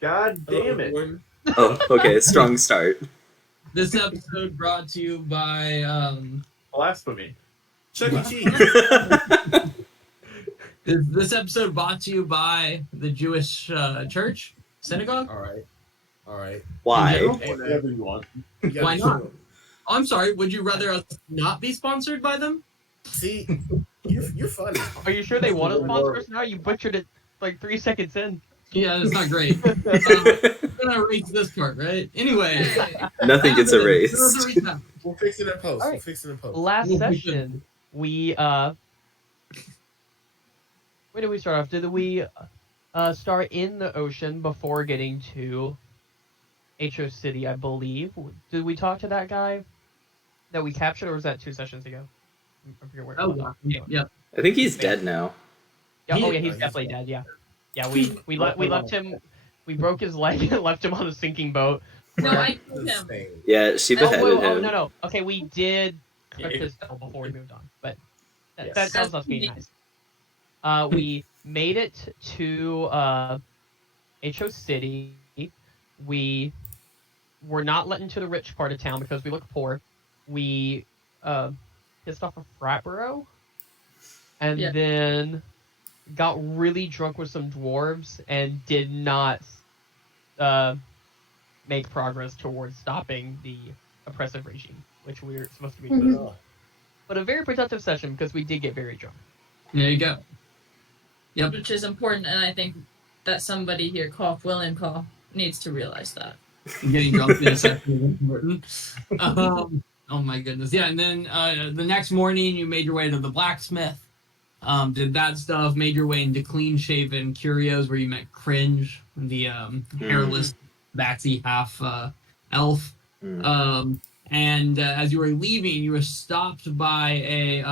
God damn it. Oh, okay, strong start. This episode brought to you by Blasphemy. Chuck E. Cheese. this episode brought to you by the Jewish church synagogue. All right. Why? Whatever you want. Why not? Oh, I'm sorry. Would you rather us not be sponsored by them? See, you're funny. Are you sure they want to sponsor us now? You butchered it like 3 seconds in. Yeah, that's not great. I'm gonna erase this part, right? Anyway, Nothing gets erased. We'll fix it in post. All We'll right. fix it in post. Last session, we where did we start off? Did we start in the ocean before getting to Aetros City, I believe? Did we talk to that guy that we captured, or was that 2 sessions ago? I forget where. Oh, yeah. I think he's dead now. Yeah, oh yeah, He's he's definitely dead. dead. Yeah, yeah. We left him. We broke his leg and left him on the sinking boat. No, I killed him. Yeah, she beheaded him. No. Okay, we did cut his skull before we moved on, but that sounds not being nice. We made it to Aetros City. We were not let into the rich part of town because we look poor. We pissed off a frat bro, and then got really drunk with some dwarves and did not make progress towards stopping the oppressive regime, which we were supposed to be doing. Oh, But a very productive session because we did get very drunk. There you go. Yep. Which is important, and I think that somebody here, William Cough, needs to realize that. Getting drunk is important. Oh my goodness. Yeah, and then the next morning you made your way to the blacksmith. Did that stuff, made your way into Clean Shaven Curios where you met Cringe, the hairless, batsy half elf. And as you were leaving, you were stopped by a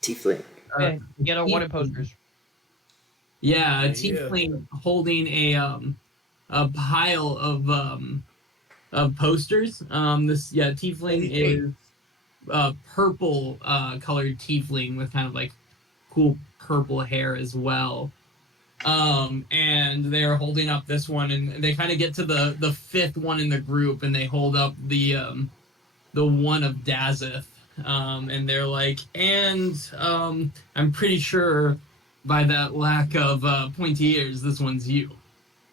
Tiefling. Okay, get a wanted posters. Yeah, a Yeah. tiefling holding a pile of posters. Tiefling is purple colored tiefling with kind of like cool purple hair as well. And they're holding up this one, and they kind of get to the fifth one in the group, and they hold up the one of Dazeth. And they're like, I'm pretty sure by that lack of pointy ears, this one's you.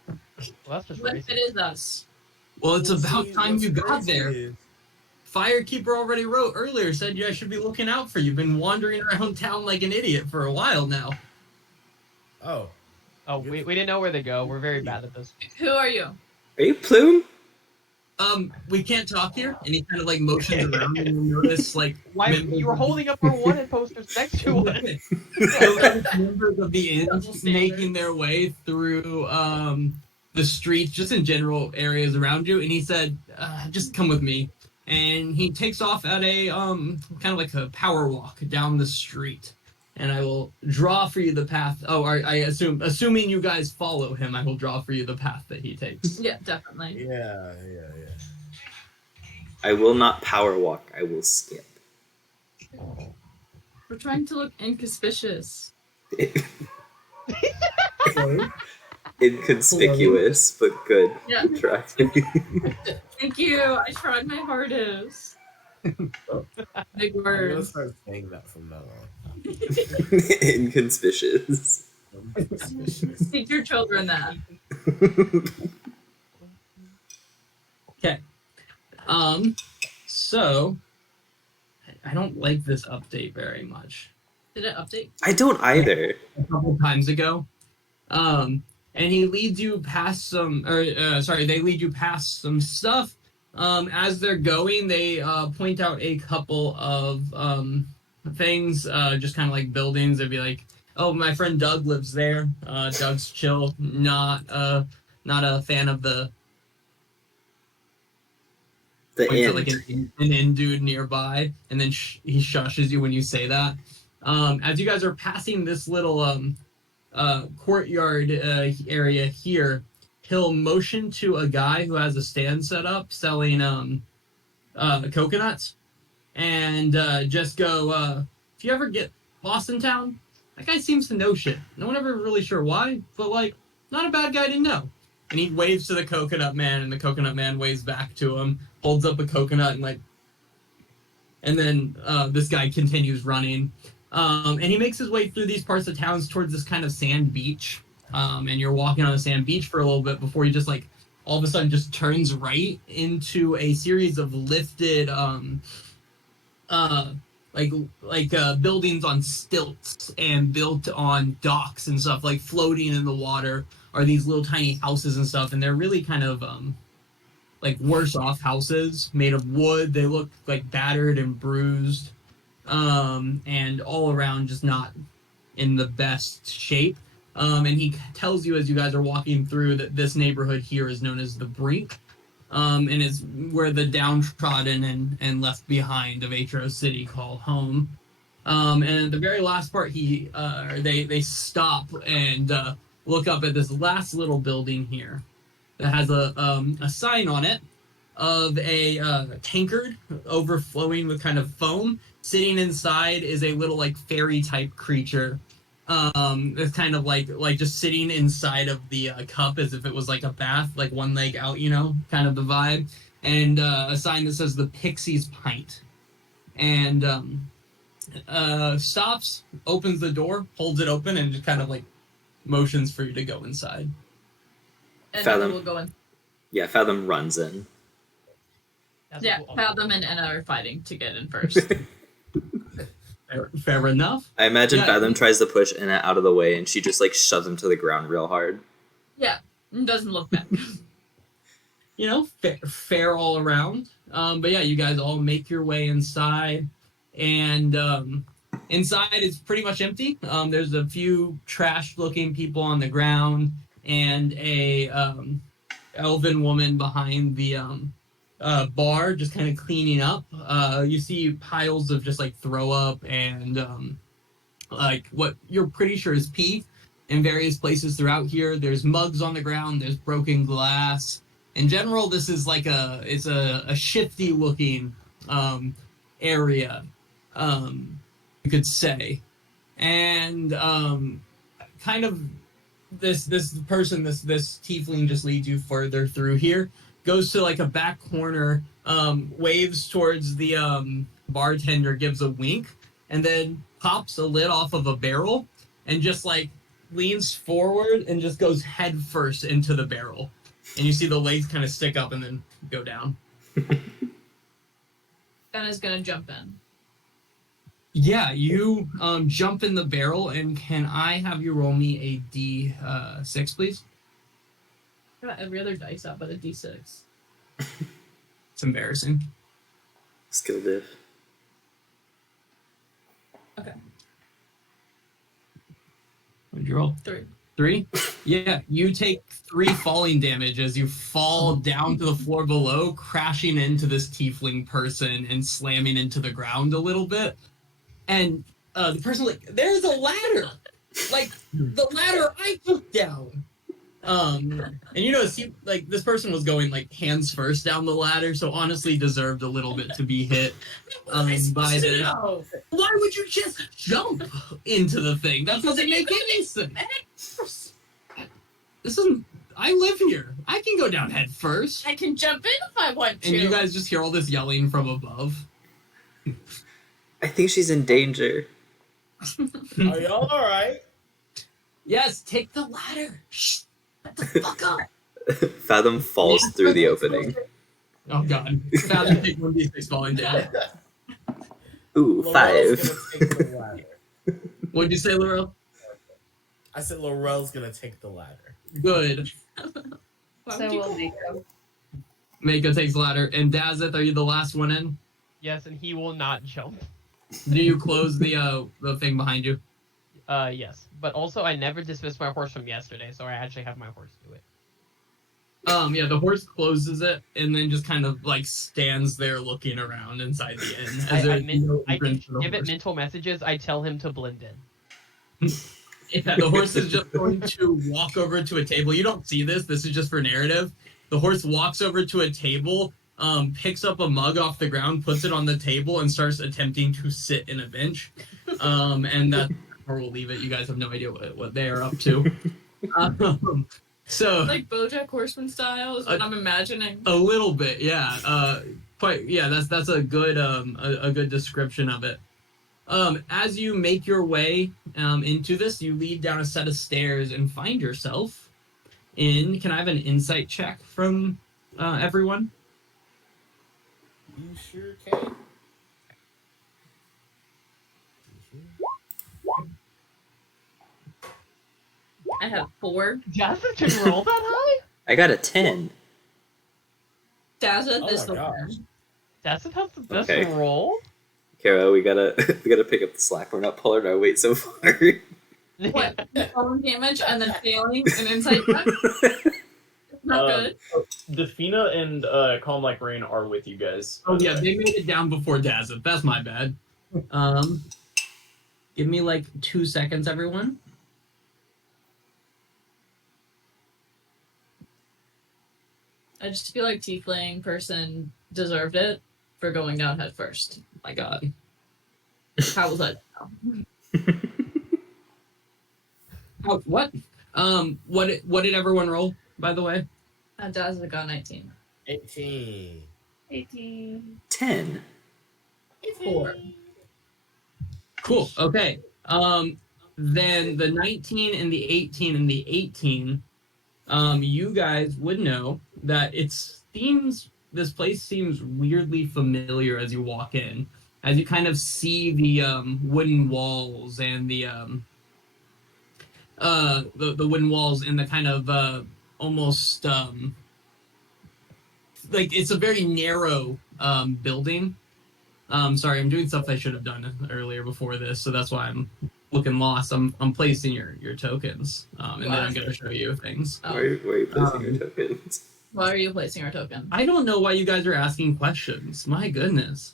Well, that's just What if racist. it is us? Well, it's about time you got what's there. crazy is- Firekeeper already wrote earlier, said you guys should be looking out for you. You've been wandering around town like an idiot for a while now. Oh, Oh, we didn't know where they go. We're very bad at this. Who are you? Are you Plume? We can't talk here. And he kind of like motions around, and you notice like Why you were holding up our wanted posters next to us? members of the inn making their way through the streets, just in general areas around you. And he said, "Just come with me." And he takes off at a kind of like a power walk down the street. And I will draw for you the path. Oh, assuming you guys follow him, I will draw for you the path that he takes. Yeah, definitely. yeah. I will not power walk. I will skip. We're trying to look inconspicuous. Inconspicuous, but good. Yeah. Try. Thank you. I tried my hardest. Big I'm gonna words. start saying that from now on. Inconspicuous. Teach your children that. Okay. So I don't like this update very much. Did it update? I don't either. A couple times ago. And he leads you past some, they lead you past some stuff. As they're going, they point out a couple of things, just kind of like buildings. They'd be like, "Oh, my friend Doug lives there. Doug's chill. Not a fan of the points at, like an inn dude nearby." And then he shushes you when you say that. As you guys are passing this little courtyard area here, he'll motion to a guy who has a stand set up selling coconuts, and just go, "If you ever get lost in town, that guy seems to know shit. No one ever really sure why, but like, not a bad guy to know. And he waves to the coconut man, and the coconut man waves back to him, holds up a coconut, and then this guy continues running. And he makes his way through these parts of towns towards this kind of sand beach. And you're walking on a sand beach for a little bit before he just all of a sudden just turns right into a series of lifted buildings on stilts and built on docks and stuff, like floating in the water are these little tiny houses and stuff, and they're really kind of worse off houses made of wood. They look like battered and bruised, and all around just not in the best shape. And he tells you as you guys are walking through that this neighborhood here is known as the Brink, and is where the downtrodden and left behind of Aetros City call home. And at the very last part, they stop and look up at this last little building here that has a sign on it of a tankard overflowing with kind of foam. Sitting inside is a little fairy type creature. It's kind of like just sitting inside of the cup as if it was like a bath, like one leg out, kind of the vibe. And a sign that says the Pixie's Pint. And stops, opens the door, holds it open, and just kind of motions for you to go inside. And Fathom. we'll go in. Yeah, Fathom runs in. Yeah, Fathom and Enna are fighting to get in first. Fair enough. I imagine Yeah. Fathom tries to push Anna out of the way, and she just shoves him to the ground real hard. Yeah, it doesn't look bad. Fair all around. But yeah, you guys all make your way inside, and inside it's pretty much empty. There's a few trashed-looking people on the ground, and a elven woman behind the bar just kind of cleaning up. You see piles of just throw up and what you're pretty sure is pee in various places throughout here. There's mugs on the ground, there's broken glass. In general, this is it's a shifty looking area, you could say. And kind of this person, this tiefling just leads you further through here. Goes to a back corner, waves towards the bartender, gives a wink, and then pops a lid off of a barrel and just leans forward and just goes head first into the barrel. And you see the legs kind of stick up and then go down. Enna's gonna jump in. Yeah, you jump in the barrel, and can I have you roll me a D6, please? I got every other dice out but a D6. It's embarrassing. Skill diff. Okay. What did you roll? 3. 3? Yeah, you take 3 falling damage as you fall down to the floor below, crashing into this tiefling person and slamming into the ground a little bit. And the person's there's a ladder! The ladder I took down! And you notice this person was going hands first down the ladder, so honestly deserved a little bit to be hit by this. Why would you just jump into the thing? That doesn't make any sense. This isn't. I live here. I can go down head first. I can jump in if I want to. And you guys just hear all this yelling from above. I think she's in danger. Are y'all alright? Yes, take the ladder. Shh. Shut the fuck up. Fathom falls through the opening. Oh god. Fathom take 1d6 falling down. Ooh, Laurel's 5. gonna take the ladder. What'd you say, Laurel? I said Laurel's gonna take the ladder. Good. So will Mako. Mako takes the ladder. And Dazeth, are you the last one in? Yes, and he will not jump. Do you close the thing behind you? Yes. But also, I never dismissed my horse from yesterday, so I actually have my horse do it. Yeah, the horse closes it and then just kind of stands there looking around inside the inn. I give it mental messages. I tell him to blend in. Yeah, the horse is just going to walk over to a table. You don't see this. This is just for narrative. The horse walks over to a table, picks up a mug off the ground, puts it on the table, and starts attempting to sit in a bench. And that's where we'll leave it. You guys have no idea what they are up to. So Like BoJack Horseman style is what I'm imagining. a little bit, yeah. Quite, yeah. That's a good a good description of it. As you make your way into this, you lead down a set of stairs and find yourself in. Can I have an insight check from everyone? You sure can. I have 4. Jasmine can roll that high? I got a 10. Dazza, Oh this my the gosh. one. Jasmine has the best Okay. roll? Kara, we gotta pick up the slack. We're not pulling our weight so far. What? Falling damage and then failing an insight check? Not good. Defina and Calm Like Rain are with you guys. Oh yeah, they made it down before Dazza. That's my bad. Give me like 2 seconds, everyone. I just feel like Tiefling person deserved it for going down head first. My God. How was that? Oh, what? What did everyone roll, by the way? Dazza got 19. 18. 10. 4. Cool. Okay. Then the 19 and the 18 and the 18, you guys would know that this place seems weirdly familiar as you walk in, as you kind of see the wooden walls and the wooden walls and the kind of almost like it's a very narrow building. Sorry, I'm doing stuff I should have done earlier before this, so that's why I'm looking lost. I'm placing your tokens, and then I'm gonna show you things. Oh. Where are you placing your tokens? Why are you placing our token? I don't know why you guys are asking questions. My goodness,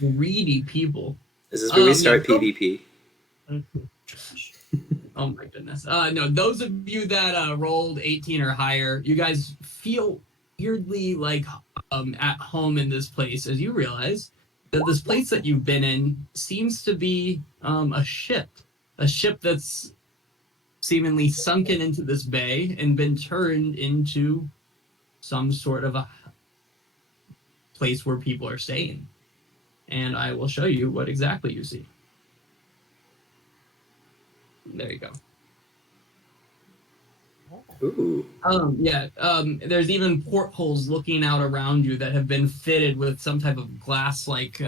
greedy people. Is this where we start yeah, PvP? Oh my goodness. No, those of you that rolled 18 or higher, you guys feel weirdly like at home in this place as you realize that this place that you've been in seems to be a ship that's seemingly sunken into this bay and been turned into some sort of a place where people are staying. And I will show you what exactly you see. There you go. Ooh. There's even portholes looking out around you that have been fitted with some type of glass-like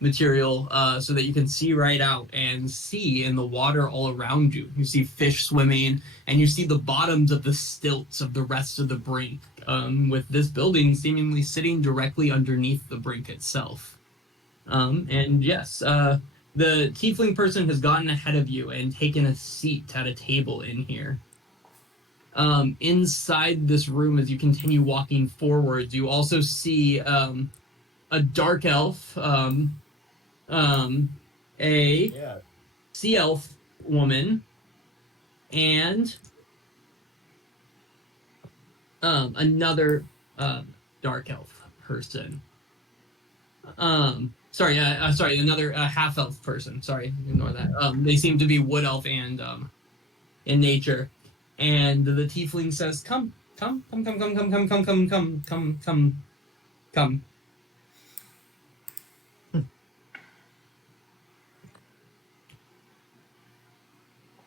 material so that you can see right out and see in the water all around you. You see fish swimming, and you see the bottoms of the stilts of the rest of the brink, with this building seemingly sitting directly underneath the brink itself. And yes, the tiefling person has gotten ahead of you and taken a seat at a table in here. Inside this room, as you continue walking forwards, you also see a dark elf, a sea elf woman, and another dark elf person. Another half elf person. Sorry, ignore that. They seem to be wood elf and in nature. And the tiefling says, "Come.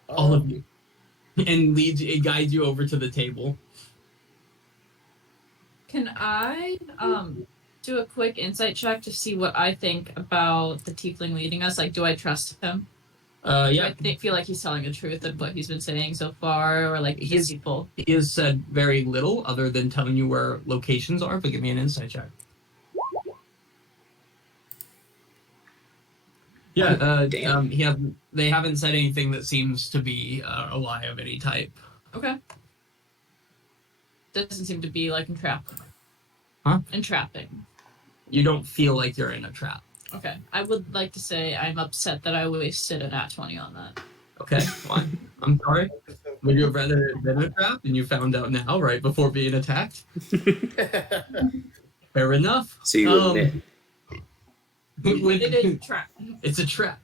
All of you," and guides you over to the table. Can I do a quick insight check to see what I think about the tiefling leading us? Like, do I trust him? Yeah. Do I feel like he's telling the truth of what he's been saying so far, or like he's people? He has said very little other than telling you where locations are, but give me an insight check. Yeah, they haven't said anything that seems to be a lie of any type. Okay. Doesn't seem to be like entrapping. You don't feel like you're in a trap. Okay. I would like to say I'm upset that I wasted a nat 20 on that. Okay, fine. I'm sorry. Would you have rather it been a trap and you found out now, right before being attacked? Fair enough. So you admit. It is a trap. It's a trap.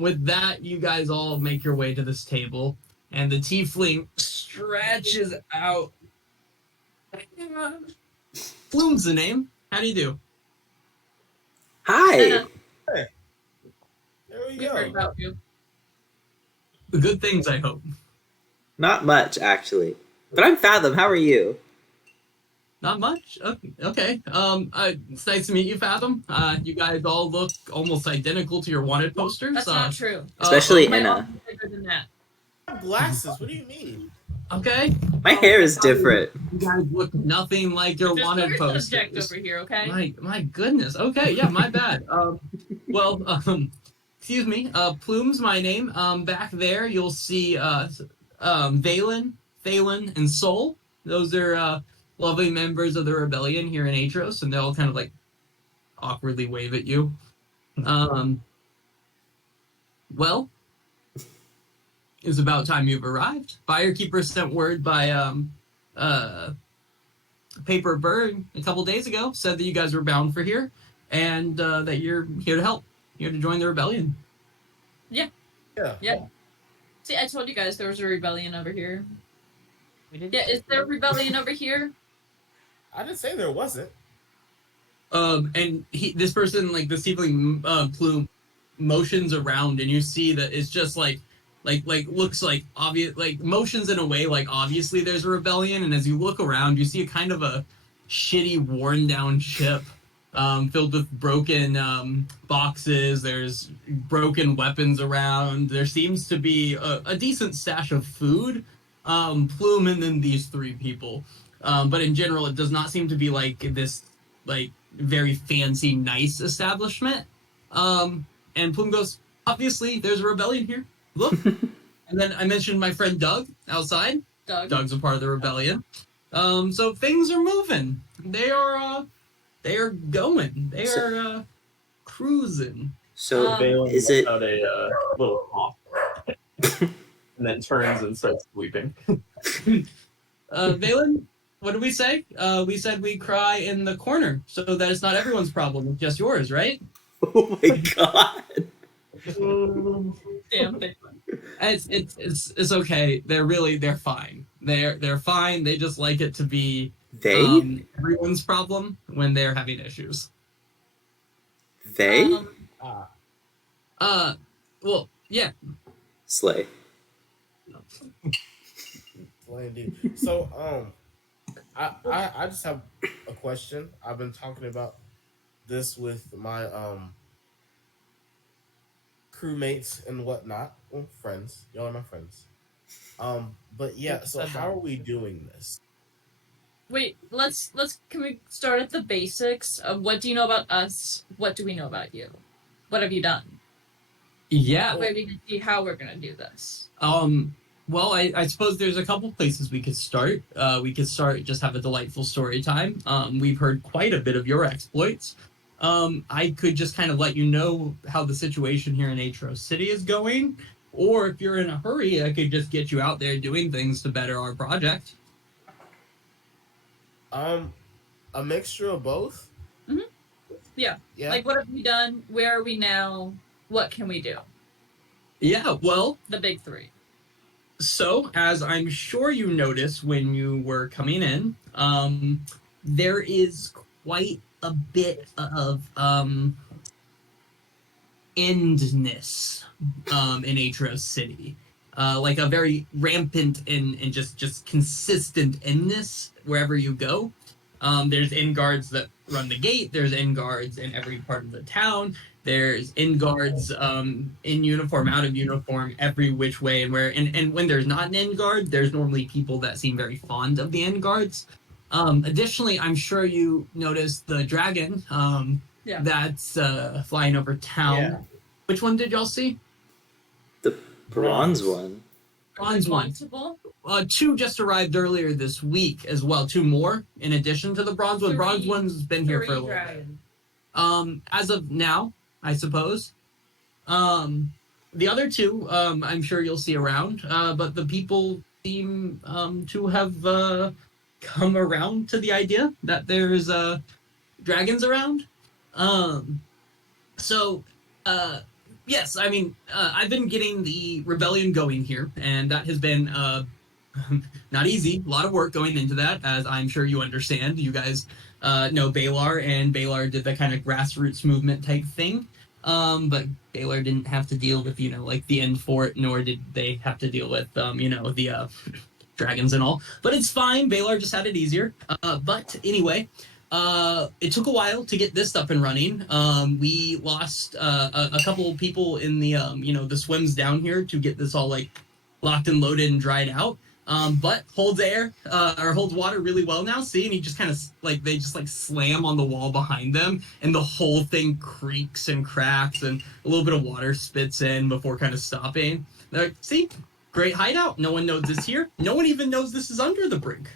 With that, you guys all make your way to this table. and the tiefling stretches out. Plume's the name. How do you do? Hi. Hey, there we We heard go. about you. The good things, I hope. Not much, actually. But I'm Fathom. How are you? Not much. Okay. It's nice to meet you, Fathom. You guys all look almost identical to your wanted posters. That's not true. Especially My Enna. arms are bigger than that. I have glasses. What do you mean? Okay. My hair is different. You guys look nothing like your Just wanted your posters. subject over here, okay? My goodness. Okay, yeah, my bad. Excuse me. Plume's my name. Back there you'll see Valen, Thalen, and Sol. Those are lovely members of the rebellion here in Aetros, and they'll kind of like awkwardly wave at you. Well, it's about time you've arrived. Firekeeper sent word by Paper Bird a couple days ago, said that you guys were bound for here, and that you're here to help, here to join the rebellion. Yeah. Yeah. See, I told you guys there was a rebellion over here. We didn't. Yeah, is there a rebellion over here? I didn't say there wasn't. And this person, like the tiefling Plume, motions around, and you see that it's just like looks like obvious, like motions in a way like obviously there's a rebellion, and as you look around, you see a kind of a shitty, worn down ship, filled with broken boxes. There's broken weapons around. There seems to be a decent stash of food. Plume and then these three people. But in general, it does not seem to be like this like very fancy, nice establishment. And Plume goes, obviously, there's a rebellion here. Look. And then I mentioned my friend Doug outside. Doug's a part of the rebellion. So things are moving. They are going. They are cruising. So, Valen is lets it... out a little cough, and then turns and starts weeping. Valen, what did we say? We said we cry in the corner, so that it's not everyone's problem, it's just yours, right? Oh my god. Damn thing. It's okay. They're fine. They're fine. They just like it to be They? everyone's problem when they're having issues. They? Well, yeah. Slay. Indeed. So, I just have a question. I've been talking about this with my crewmates and whatnot. Well, friends. Y'all are my friends. But yeah, so how are we doing this? Wait, can we start at the basics of what do you know about us? What do we know about you? What have you done? Yeah. That way we can see how we're gonna do this. Well, I suppose there's a couple places we could start. We could start, just have a delightful story time. We've heard quite a bit of your exploits. I could just kind of let you know how the situation here in Aetros City is going. Or if you're in a hurry, I could just get you out there doing things to better our project. A mixture of both? Mm-hmm. Yeah. Like, what have we done? Where are we now? What can we do? Yeah, well... The big three. So, as I'm sure you noticed when you were coming in, there is quite a bit of endness in Aetros City. Like a very rampant and just consistent endness wherever you go. There's end guards that run the gate. There's end guards in every part of the town. There's end guards in uniform, out of uniform, every which way. And when there's not an end guard, there's normally people that seem very fond of the end guards. Additionally, I'm sure you noticed the dragon that's flying over town. Yeah. Which one did y'all see? The bronze one. Bronze one. Two just arrived earlier this week as well. Two more in addition to the bronze one. Bronze one's been here for a little bit. As of now, I suppose. The other two, I'm sure you'll see around. But the people seem to have come around to the idea that there's dragons around. So Yes, I mean, I've been getting the rebellion going here, and that has been not easy. A lot of work going into that, as I'm sure you understand. You guys know Baylor, and Baylor did the kind of grassroots movement type thing. But Baylor didn't have to deal with, like the end fort, nor did they have to deal with, the dragons and all. But it's fine. Baylor just had it easier. But anyway, it took a while to get this up and running. We lost a couple of people in the the swims down here to get this all like locked and loaded and dried out. But holds air or holds water really well now. See, and he just kind of they just slam on the wall behind them, and the whole thing creaks and cracks, and a little bit of water spits in before kind of stopping. They're like, see, great hideout. No one knows this here. No one even knows this is under the brink.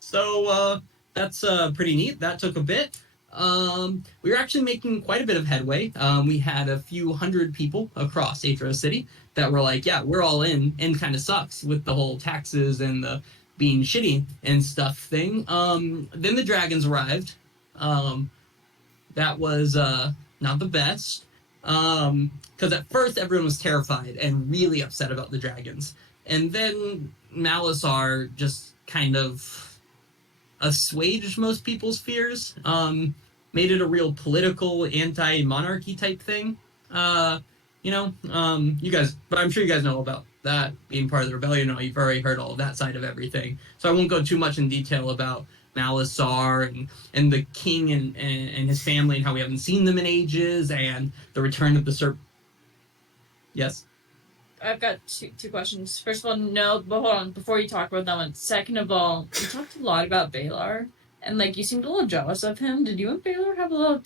So that's pretty neat. That took a bit. We were actually making quite a bit of headway. We had a few hundred people across Aetros City that were like, yeah, we're all in, and kind of sucks with the whole taxes and the being shitty and stuff thing. Then the dragons arrived. That was not the best. Because at first everyone was terrified and really upset about the dragons. And then Malasar just kind of assuaged most people's fears, made it a real political anti-monarchy type thing. You guys, but I'm sure you guys know about that being part of the rebellion. You've already heard all of that side of everything. So I won't go too much in detail about Malasar and the king and his family and how we haven't seen them in ages and the return of the serpent. Yes? I've got two questions. First of all, no, but hold on, before you talk about that one. Second of all, you talked a lot about Baylor, and you seemed a little jealous of him. Did you and Baylor have a little...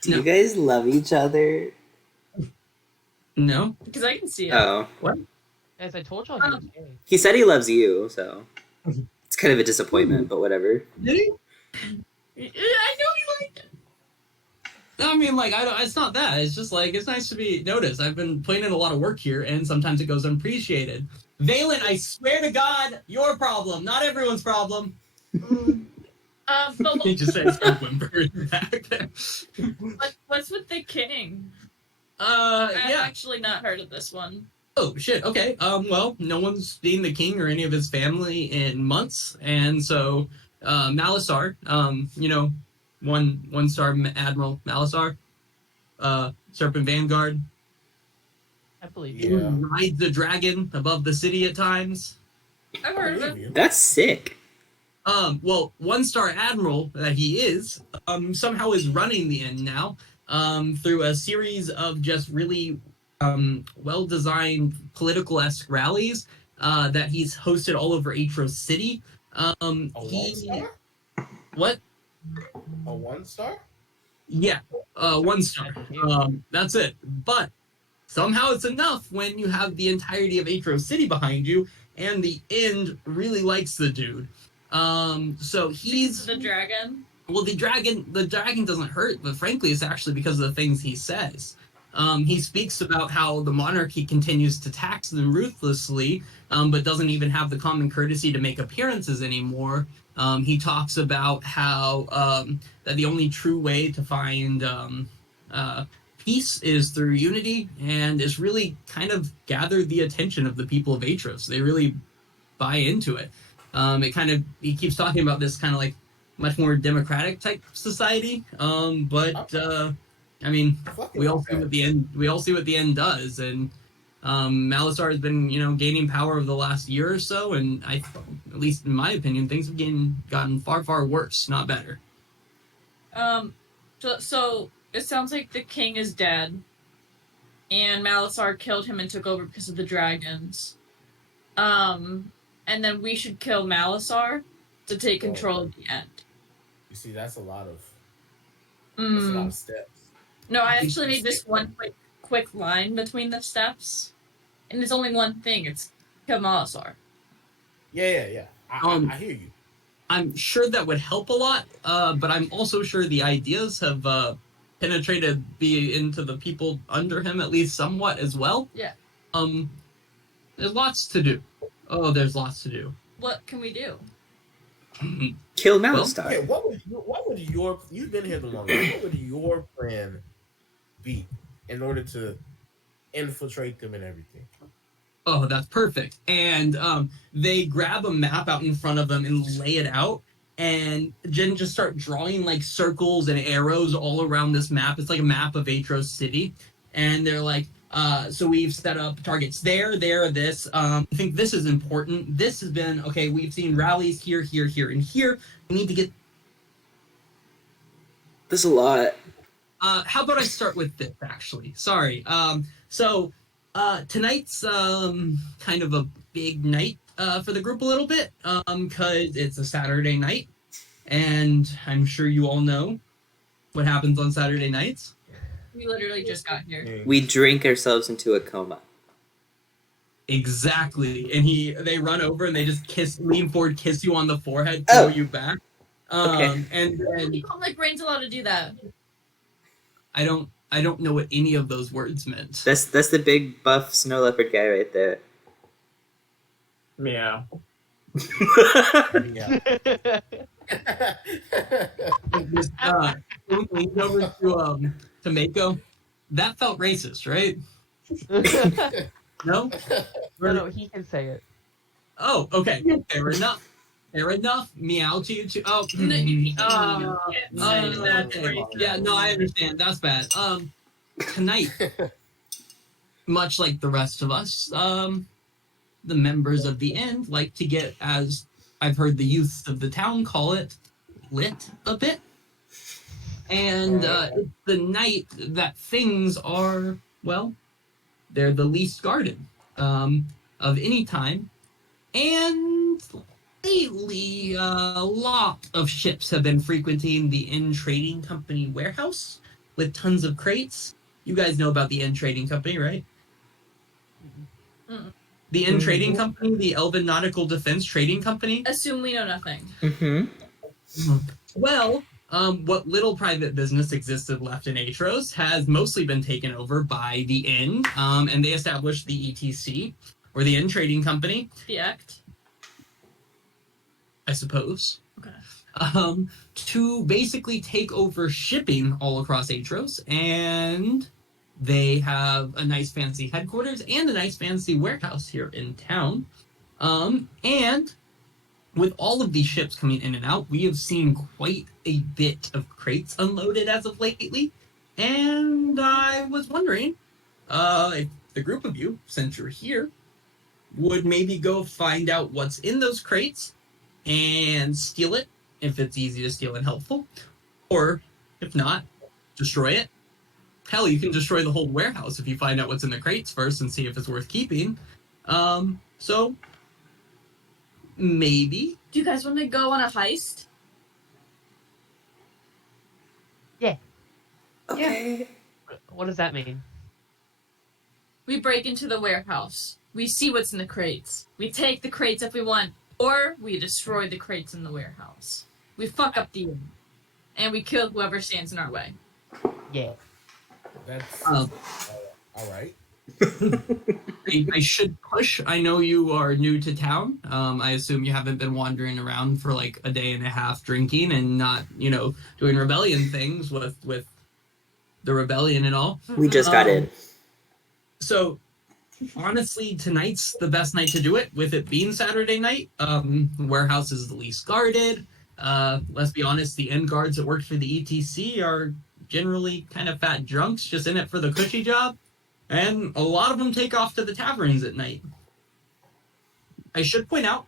Do you guys love each other? No. Because I can see it. Oh. What? As I told y'all, he was gay. He said he loves you, so it's kind of a disappointment, but whatever. Did he? I know he liked it. I mean, it's not that. It's just it's nice to be noticed. I've been putting in a lot of work here, and sometimes it goes unappreciated. Valen, I swear to God, your problem, not everyone's problem. But He just said so whimpering back. what's with the king? Yeah. I've actually not heard of this one. Oh shit. Okay. Well, no one's seen the king or any of his family in months, and so Malasar, one star Admiral Malasar, Serpent Vanguard. I believe you. Yeah. Rides the dragon above the city at times. I've heard of it. That's sick. Well, one star admiral that he is, somehow is running the inn now, through a series of just really well-designed political-esque rallies that he's hosted all over Aetros City. A 1-star? What? A 1-star? Yeah, 1 star. That's it. But somehow it's enough when you have the entirety of Aetros City behind you, and the end really likes the dude. So he's The dragon. well, the dragon doesn't hurt, but frankly, it's actually because of the things he says. He speaks about how the monarchy continues to tax them ruthlessly, but doesn't even have the common courtesy to make appearances anymore. He talks about how that the only true way to find peace is through unity, and it's really kind of gathered the attention of the people of Aetros. They really buy into it. He keeps talking about this kind of much more democratic type society. I mean, we all see what the end does, and Malasar has been, gaining power over the last year or so, and at least in my opinion, things have gotten far, far worse, not better. So it sounds like the king is dead, and Malasar killed him and took over because of the dragons. And then we should kill Malasar to take control of the end. You see, that's a lot of steps. No, I actually made this one quick line between the steps, and there's only one thing. It's kill Malasar. Yeah. I hear you. I'm sure that would help a lot, but I'm also sure the ideas have penetrated into the people under him at least somewhat as well. Yeah. There's lots to do. Oh, there's lots to do. What can we do? Kill Malasar. Okay, what would your you've been here the longest? What would your plan be? in order to infiltrate them and everything. Oh, that's perfect. And they grab a map out in front of them and lay it out. And Jen just start drawing like circles and arrows all around this map. It's like a map of Aetros City. And they're like, so we've set up targets there, this. I think this is important. This has been, okay, we've seen rallies here, here, here, and here. We need to get. There's a lot. How about I start with this, actually? Sorry. So tonight's kind of a big night for the group a little bit because it's a Saturday night. And I'm sure you all know what happens on Saturday nights. We literally just got here. We drink ourselves into a coma. Exactly. And they run over and they just lean forward, kiss you on the forehead, throw you back. Okay. And Like Brain's allowed to do that. I don't know what any of those words meant. That's the big buff snow leopard guy right there. Yeah. Yeah. Just, leaned over to Mako. That felt racist, right? No? No, he can say it. Oh, okay. Fair enough. Fair enough. Meow to you too. Oh, Okay. yeah, no, I understand. That's bad. Tonight, much like the rest of us, the members of the End like to get, as I've heard the youth of the town call it, lit a bit. And it's the night that things are, well, they're the least guarded of any time. And lately, a lot of ships have been frequenting the End Trading Company warehouse with tons of crates. You guys know about the End Trading Company, right? Mm-mm. The End Trading Company, the Elven Nautical Defense Trading Company. Assume we know nothing. Mm-hmm. Well, what little private business existed left in Aetros has mostly been taken over by the End, and they established the ETC, or the End Trading Company, The act. I suppose. Okay. To basically take over shipping all across Aetros, and they have a nice fancy headquarters and a nice fancy warehouse here in town. And with all of these ships coming in and out, we have seen quite a bit of crates unloaded as of lately. And I was wondering if the group of you, since you're here, would maybe go find out what's in those crates and steal it if it's easy to steal and helpful. Or if not, destroy it. Hell, you can destroy the whole warehouse if you find out what's in the crates first and see if it's worth keeping. So maybe. Do you guys want to go on a heist? Yeah. Okay. What does that mean? We break into the warehouse. We see what's in the crates. We take the crates if we want, or we destroy the crates in the warehouse. We fuck up the inn, and we kill whoever stands in our way. Yeah. That's Um, all right. I should push. I know you are new to town. I assume you haven't been wandering around for like a day and a half drinking and not, doing rebellion things with the rebellion and all. We just got in. So honestly, tonight's the best night to do it, with it being Saturday night. Warehouse is the least guarded. Let's be honest, the end guards that work for the ETC are generally kind of fat drunks just in it for the cushy job. And a lot of them take off to the taverns at night. I should point out,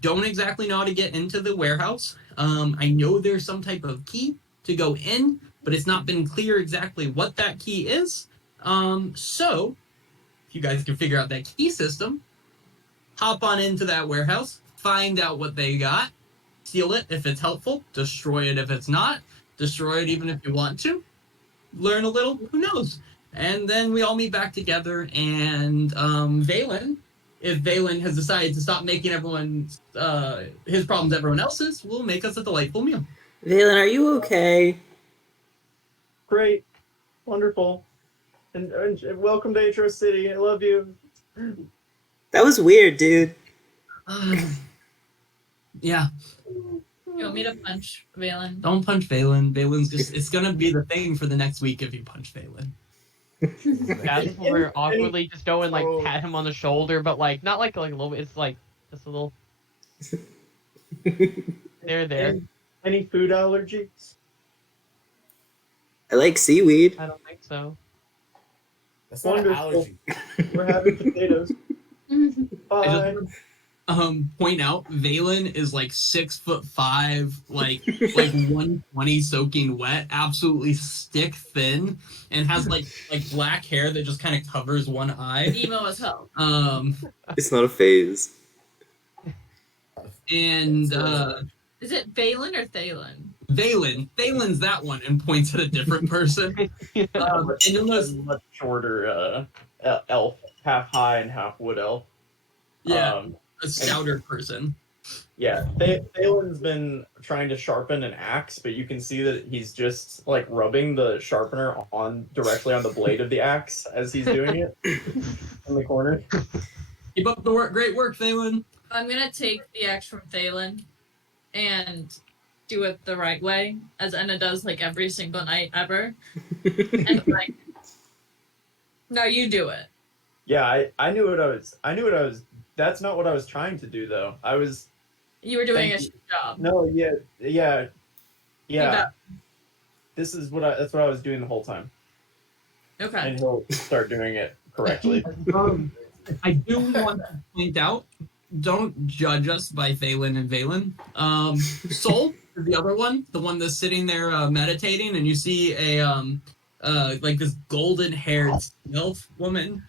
don't exactly know how to get into the warehouse. I know there's some type of key to go in, but it's not been clear exactly what that key is. So, if you guys can figure out that key system, hop on into that warehouse, find out what they got, steal it if it's helpful, destroy it if it's not, destroy it even if you want to, learn a little, who knows? And then we all meet back together, and Valen, if Valen has decided to stop making everyone's his problems everyone else's, will make us a delightful meal. Valen, are you okay? Great. Wonderful. And welcome to Aetros City. I love you. That was weird, dude. Yeah. You want me to punch Valen? Don't punch Valen. Valen's just, it's gonna be the thing for the next week if you punch Valen. That's where awkwardly just go and like Oh. pat him on the shoulder, but like not like a little bit. It's like just a little. There. Any food allergies? I like seaweed. I don't think so. That's not an Wonderful. allergy. We're having potatoes. I Bye. just point out Valen is like 6'5", like 120 soaking wet, absolutely stick thin, and has like black hair that just kind of covers one eye. Emo as hell. It's not a phase. And Is it Valen or Thalen? Valen's that one, and points at a different person. And you'll notice, Much shorter elf, half high and half wood elf. yeah, a stouter person. Yeah, Thalen's been trying to sharpen an axe, but you can see that he's just like rubbing the sharpener directly on the blade of the axe as he's doing it in the corner. Keep up the work, great work, Valen. I'm gonna take the axe from Thalen and do it the right way, as Enna does like every single night ever. And like, no, you do it. Yeah, I knew what I was. That's not what I was trying to do, though. You were doing a Thank shit job. No, yeah. got- That's what I was doing the whole time, Okay. and he'll start doing it correctly. I do want to point out, don't judge us by Phelan and Valen. Sol is the other one, the one that's sitting there meditating, and you see a like this golden-haired elf woman,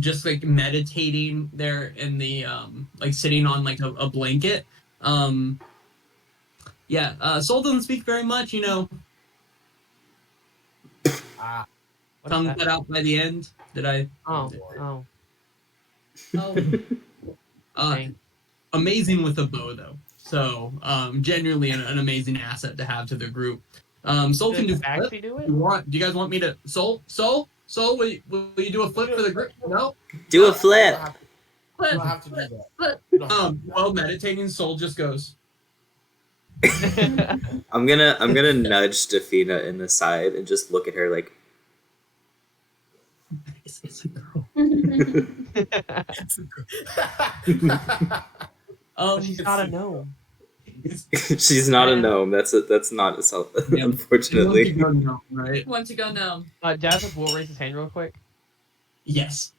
just like meditating there in the like sitting on like a blanket. Sol doesn't speak very much, you know. Ah, What is Tongue that? cut out by the end. Did I? Oh. Oh, Dang. Amazing with a bow, though. So, genuinely an amazing asset to have to the group. Sol can do Did flip. Tabaxi do it? Do you guys want me to? Sol, will you do a flip for the group? No. Do a you flip. don't have- you but don't have to do that. but You don't have to do that. While meditating, Sol just goes. I'm gonna nudge Defina in the side and just look at her like. It's a girl. But she's not a gnome. She's not a gnome. That's not a self. Yeah. Unfortunately. Right? want to go no. Jazz will raise his hand real quick. Yes.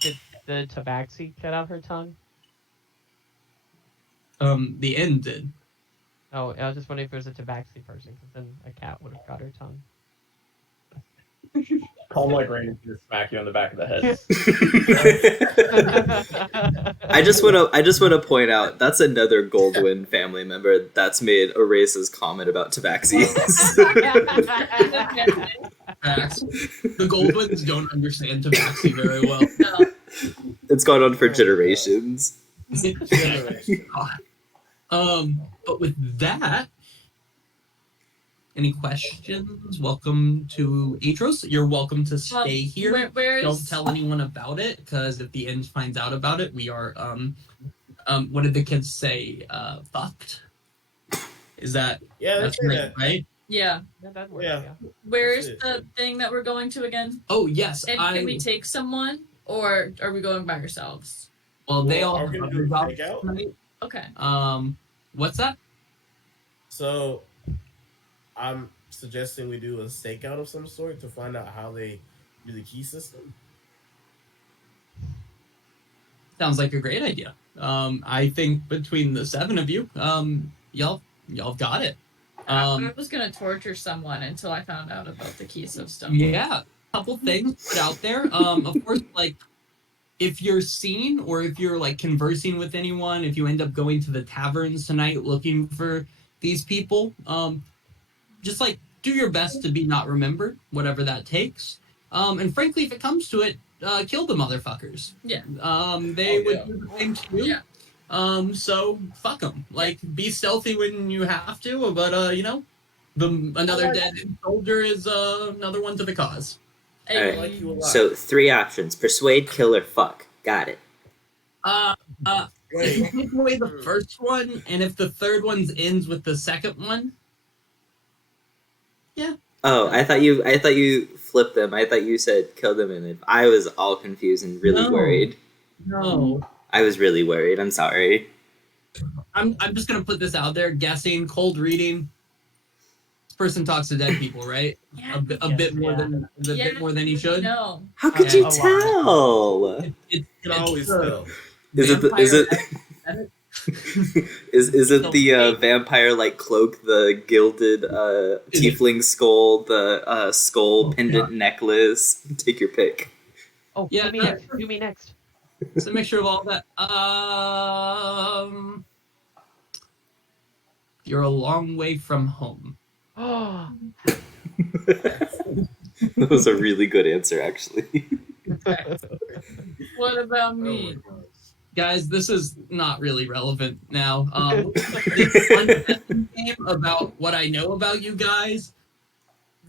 Did the Tabaxi cut out her tongue? The end did. Oh, I was just wondering if it was a Tabaxi person, because then a cat would have got her tongue. Calm like rain is gonna smack you on the back of the head. I just want to point out that's another Goldwyn family member that's made a racist comment about tabaxis. Facts. The Goldwins don't understand Tabaxi very well. No. It's gone on for generations. But with that, any questions? Welcome to Aetros. You're welcome to stay here. Where's Don't tell anyone about it, because if the end finds out about it, we are what did the kids say? Fucked. Is that Yeah, that's that's right, right? Yeah. That works, Yeah. Where's That's the thing that we're going to again? Oh yes, And can we take someone, or are we going by ourselves? well they all Are we have gonna do a other jobs takeout? tonight. Okay. What's that? So, I'm suggesting we do a stakeout of some sort to find out how they do the key system. Sounds like a great idea. I think between the 7 of you, y'all got it. I was gonna torture someone until I found out about the key system. Yeah, a couple things put out there. Of course, like if you're seen or if you're like conversing with anyone, if you end up going to the taverns tonight looking for these people, just like do your best to be not remembered, whatever that takes. And frankly, if it comes to it, kill the motherfuckers. Yeah. They would do the same to you. Yeah. So fuck them. Like, be stealthy when you have to, but you know, another dead soldier is another one to the cause. Hey, Alright. Like you a lot. So 3 options: persuade, kill, or fuck. Got it. Wait. Take away the first one, and if the third one ends with the second one, Oh, I thought you flipped them. I thought you said kill them, and I was all confused and really No. worried. No. I was really worried. I'm sorry. I'm just gonna put this out there. Guessing, cold reading. This person talks to dead people, right? Yeah. A bit more than he should. No. How could you a lot. tell? It's You can always the tell. Is it vampire is it the vampire like cloak, the gilded tiefling skull, the skull pendant necklace? Take your pick. Oh, Yeah, do me no. next. Do me next. It's a mixture of all that. You're a long way from home. Oh, That was a really good answer, actually. What about Oh my me? gosh. Guys, this is not really relevant now. This unpacking game about what I know about you guys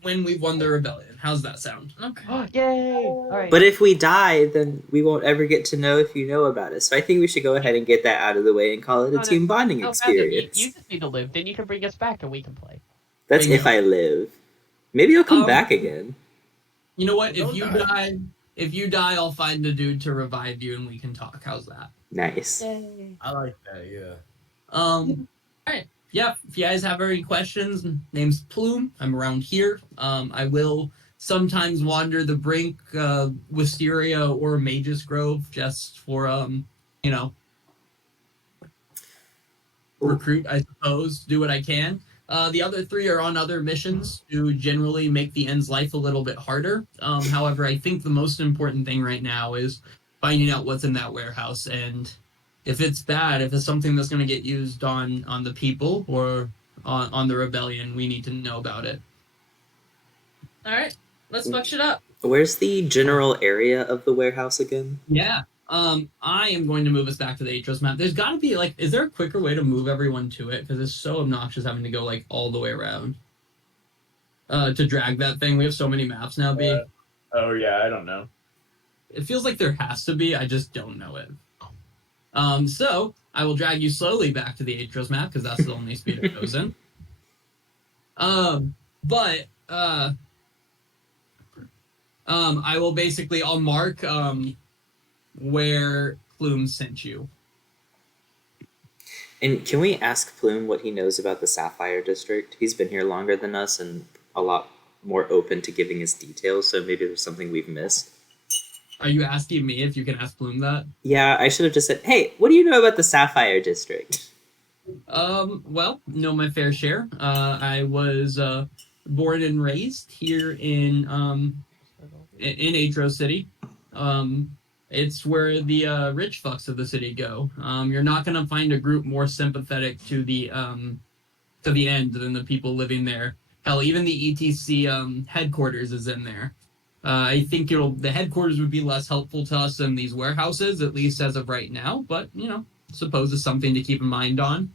when we won the rebellion. How's that sound? Okay. yay! All right. But if we die, then we won't ever get to know if you know about us. So I think we should go ahead and get that out of the way and call it a No, team bonding no, Matthew, experience. you just need to live. Then you can bring us back and we can play. That's Bingo. if I live. Maybe I'll come Um, back again. You know what? Don't If you die, I'll find a dude to revive you and we can talk. How's that? Nice. Yay! I like that. Yeah. Alright. Yeah, if you guys have any questions, name's Plume. I'm around here. I will sometimes wander the brink, Wisteria or Magus Grove just for you know, recruit, I suppose, do what I can. The other three are on other missions to generally make the end's life a little bit harder. However, I think the most important thing right now is finding out what's in that warehouse, and if it's bad, if it's something that's going to get used on the people or on the rebellion, we need to know about it. All right. Let's fuck shit up. Where's the general area of the warehouse again? Yeah. I am going to move us back to the Aetros map. There's got to be is there a quicker way to move everyone to it? Because it's so obnoxious having to go all the way around. To drag that thing. We have so many maps now, B. Oh yeah, I don't know. It feels like there has to be. I just don't know it. So I will drag you slowly back to the Aetros map because that's the only speed it goes in. I will I'll mark where Plume sent you. And can we ask Plume what he knows about the Sapphire District? He's been here longer than us and a lot more open to giving us details, so maybe there's something we've missed. Are you asking me if you can ask Plume that? Yeah, I should have just said, hey, what do you know about the Sapphire District? Well, know my fair share. I was born and raised here in Aetros City. It's where the rich fucks of the city go. You're not gonna find a group more sympathetic to the end than the people living there. Hell, even the ETC headquarters is in there. I think the headquarters would be less helpful to us than these warehouses, at least as of right now. But suppose it's something to keep in mind on.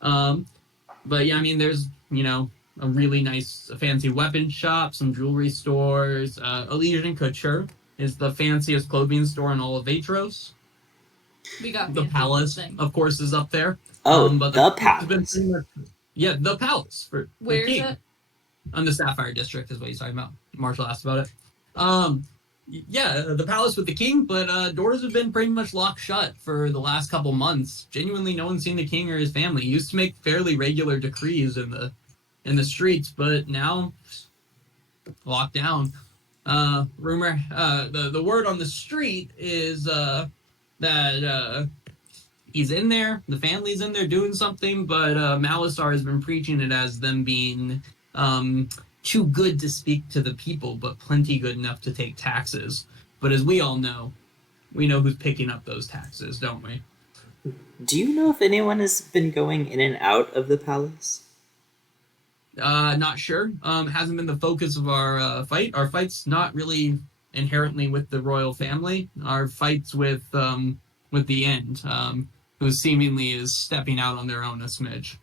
But yeah, I mean, there's a really nice fancy weapon shop, some jewelry stores. Elysian Couture is the fanciest clothing store in all of Aetros. We got The Palace, of course, is up there. Oh, But the Palace. Yeah, the Palace for Where the is king. it? On the Sapphire District is what he's talking about. Marshall asked about it. Yeah, the Palace with the king, but doors have been pretty much locked shut for the last couple months. Genuinely, no one's seen the king or his family. He used to make fairly regular decrees in the streets, but now locked down. Rumor, the word on the street is that he's in there, the family's in there doing something, but Malisar has been preaching it as them being too good to speak to the people, but plenty good enough to take taxes. But as we all know, we know who's picking up those taxes, don't we? Do you know if anyone has been going in and out of the palace? Not sure. Hasn't been the focus of our fight. Our fight's not really inherently with the royal family. Our fight's with the end, who seemingly is stepping out on their own a smidge.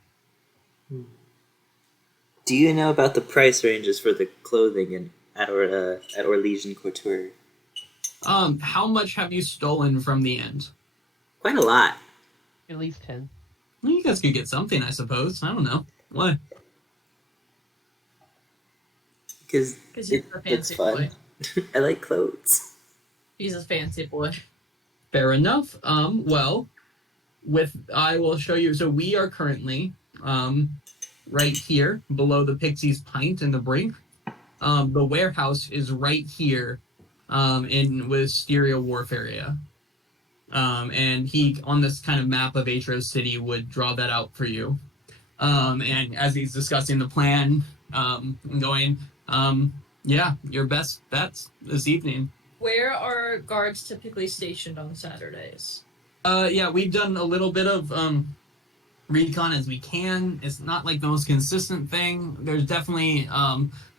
Do you know about the price ranges for the clothing at Orlesian Couture? How much have you stolen from the end? Quite a lot. At least 10. Well, you guys could get something, I suppose. I don't know. What? Because Because he's a it's fancy fun. boy. I like clothes. He's a fancy boy. Fair enough. Well, I will show you. So we are currently right here below the Pixie's Pint in the Brink. The warehouse is right here in Wisteria Wharf area. And he, on this kind of map of Aetros City, would draw that out for you. And as he's discussing the plan, and going, yeah, your best bets this evening. Where are guards typically stationed on Saturdays? Yeah, we've done a little bit of recon as we can. It's not like the most consistent thing. There's definitely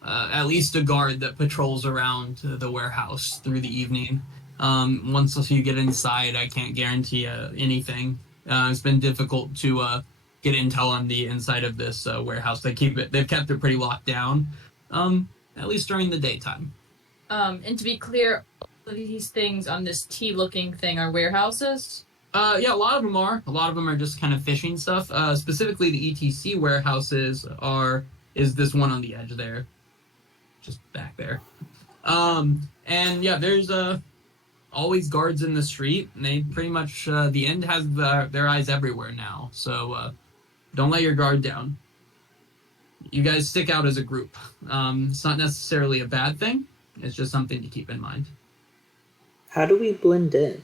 at least a guard that patrols around the warehouse through the evening. Once you get inside, I can't guarantee anything. It's been difficult to get intel on the inside of this warehouse. They've kept it pretty locked down, at least during the daytime. And to be clear, all of these things on this T-looking thing are warehouses? Yeah, a lot of them are. A lot of them are just kind of fishing stuff. Specifically, the ETC warehouses is this one on the edge there, just back there. And yeah, there's always guards in the street, and they pretty much the end has their eyes everywhere now. So don't let your guard down. You guys stick out as a group. It's not necessarily a bad thing. It's just something to keep in mind. How do we blend in?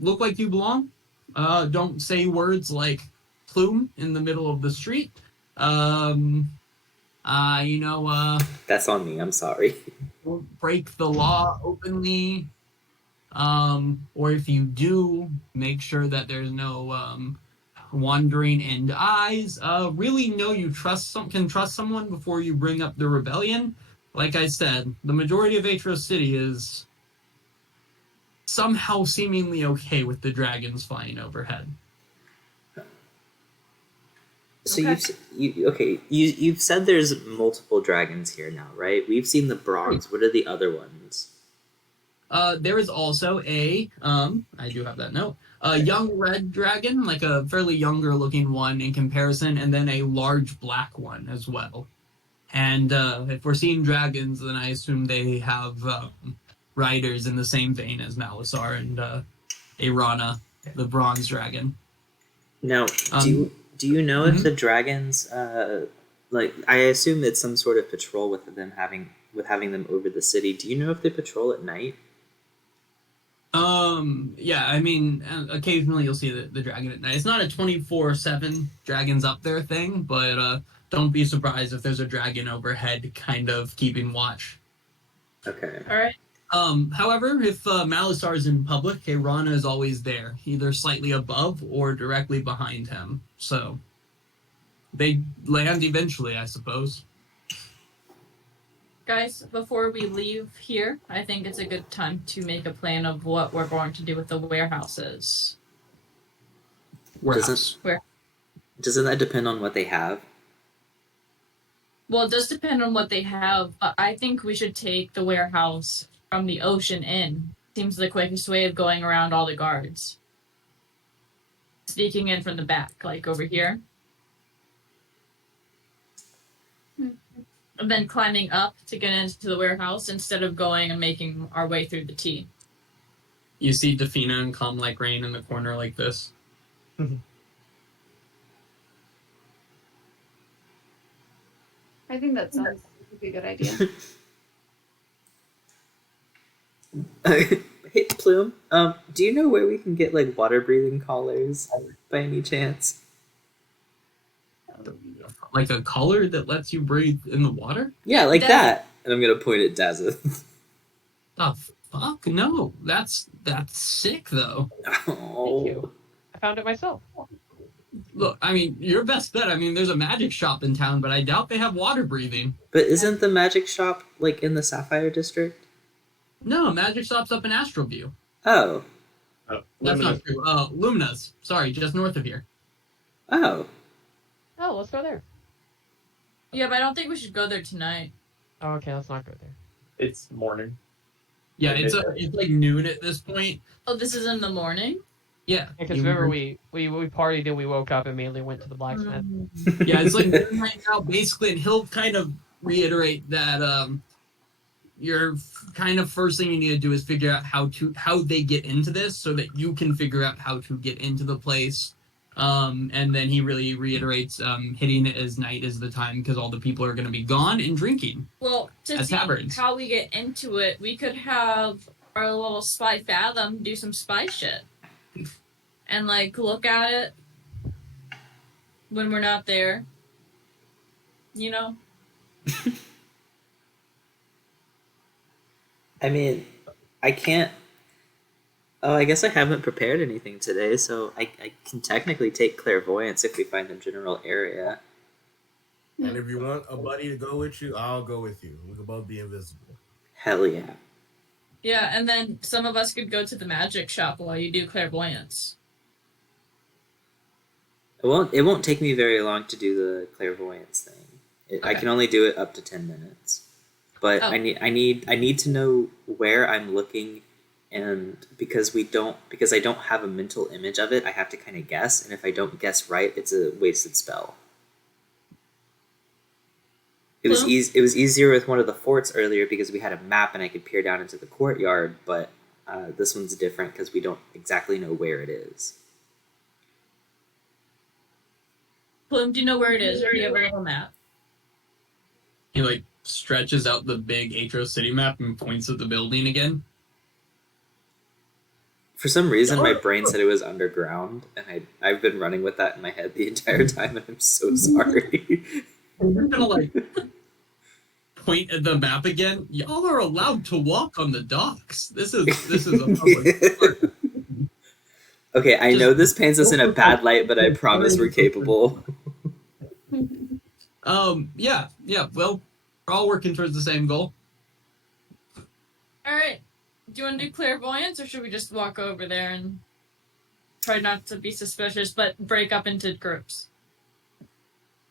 Look like you belong. Don't say words like plume in the middle of the street. You know, That's on me. I'm sorry. don't break the law openly. Or if you do, make sure that there's no wandering end eyes. Really know you can trust someone before you bring up the rebellion. Like I said, the majority of Aetros City is somehow seemingly okay with the dragons flying overhead. So Okay. you've said there's multiple dragons here now, right? We've seen the bronze. What are the other ones? There is also I do have that note, a young red dragon, like a fairly younger looking one in comparison, and then a large black one as well. And if we're seeing dragons, then I assume they have riders in the same vein as Malasar and Arana, the bronze dragon. Now, do you know if the dragons, like I assume it's some sort of patrol with having them over the city. Do you know if they patrol at night? Yeah, I mean, occasionally you'll see the dragon at night. It's not a 24/7 dragons up there thing, but don't be surprised if there's a dragon overhead kind of keeping watch. Okay. All right. However, if Malasar is in public, Arana is always there, either slightly above or directly behind him. So they land eventually, I suppose. Guys, before we leave here, I think it's a good time to make a plan of what we're going to do with the warehouses. Warehouse. Doesn't that depend on what they have? Well, it does depend on what they have. I think we should take the warehouse from the ocean in. Seems the quickest way of going around all the guards. Sneaking in from the back, like over here. And then climbing up to get into the warehouse instead of going and making our way through the T. You see Defina and Calm Like Rain in the corner like this. I think that sounds like a good idea. Hey, Plume. Do you know where we can get like water breathing collars by any chance? Like a collar that lets you breathe in the water? Yeah, like Dazza. that. And I'm gonna point at Dazza. The fuck? No. That's sick though. Oh. Thank you. I found it myself. Look, I mean, your best bet. I mean, there's a magic shop in town, but I doubt they have water breathing. But isn't the magic shop like in the Sapphire District? No, magic shop's up in Astroview. Oh. That's not true. Lumina's. Sorry, just north of here. Oh. Oh, let's go there. Yeah, but I don't think we should go there tonight. Oh, okay, let's not go there. It's morning. Yeah, it's like noon at this point. Oh, this is in the morning? Yeah. Because remember we partied and we woke up and immediately went to the blacksmith. Yeah, it's like midnight now, basically, and he'll kind of reiterate that your kind of first thing you need to do is figure out how they get into this so that you can figure out how to get into the place. And then he really reiterates hitting it as night is the time because all the people are going to be gone and drinking. Well, to As see taverns. how we get into it, we could have our little spy Fathom do some spy shit. And, like, look at it when we're not there. You know? I mean, I can't. Oh, I guess I haven't prepared anything today, so I can technically take clairvoyance if we find the general area. And if you want a buddy to go with you, I'll go with you. We can both be invisible. Hell yeah. Yeah, and then some of us could go to the magic shop while you do clairvoyance. It won't take me very long to do the clairvoyance thing. I Okay. can only do it up to 10 minutes. But Oh. I need to know where I'm looking, and because I don't have a mental image of it, I have to kind of guess, and if I don't guess right, it's a wasted spell. It was Well- It was easier with one of the forts earlier because we had a map and I could peer down into the courtyard, but this one's different because we don't exactly know where it is. Plume, do you know where it is? Or do you have a little map? He like stretches out the big Aetros city map and points at the building again. For some reason, my brain said it was underground, and I've been running with that in my head the entire time, and I'm so sorry. We're gonna like point at the map again. Y'all are allowed to walk on the docks. This is a public park. Okay, I Just- know this paints us in a bad light, but I promise we're capable. Yeah. Well, we're all working towards the same goal. Alright. Do you want to do clairvoyance, or should we just walk over there and try not to be suspicious, but break up into groups?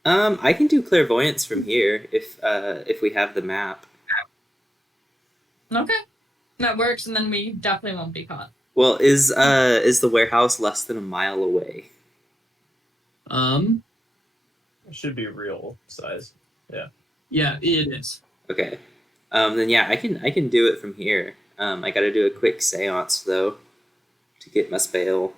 I can do clairvoyance from here if we have the map. Okay. That works, and then we definitely won't be caught. Well, is the warehouse less than a mile away? It should be real size. Yeah, it is. Okay. Then yeah, I can do it from here. I got to do a quick séance though to get my spell.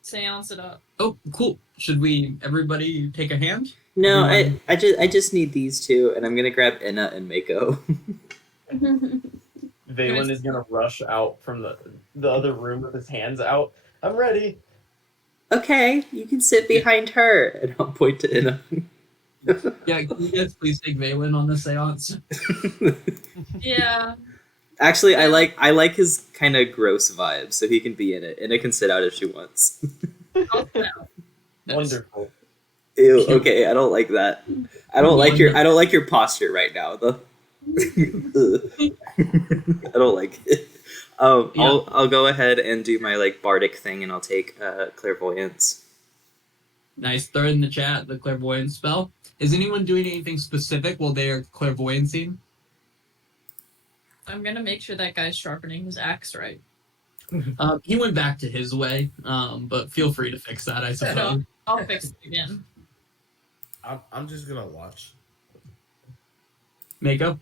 Seance it up. Oh, cool. Should everybody take a hand? No, Everyone- I just need these two, and I'm gonna grab Enna and Mako. Valen is gonna rush out from the other room with his hands out. I'm ready. Okay, you can sit behind her, and I'll point to Enna. Yeah, can you guys please take Valen on the seance? Yeah. Actually, I like his kind of gross vibe, so he can be in it. Enna can sit out if she wants. I'll sit out. Nice. Wonderful. Ew. Okay, I don't like that. I don't like your posture right now. Though. I don't like it. Yeah. I'll go ahead and do my like bardic thing, and I'll take clairvoyance. Nice. Throw in the chat the clairvoyance spell. Is anyone doing anything specific while they are clairvoyancing? I'm gonna make sure that guy's sharpening his axe right. He went back to his way, but feel free to fix that, I suppose. I'll fix it again. I'm just gonna watch. Mako? I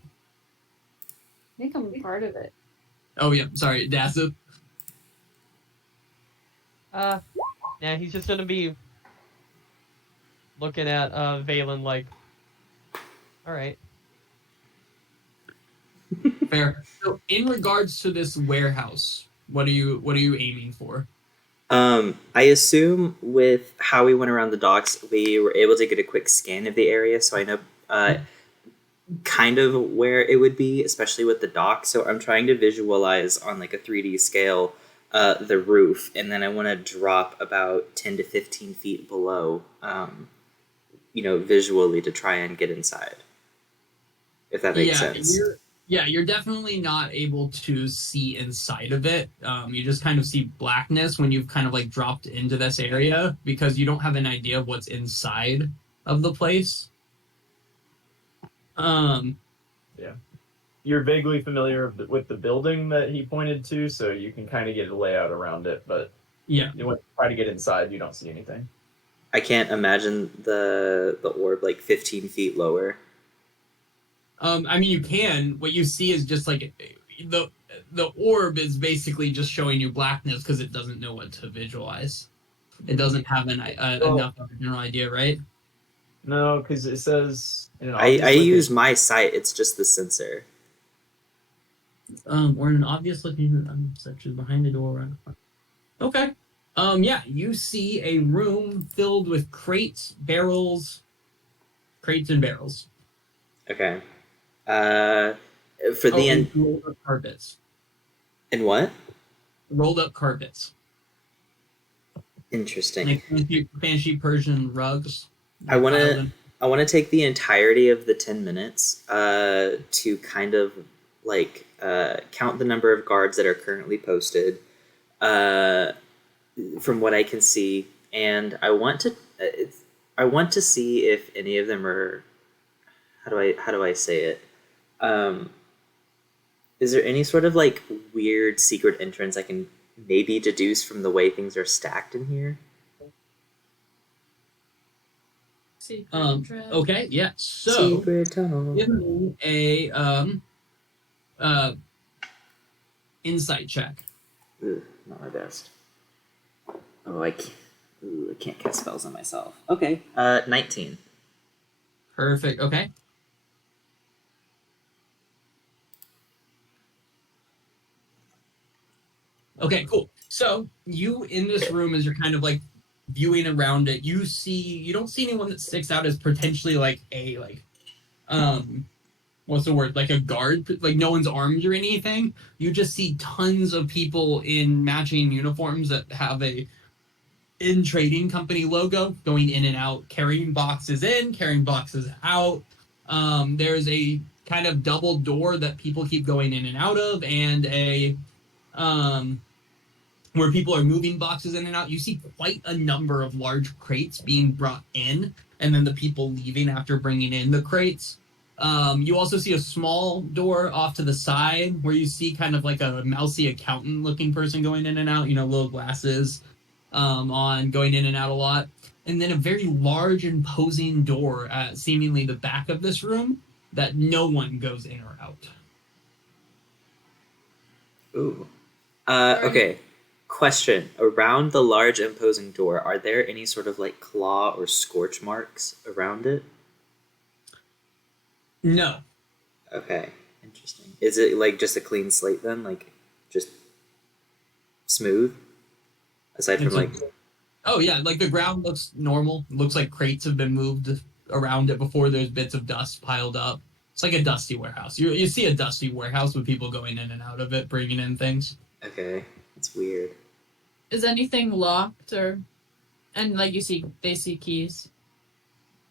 think I'm part of it. Oh, yeah. Sorry. Dasu? Yeah, he's just gonna be looking at Valen like, all right. Fair. So, in regards to this warehouse, what are you aiming for? I assume with how we went around the docks, we were able to get a quick scan of the area, so I know kind of where it would be, especially with the dock. So I'm trying to visualize on like a 3D scale the roof, and then I want to drop about 10 to 15 feet below, visually to try and get inside. If that makes sense. You're definitely not able to see inside of it. You just kind of see blackness when you've kind of like dropped into this area because you don't have an idea of what's inside of the place. You're vaguely familiar with the building that he pointed to, so you can kind of get a layout around it. But Yeah. when you try to get inside, you don't see anything. I can't imagine the orb like 15 feet lower. I mean, you can. What you see is just like the orb is basically just showing you blackness because it doesn't know what to visualize. It doesn't have enough of a general idea, right? No, because it says in an I obvious use location- my sight. It's just the sensor. Or an obvious looking section behind the door. Okay. Yeah, you see a room filled with crates and barrels. Okay. For the and rolled up carpets. and what? Rolled up carpets. Interesting. Like fancy Persian rugs. I want to take the entirety of the 10 minutes to kind of like count the number of guards that are currently posted from what I can see, and I want to see if any of them are how do I say it? Is there any sort of like weird secret entrance I can maybe deduce from the way things are stacked in here? Okay, yeah. So Secret tunnel. give me a insight check. Ugh, not my best. Oh, I can't cast spells on myself. Okay, 19. Perfect. Okay. Okay, cool. So you in this room as you're kind of like viewing around it, you don't see anyone that sticks out as potentially like a what's the word? Like a guard, like no one's armed or anything. You just see tons of people in matching uniforms that have a in trading company logo going in and out, carrying boxes in, carrying boxes out. There's a kind of double door that people keep going in and out of, and a where people are moving boxes in and out. You see quite a number of large crates being brought in, and then the people leaving after bringing in the crates. You also see a small door off to the side where you see kind of like a mousy accountant looking person going in and out, little glasses on, going in and out a lot. And then a very large, imposing door at seemingly the back of this room that no one goes in or out. Ooh. Okay. Question. Around the large imposing door, are there any sort of like claw or scorch marks around it? No. Okay. Interesting. Is it like just a clean slate then? Like just smooth? Aside from like Oh yeah, like the ground looks normal. Looks like crates have been moved around it before. There's bits of dust piled up. It's like a dusty warehouse. You see a dusty warehouse with people going in and out of it, bringing in things. Okay. That's weird. Is anything locked and like they see keys?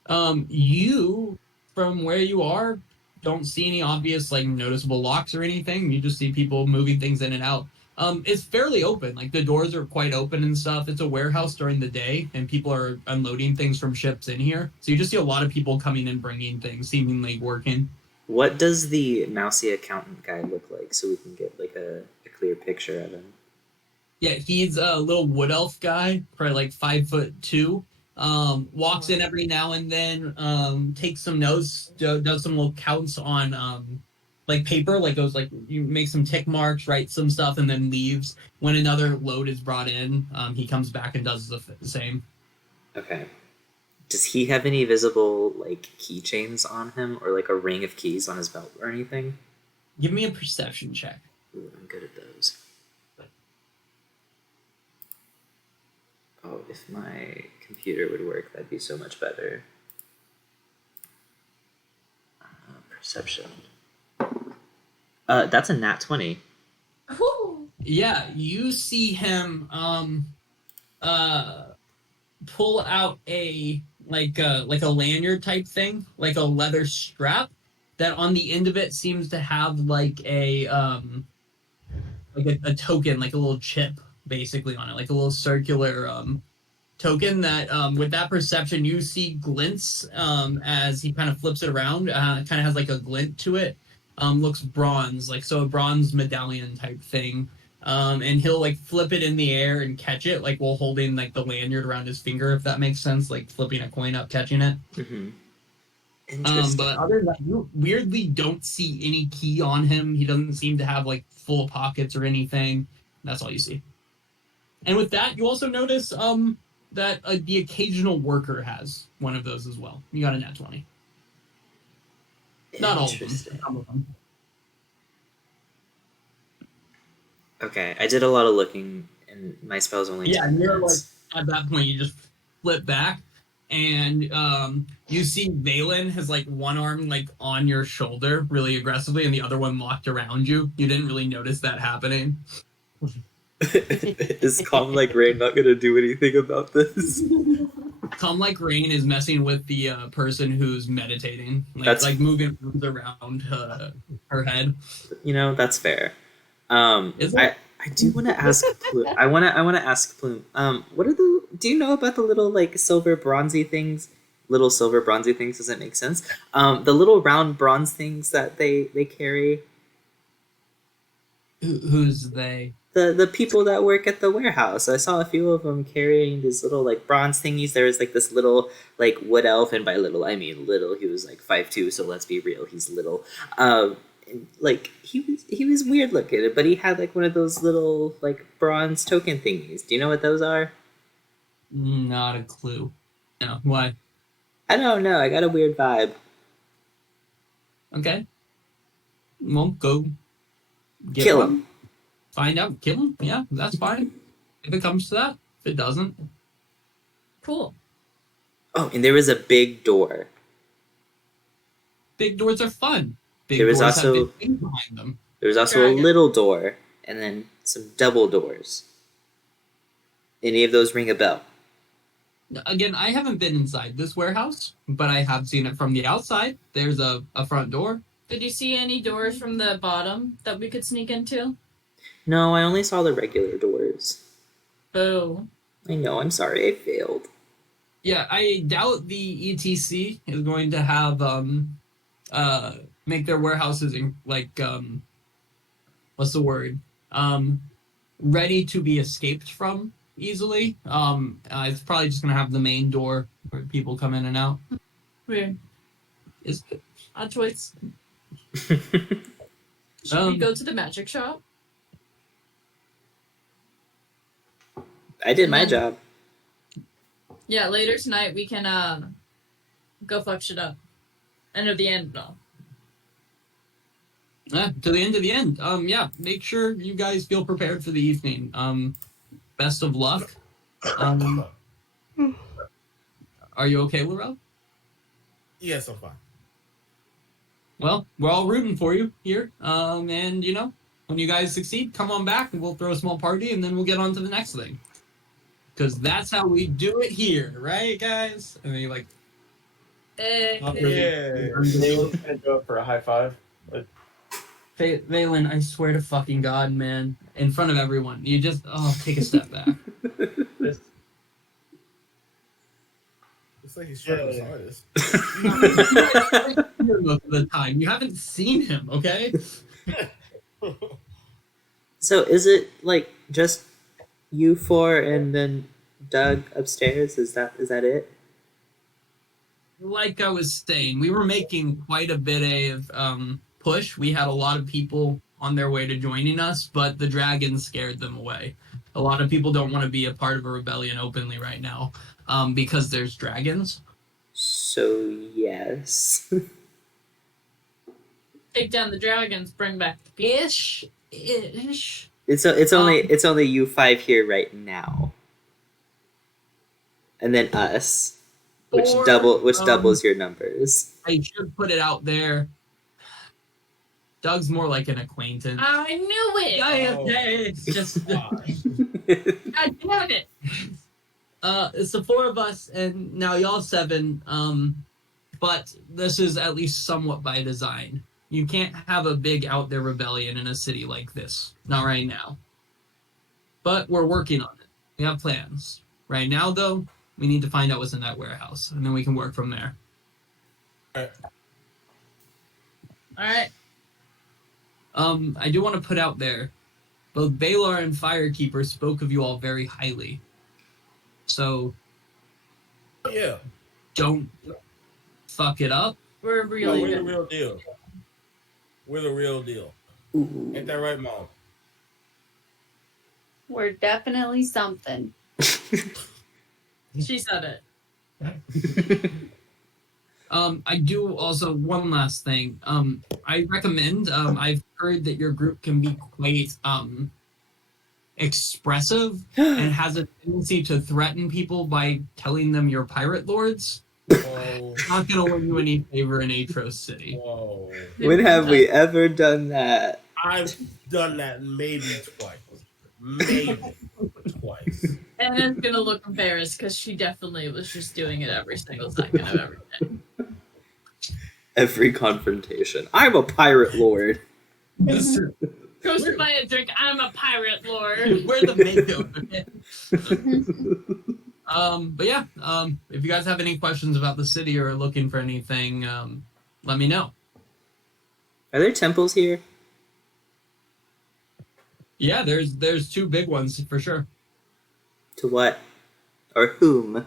You from where you are don't see any obvious like noticeable locks or anything. You just see people moving things in and out. It's fairly open. Like the doors are quite open and stuff. It's a warehouse during the day, and people are unloading things from ships in here. So you just see a lot of people coming and bringing things, seemingly working. What does the mousy accountant guy look like so we can get like a clear picture of him? Yeah, he's a little wood elf guy, probably like 5'2". Walks in every now and then, takes some notes, does some little counts on like paper, like goes like you make some tick marks, write some stuff, and then leaves. When another load is brought in, he comes back and does the same. Okay. Does he have any visible like keychains on him or like a ring of keys on his belt or anything? Give me a perception check. Ooh, I'm good at those. Oh, if my computer would work, that'd be so much better. Perception. That's a nat 20. Yeah, you see him pull out a lanyard type thing, like a leather strap that on the end of it seems to have like a token, like a little chip basically on it, like a little circular token that with that perception you see glints as he kind of flips it around. It kind of has like a glint to it. Looks bronze, like so a bronze medallion type thing. And he'll like flip it in the air and catch it, like while holding like the lanyard around his finger, if that makes sense, like flipping a coin up, catching it. Mm-hmm. Interesting. But other than that, you weirdly don't see any key on him. He doesn't seem to have like full pockets or anything. That's all you see. And with that, you also notice that the occasional worker has one of those as well. You got a nat 20. Not all of them. Interesting. Some of them. Okay, I did a lot of looking, and my spell's only Yeah, 10 and you're like, minutes. at that point, you just flip back, and you see Valen has like one arm like on your shoulder really aggressively, and the other one locked around you. You didn't really notice that happening. Is Calm Like Rain not gonna do anything about this? Calm Like Rain is messing with the person who's meditating, That's- like moving rooms around her head. You know, that's fair. Is it? I do want to ask Plume. I want to ask Plume. What are the? Do you know about the little like silver bronzy things? Little silver bronzy things. Does that make sense? The little round bronze things that they carry. Who's they? The people that work at the warehouse. I saw a few of them carrying these little like bronze thingies. There was like this little like wood elf, and by little I mean little. He was like 5'2", so let's be real, he's little. Like he was weird looking, but he had like one of those little like bronze token thingies. Do you know what those are? Not a clue. No, why? I don't know. I got a weird vibe. Okay. Well, go get Kill one. him. Find out, kill him. Yeah, that's fine. If it comes to that. If it doesn't, Cool. Oh, and there was a big door. big doors are fun. Big There was doors also- have big things behind them. There was also Dragon. a little door, and then some double doors. Any of those ring a bell? Again, I haven't been inside this warehouse, but I have seen it from the outside. There's a front door. Did you see any doors from the bottom that we could sneak into? No, I only saw the regular doors. Boo. I know. I'm sorry. I failed. Yeah, I doubt the ETC is going to have make their warehouses in, like what's the word? Ready to be escaped from easily. It's probably just gonna have the main door where people come in and out. Weird. Is Odd choice. Should we go to the magic shop? I did my job. Yeah, later tonight we can go fuck shit up. End of the end, no. To the end of the end. Yeah, make sure you guys feel prepared for the evening. Best of luck. Are you okay, Laurel? Yes, I'm fine. Well, we're all rooting for you here. And you know, when you guys succeed, come on back and we'll throw a small party and then we'll get on to the next thing. Because that's how we do it here, right, guys? And then you're like, Eh. Yeah. Valen's gonna go up for a high five. Valen, I swear to fucking God, man, in front of everyone, you just take a step back. Just- It's like he's trying to artist. Most of the time, you haven't seen him, okay? So is it like just you four and then Doug upstairs? Is that it? Like I was saying, we were making quite a bit of push. We had a lot of people on their way to joining us, but the dragons scared them away. A lot of people don't want to be a part of a rebellion openly right now because there's dragons. So yes. Take down the dragons, bring back the peace. Ish. It's only you five here right now. And then us. Which Or, doubles your numbers. I should put it out there. Doug's more like an acquaintance. I knew it! It's just God damn it! it's the four of us and now y'all seven. But this is at least somewhat by design. You can't have a big out there rebellion in a city like this. Not right now. But we're working on it. We have plans. Right now, though, we need to find out what's in that warehouse, and then we can work from there. Alright. I do want to put out there, both Baylor and Firekeeper spoke of you all very highly. So Yeah. don't fuck it up. We're No, really we're the good. real deal. We're the real deal. Ooh. Ain't that right, Mom? We're definitely something. She said it. I do also one last thing. I recommend. I've heard that your group can be quite expressive and has a tendency to threaten people by telling them you're pirate lords. Whoa. Not gonna win you any favor in Aetros City. Whoa. When have we ever done that? I've done that maybe twice. Maybe twice. Anna's gonna look embarrassed because she definitely was just doing it every single second of every day. Every confrontation. I'm a pirate lord. That's true. Goes to buy a drink. I'm a pirate lord. We're the makeup. But yeah, if you guys have any questions about the city or are looking for anything, let me know. Are there temples here? Yeah, there's two big ones for sure. To what? Or whom?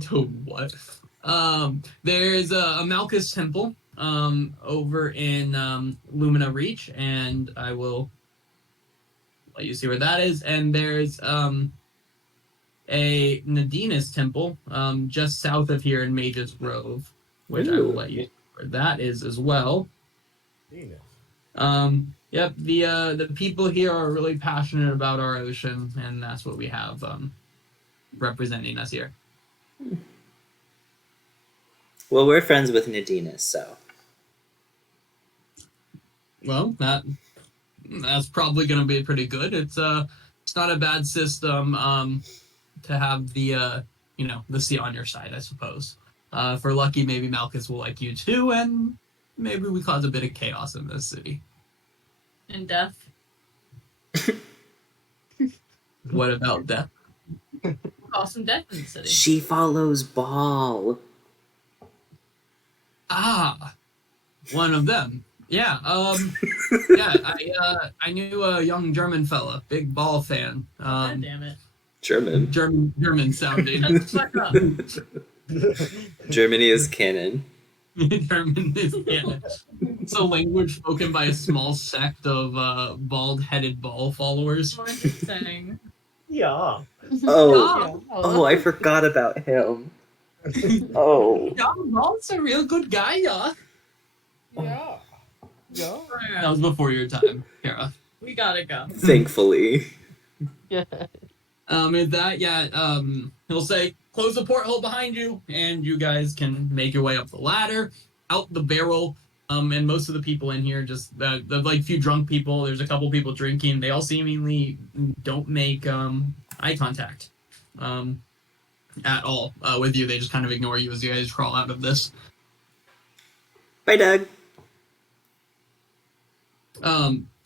To what? There's a Malchus temple over in Lumina Reach, and I will let you see where that is. And there's a Nadina's temple just south of here in Mage's Grove, which I will let you see where that is as well. Venus. Yep, the people here are really passionate about our ocean, and that's what we have representing us here. Well, we're friends with Nadina, so. Well, that's probably going to be pretty good. It's not a bad system to have the the sea on your side, I suppose. If we're lucky, maybe Malchus will like you too, and maybe we cause a bit of chaos in this city. And death. What about death? Cause some death in the city. She follows Ball. Ah, one of them. Yeah. Yeah. I knew a young German fella, big Ball fan. God damn it. German. German sounding. Shut the fuck up. Germany is canon. German is canon. It's a language spoken by a small sect of bald-headed Ball followers. Oh, interesting. Yeah. Oh, I forgot about him. Oh. Yeah, Ball's a real good guy, yeah. Yeah. Yeah. That was before your time, Kara. We gotta go. Thankfully. Yeah. With that, yeah, he'll say, close the porthole behind you, and you guys can make your way up the ladder, out the barrel, and most of the people in here, just the like few drunk people, there's a couple people drinking, they all seemingly don't make eye contact at all with you. They just kind of ignore you as you guys crawl out of this. Bye, Doug.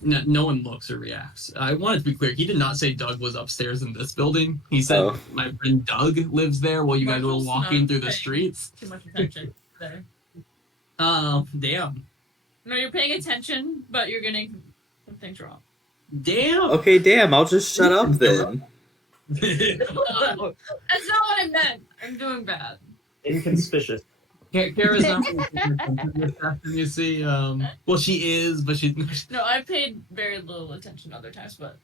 No one looks or reacts. I wanted to be clear. He did not say Doug was upstairs in this building. He said my friend Doug lives there while you guys were walking through the streets. Too much attention there. Damn. No, you're paying attention, but you're getting some things wrong. Damn. Okay, damn. I'll just shut up then. That's not what I meant. I'm doing bad. Inconspicuous. Kara's not you see. Well, she is, but she's. No, I paid very little attention other times, but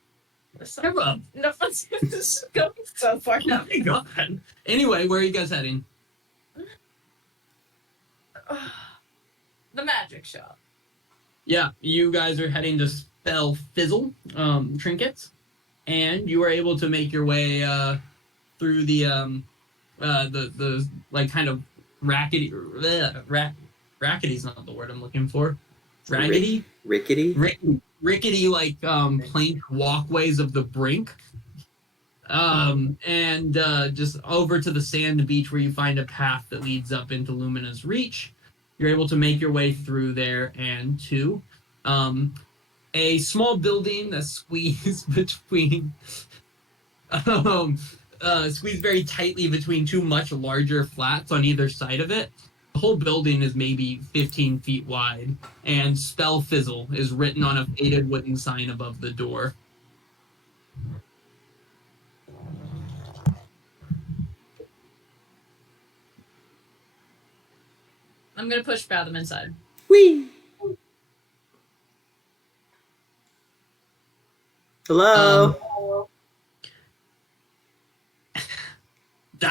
Kara. no, this is going so far Oh now. my god. Anyway, where are you guys heading? The magic shop. Yeah, you guys are heading to Spell Fizzle trinkets, and you are able to make your way through the like kind of rackety rackety's not the word I'm looking for. Raggedy? Rickety? Rickety like plank walkways of the brink. And just over to the sand beach where you find a path that leads up into Lumina's Reach. You're able to make your way through there and to a small building that's squeezed between squeezed very tightly between two much larger flats on either side of it. The whole building is maybe 15 feet wide, and Spell Fizzle is written on a faded wooden sign above the door. I'm gonna push Fathom inside. Whee! Hello. Da.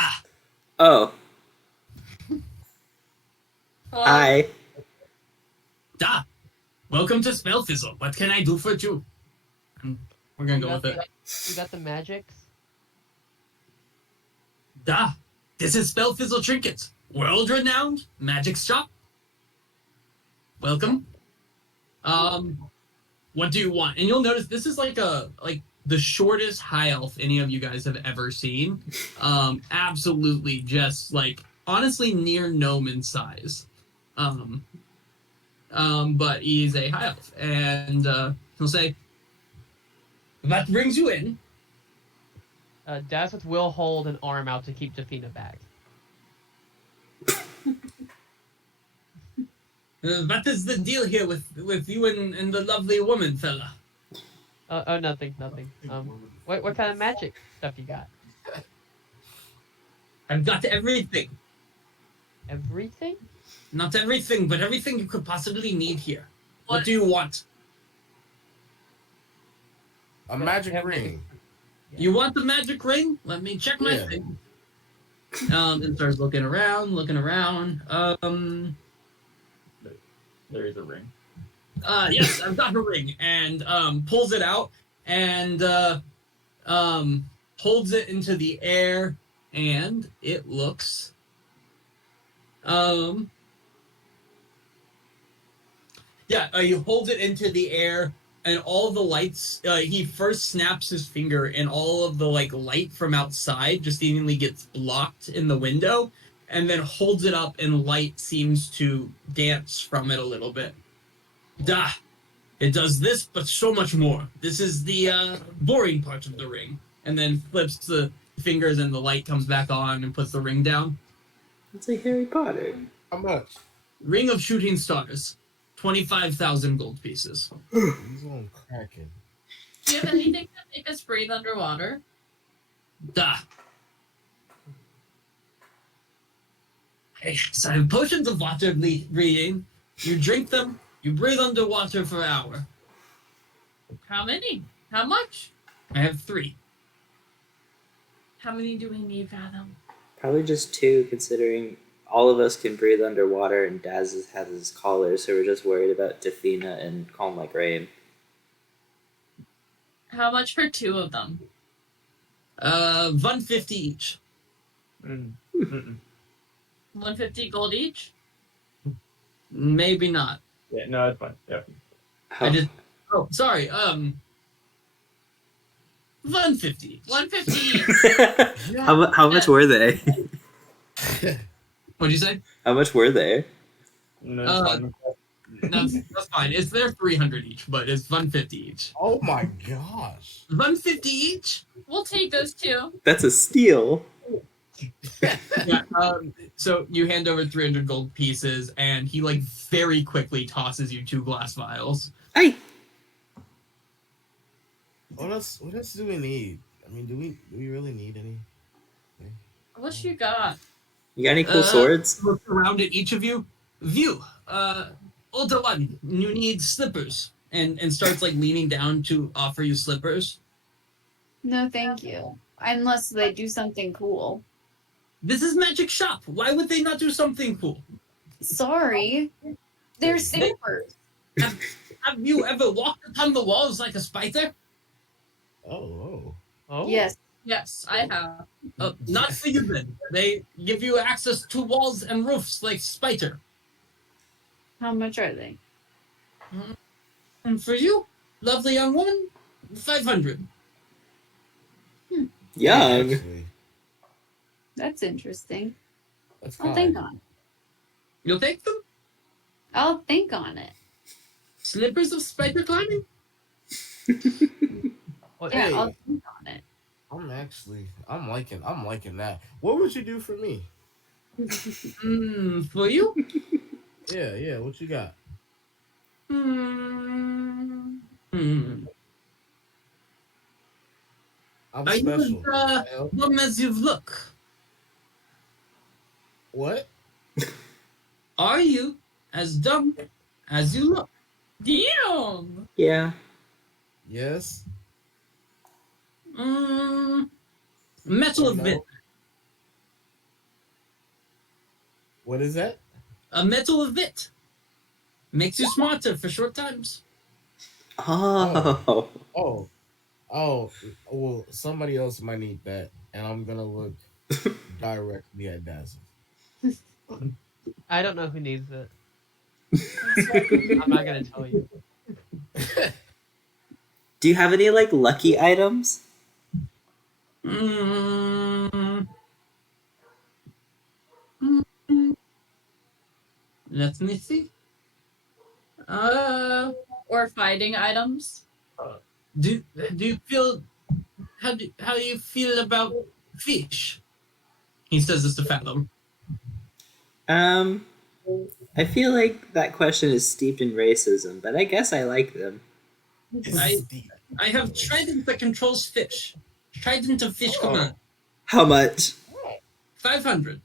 Oh, Hello? hi. Da. Welcome to Spellfizzle. What can I do for you? We're gonna go with it. You got the magics? Da. This is Spellfizzle Trinkets, world-renowned magic shop. Welcome. What do you want? And you'll notice this is like the shortest high elf any of you guys have ever seen. Absolutely just like honestly near gnome in size. But he's a high elf, and he'll say, "That brings you in." Dazeth will hold an arm out to keep Jafina back. What is the deal here with you and the lovely woman, fella? Oh, nothing. What kind of magic stuff you got? I've got everything. Everything? Not everything, but everything you could possibly need here. What What- do you want? A magic ring. You want the magic ring? Let me check my Yeah. thing. And starts looking around. There is a ring. Yes, I've got a ring, and pulls it out and holds it into the air, and it looks he holds it into the air, and all the lights. He first snaps his finger, and all of the light from outside just seemingly gets blocked in the window, and then holds it up, and light seems to dance from it a little bit. Da! It does this, but so much more. This is the boring part of the ring, and then flips the fingers, and the light comes back on, and puts the ring down. It's like Harry Potter. How much? Ring of Shooting Stars, 25,000 gold pieces. He's on cracking. Do you have anything to make us breathe underwater? Da. So I have potions of water breathing. You drink them, you breathe underwater for an hour. How many? How much? I have 3. How many do we need, Fathom? Probably just 2, considering all of us can breathe underwater, and Daz has his collar, so we're just worried about Tafina and Calm Like Rain. How much for 2 of them? 150 each. 150 gold each? Maybe not. Yeah, no, it's fine. Yeah. I just. Oh, sorry. 150 each. 150 each. How much were they? What'd you say? How much were they? No, it's fine. That's fine. It's they're 300 each, but it's 150 each. Oh my gosh. 150 each? We'll take those 2. That's a steal. Yeah. So you hand over 300 gold pieces, and he very quickly tosses you 2 glass vials. Hey. What else do we need? I mean, do we really need any? What you got? You got any cool swords? Look around at each of you. View. Older one, you need slippers, and starts leaning down to offer you slippers. No, thank you. Unless they do something cool. This is magic shop. Why would they not do something cool? Sorry. They're slippers. Have you ever walked upon the walls like a spider? Oh. Oh. Yes. Yes, I have. Not for you then. They give you access to walls and roofs like spider. How much are they? And for you, lovely young woman, 500. Young. Actually, That's interesting. that's I'll fine. think on it. You'll take them? I'll think on it. Slippers of spider climbing? Well, Yeah, Hey. I'll think on it. I'm liking that. What would you do for me? For you? Yeah, what you got? Hmm. I'm Are you special. Hell, dumb as you look? what? Are you as dumb as you look? Damn. Yeah. Yes. Mm, metal Or of no? it. What is that? A metal of it. Makes you smarter for short times. Oh. Oh. Oh. Oh. Well, somebody else might need that, and I'm gonna look directly at Dazzle. I don't know who needs it. I'm not gonna tell you. Do you have any like lucky items? Mm, mm, let me see. Uh, Or fighting items. do do you feel how do you feel about fish? He says this to Fathom. Um, I feel like that question is steeped in racism, but I guess I like them. I Deep. I have trident that controls fish. Trident of fish Oh. command. How much? 500.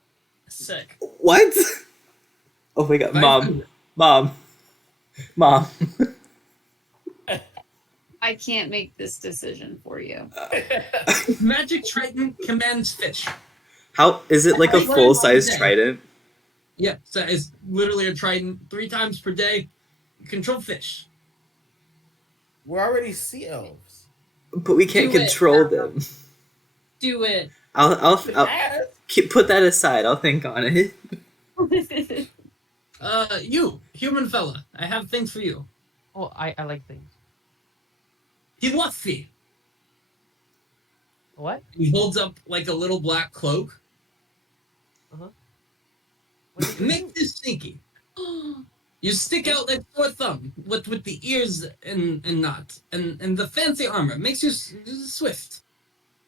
Sick. What? Oh my god, mom, 500. mom, mom. I can't make this decision for you. Magic trident commands fish. How is it like a full size trident? Yeah, so it's literally a trident 3 times per day. Control fish. We're already sea elves. But we can't Do it. control them. Do it. I'll put that aside. I'll think on it. You, human fella, I have things for you. Oh, I like things. Hiwafi. What? He holds up like a little black cloak. What is it? Make this sneaky. You stick out like sore thumb with the ears and not and the fancy armor makes you swift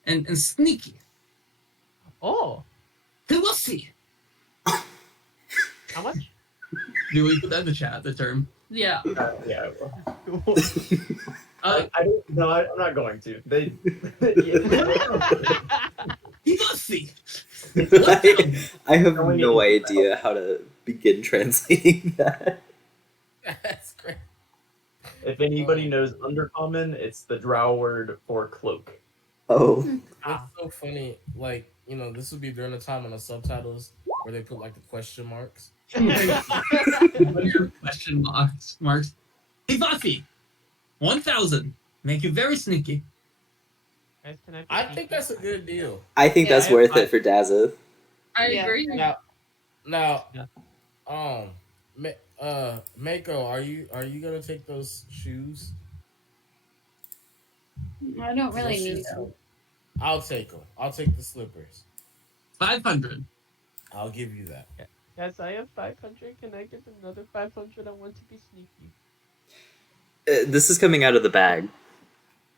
and sneaky. Oh, Hiwafi. how much? Do we put that in the chat? The term. Yeah. Yeah. I don't. No, I'm not going to. They. Hiwafi. I have no idea how to begin translating that. That's great. If anybody knows Undercommon, it's the drow word for cloak. Oh. It's so funny. Like, you know, this would be during the time on the subtitles where they put like the question marks. Question marks. Hiwafi. 1,000. Make you very sneaky. Guys, can I I think that's a good deal. I think Yeah, that's I- worth I- it for Dazza. I Yeah. agree. Now, Yeah. Mako, are you gonna take those shoes? I don't really Those need shoes? them. I'll take them. I'll take the slippers. 500. I'll give you that. Guys, I have 500. Can I get another 500? I want to be sneaky. This is coming out of the bag.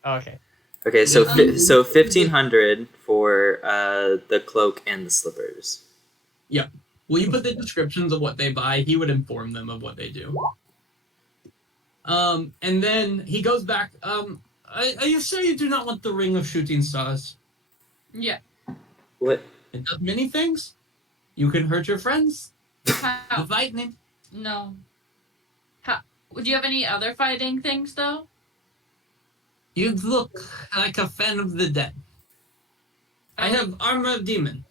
Oh, okay. Okay, so Yeah. so 1,500 for the cloak and the slippers. Will you put the descriptions of what they buy? He would inform them of what they do. And then he goes back. Are you sure you do not want the ring of shooting stars? Yeah. What? It does many things. You can hurt your friends. How? The lightning. No. How? Would you have any other fighting things though? You look like a fan of the dead. I have armor of demon.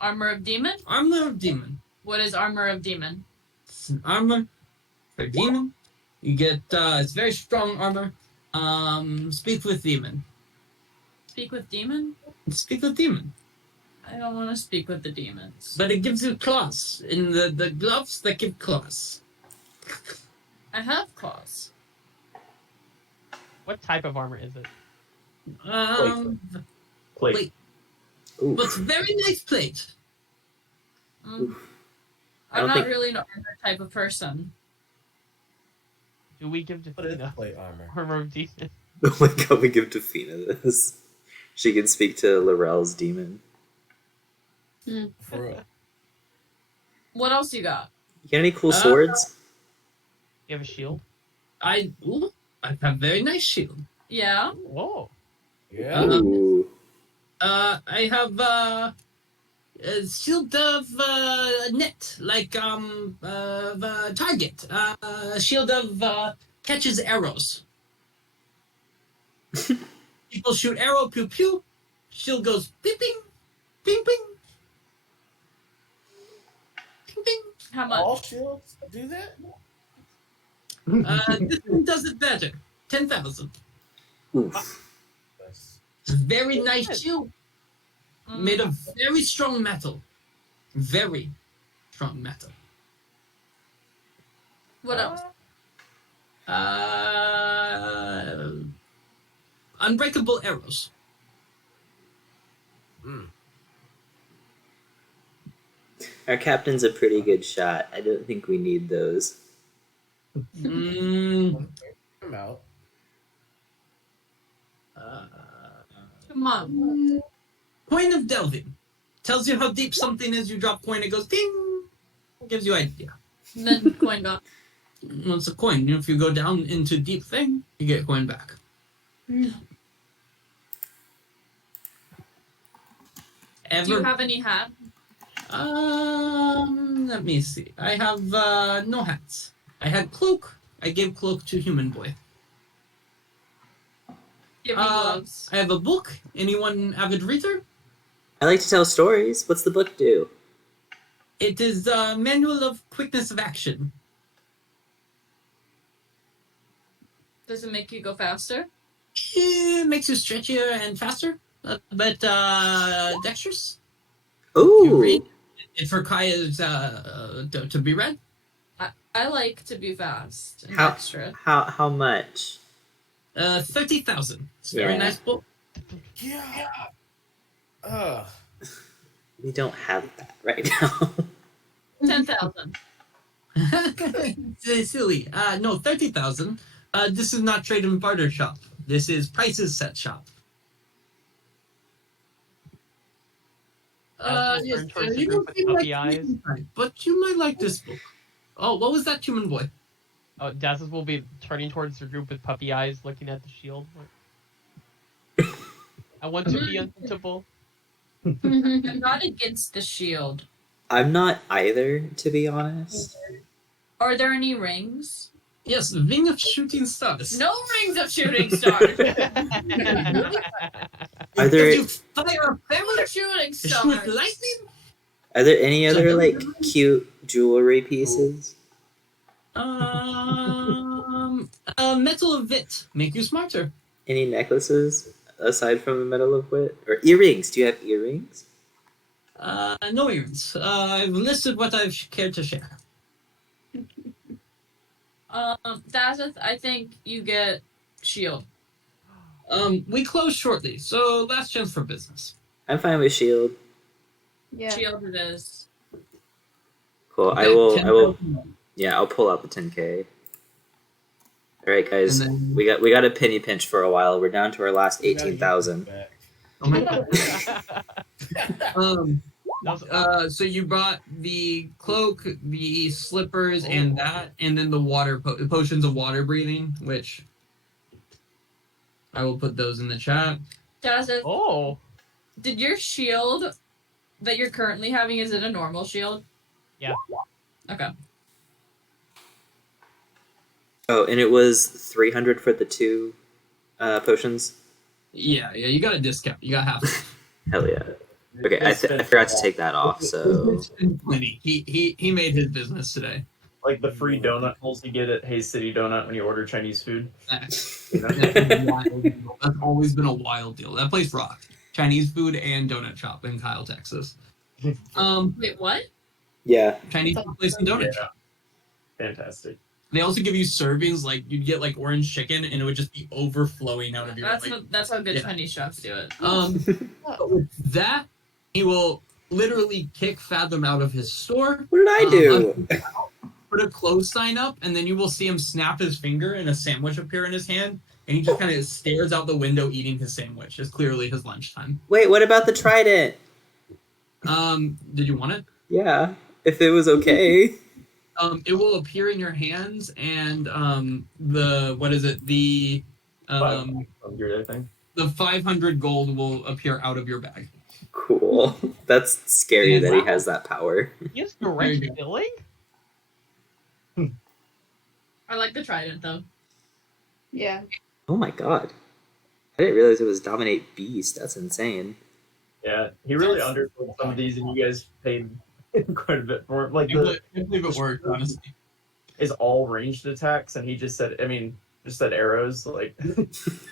Armor of demon. Armor of demon. What is armor of demon? It's an armor for demon. You get it's very strong armor. Speak with demon. Speak with demon. Speak with demon. I don't want to speak with the demons. But it gives you claws in the gloves that give claws. I have claws. What type of armor is it? Plate. Wait. Ooh. But very nice plate. Mm. I I'm don't not think- really an armor type of person. Do we give What is Defina plate armor? armor of demon? Oh my god, we give Defina this. She can speak to Laurel's demon. For real. What else you got? You got any cool swords? You have a shield? I have very nice shield. Yeah. Whoa. Yeah. Ooh. I have a shield of net, like the target. A shield of catches arrows. People shoot arrow, pew pew. Shield goes ping ping, ping ping, ping ping. How much? All shields do that? This one does it better. 10,000. Oof. Yes. It's a very nice shield, made of very strong metal. Very strong metal. What else? Unbreakable arrows. Our captain's a pretty good shot. I don't think we need those. Mm, I'm out. Come on. Coin of delving. Tells you how deep something is. You drop coin, it goes ding. Gives you idea. And then coin gone. Well, it's a coin. If you go down into deep thing, you get coin back. Do you have any hat? Let me see. I have no hats. I had cloak. I gave cloak to human boy. Give me gloves. I have a book. Anyone avid reader? I like to tell stories. What's the book do? It is a manual of quickness of action. Does it make you go faster? It makes you stretchier and faster, but dexterous. You read. Ooh. It requires to be read. I like to be fast and How- extra. How much? 30,000. It's a very Yeah. nice book. Yeah. We don't have that right now. 10,000. It's silly. No, 30,000. This is not trade and barter shop. This is prices set shop. Yes, turn towards the you group don't with seem puppy like eyes. but you might like this book. Oh, what was that, human boy? Oh, Daz's will be turning towards the group with puppy eyes, looking at the shield. I want to be untouchable. I'm not against the shield. I'm not either, to be honest. Are there any rings? Yes, Ring of Shooting Stars. No rings of shooting stars. Are there If you fire a They're family, shooting shoot stars. lightning. any other like cute jewelry pieces? Metal of Wit. Make you smarter. Any necklaces aside from the Medal of Wit? Or earrings? Do you have earrings? No earrings. I've listed what I've cared to share. Dazeth, I think you get shield. We close shortly, so last chance for business. I'm fine with shield. Yeah. Shield it is. Cool. Okay, I will 10,000. yeah, I'll pull out the 10K. Alright guys, And then- we got a penny pinch for a while. We're down to our last We gotta get 18,000. this back. Oh my god. That was- So you brought the cloak, the slippers, and that, and then the water potions of water breathing, which I will put those in the chat. Dazeth, oh, did your shield that you're currently having, is it a normal shield? Yeah. Okay. Oh, and it was 300 for the two potions? Yeah, you got a discount. You got half. Hell yeah. Okay, I forgot to take that off, so Plenty. He made his business today. Like the free donut holes you get at Hayes City Donut when you order Chinese food. That's a wild deal. That's always been a wild deal. That place rocked. Chinese food and donut shop in Kyle, Texas. Wait, what? yeah. Chinese food place and donut Yeah. shop. Fantastic. They also give you servings, like you'd get like orange chicken and it would just be overflowing out of your That's how good yeah. Chinese chefs do it. But with that, he will literally kick Fathom out of his store, What did I do? put a close sign up, and then you will see him snap his finger and a sandwich appear in his hand, and he just kind of stares out the window eating his sandwich. It's clearly his lunchtime. Wait, what about the trident? Did you want it? Yeah, if it was okay. It will appear in your hands, and the what is it? The 500, I think. the 500 gold will appear out of your bag. Cool. That's scary And that he wow. has that power. He has There direct you go. killing? I like the trident though. Yeah. Oh my god. I didn't realize it was Dominate Beast. That's insane. Yeah, he really That's- undersold some of these, and you guys paid quite a bit for it. Like I can't believe it worked, honestly. is all ranged attacks, and he just said, I mean, just said arrows. Like,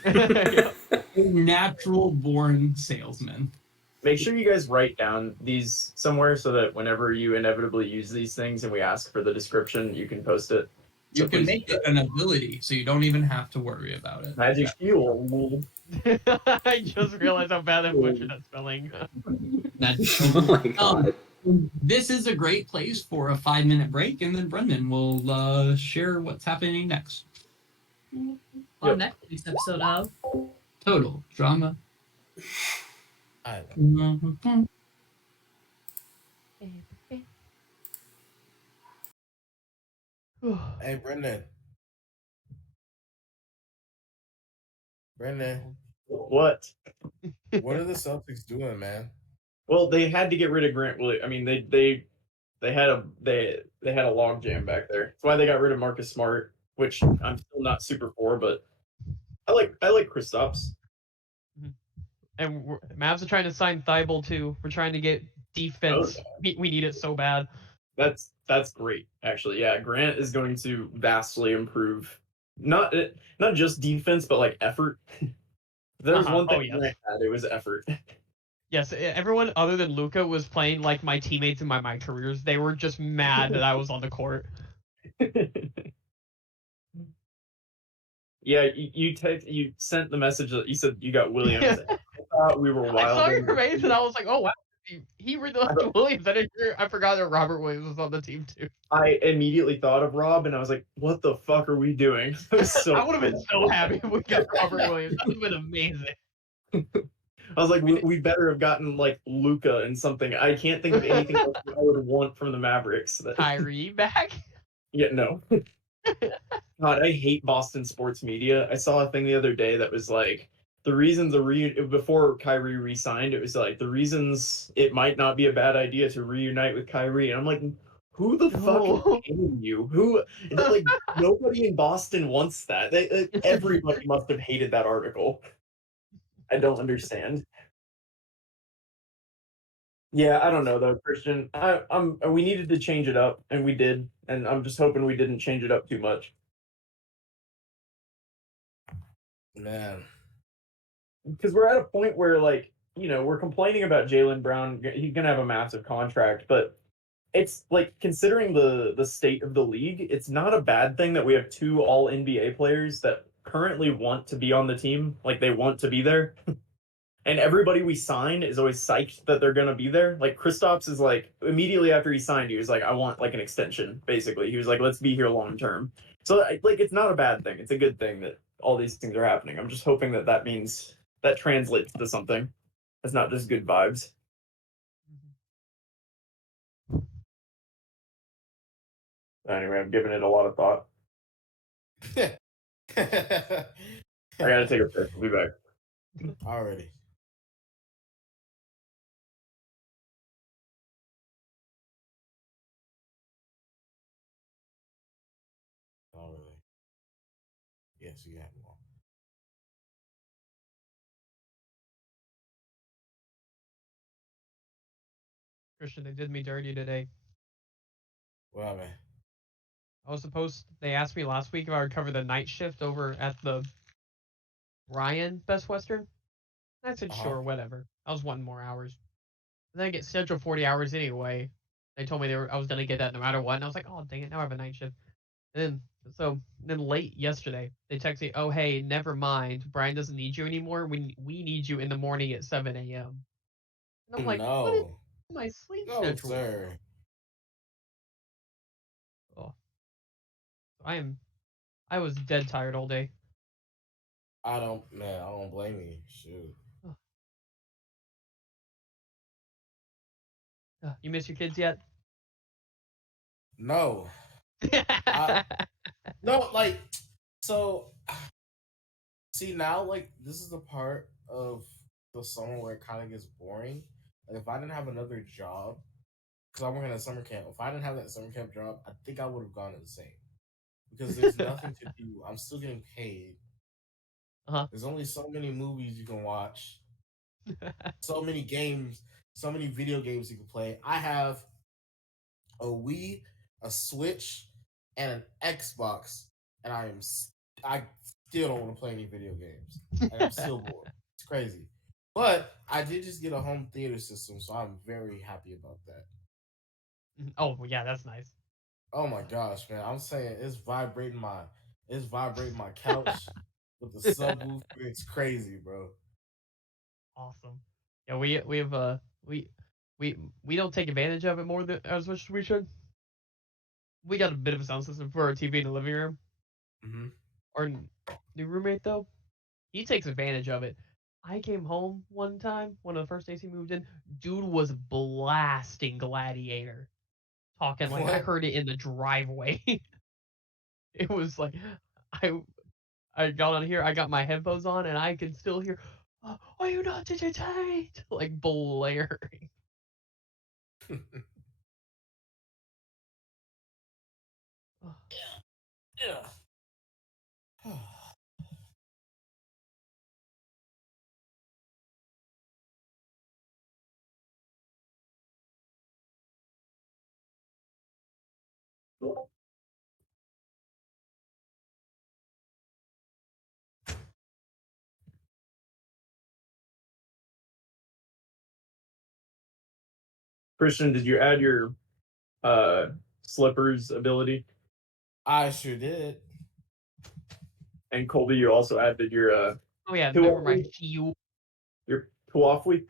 Yeah. Natural born salesman. make sure you guys write down these somewhere so that whenever you inevitably use these things and we ask for the description, you can post it. You So can please- make it an ability, so you don't even have to worry about it. Magic fuel. I just realized how bad I butchered that spelling. That's Oh my god. This is a great place for a 5-minute break, and then Brendan will share what's happening next. On next week's episode of Total drama. I Hey, Brendan. Brendan, What? what are the Celtics doing, man? Well, they had to get rid of Grant Williams. I mean, they had a log jam back there. That's why they got rid of Marcus Smart, which I'm still not super for, but I like Kristaps. And Mavs are trying to sign Thibault too. We're trying to get defense. We need it so bad. That's great, actually. Yeah, Grant is going to vastly improve not just defense, but like effort. There's one thing yes. Grant had, it was effort. Yes, everyone other than Luca was playing like my teammates in my careers. They were just mad that I was on the court. Yeah, you sent the message that you said you got Williams. Yeah. I thought we were wild. I saw your face and I was like, oh wow, he really liked Williams. I forgot that Robert Williams was on the team too. I immediately thought of Rob, and I was like, "What the fuck are we doing?" I was so I would have been so happy if we got Robert Williams. That would have been amazing. I was like, we better have gotten like Luca and something. I can't think of anything else that I would want from the Mavericks. Kyrie back? Yeah, no. God, I hate Boston sports media. I saw a thing the other day that was like the reasons before Kyrie re-signed. It was like the reasons it might not be a bad idea to reunite with Kyrie. And I'm like, who the fuck is paying you? Who like nobody in Boston wants that. Everybody must have hated that article. I don't understand. Yeah, I don't know though, Christian. We needed to change it up, and we did, and I'm just hoping we didn't change it up too much. Man. Because we're at a point where, like, we're complaining about Jaylen Brown. He's gonna have a massive contract, but it's like considering the state of the league, it's not a bad thing that we have two all NBA players that currently want to be on the team. Like they want to be there. And everybody we sign is always psyched that they're gonna be there. Like Kristaps is like immediately after he signed, he was like, "I want like an extension." Basically, he was like, "Let's be here long term." So like, it's not a bad thing. It's a good thing that all these things are happening. I'm just hoping that means that translates to something. It's not just good vibes. Anyway, I'm giving it a lot of thought. I gotta take a piss. I'll be back. Already. Already. Yes, you have more. Christian, they did me dirty today. Well, man. They asked me last week if I would cover the night shift over at the Ryan Best Western. I said, sure, whatever. I was wanting more hours. And then I get scheduled 40 hours anyway. They told me I was going to get that no matter what. And I was like, oh, dang it, now I have a night shift. And then late yesterday, they text me, oh, hey, never mind. Brian doesn't need you anymore. We need you in the morning at 7 a.m. And I'm like, what is my sleep schedule? Sir. Oh. I was dead tired all day. I don't blame you. Shoot. You miss your kids yet? No. No, like, so, see, now, like, this is the part of the summer where it kind of gets boring Like, if I didn't have another job, because I'm working at summer camp. If I didn't have that summer camp job, I think I would have gone insane. Because there's nothing to do. I'm still getting paid. There's only so many movies you can watch, so many games, so many video games you can play. I have a Wii, a Switch, and an Xbox, and I still don't want to play any video games, and I'm still bored. It's crazy. But I did just get a home theater system, so I'm very happy about that. Oh yeah, that's nice. Oh my gosh, man! I'm saying it's vibrating my couch with the subwoofer. It's crazy, bro. Awesome. Yeah, we have we don't take advantage of it more than as much as we should. We got a bit of a sound system for our TV in the living room. Mm-hmm. Our new roommate though, he takes advantage of it. I came home one time, one of the first days he moved in. Dude was blasting Gladiator, talking like I What? heard it in the driveway. It was like I I got on here, I got my headphones on, and I can still hear, "Are you not entertained?" Like blaring. Yeah. Christian, did you add your slippers ability? I sure did. And Colby, you also added your Oh yeah, remember my shield. your Puafwi?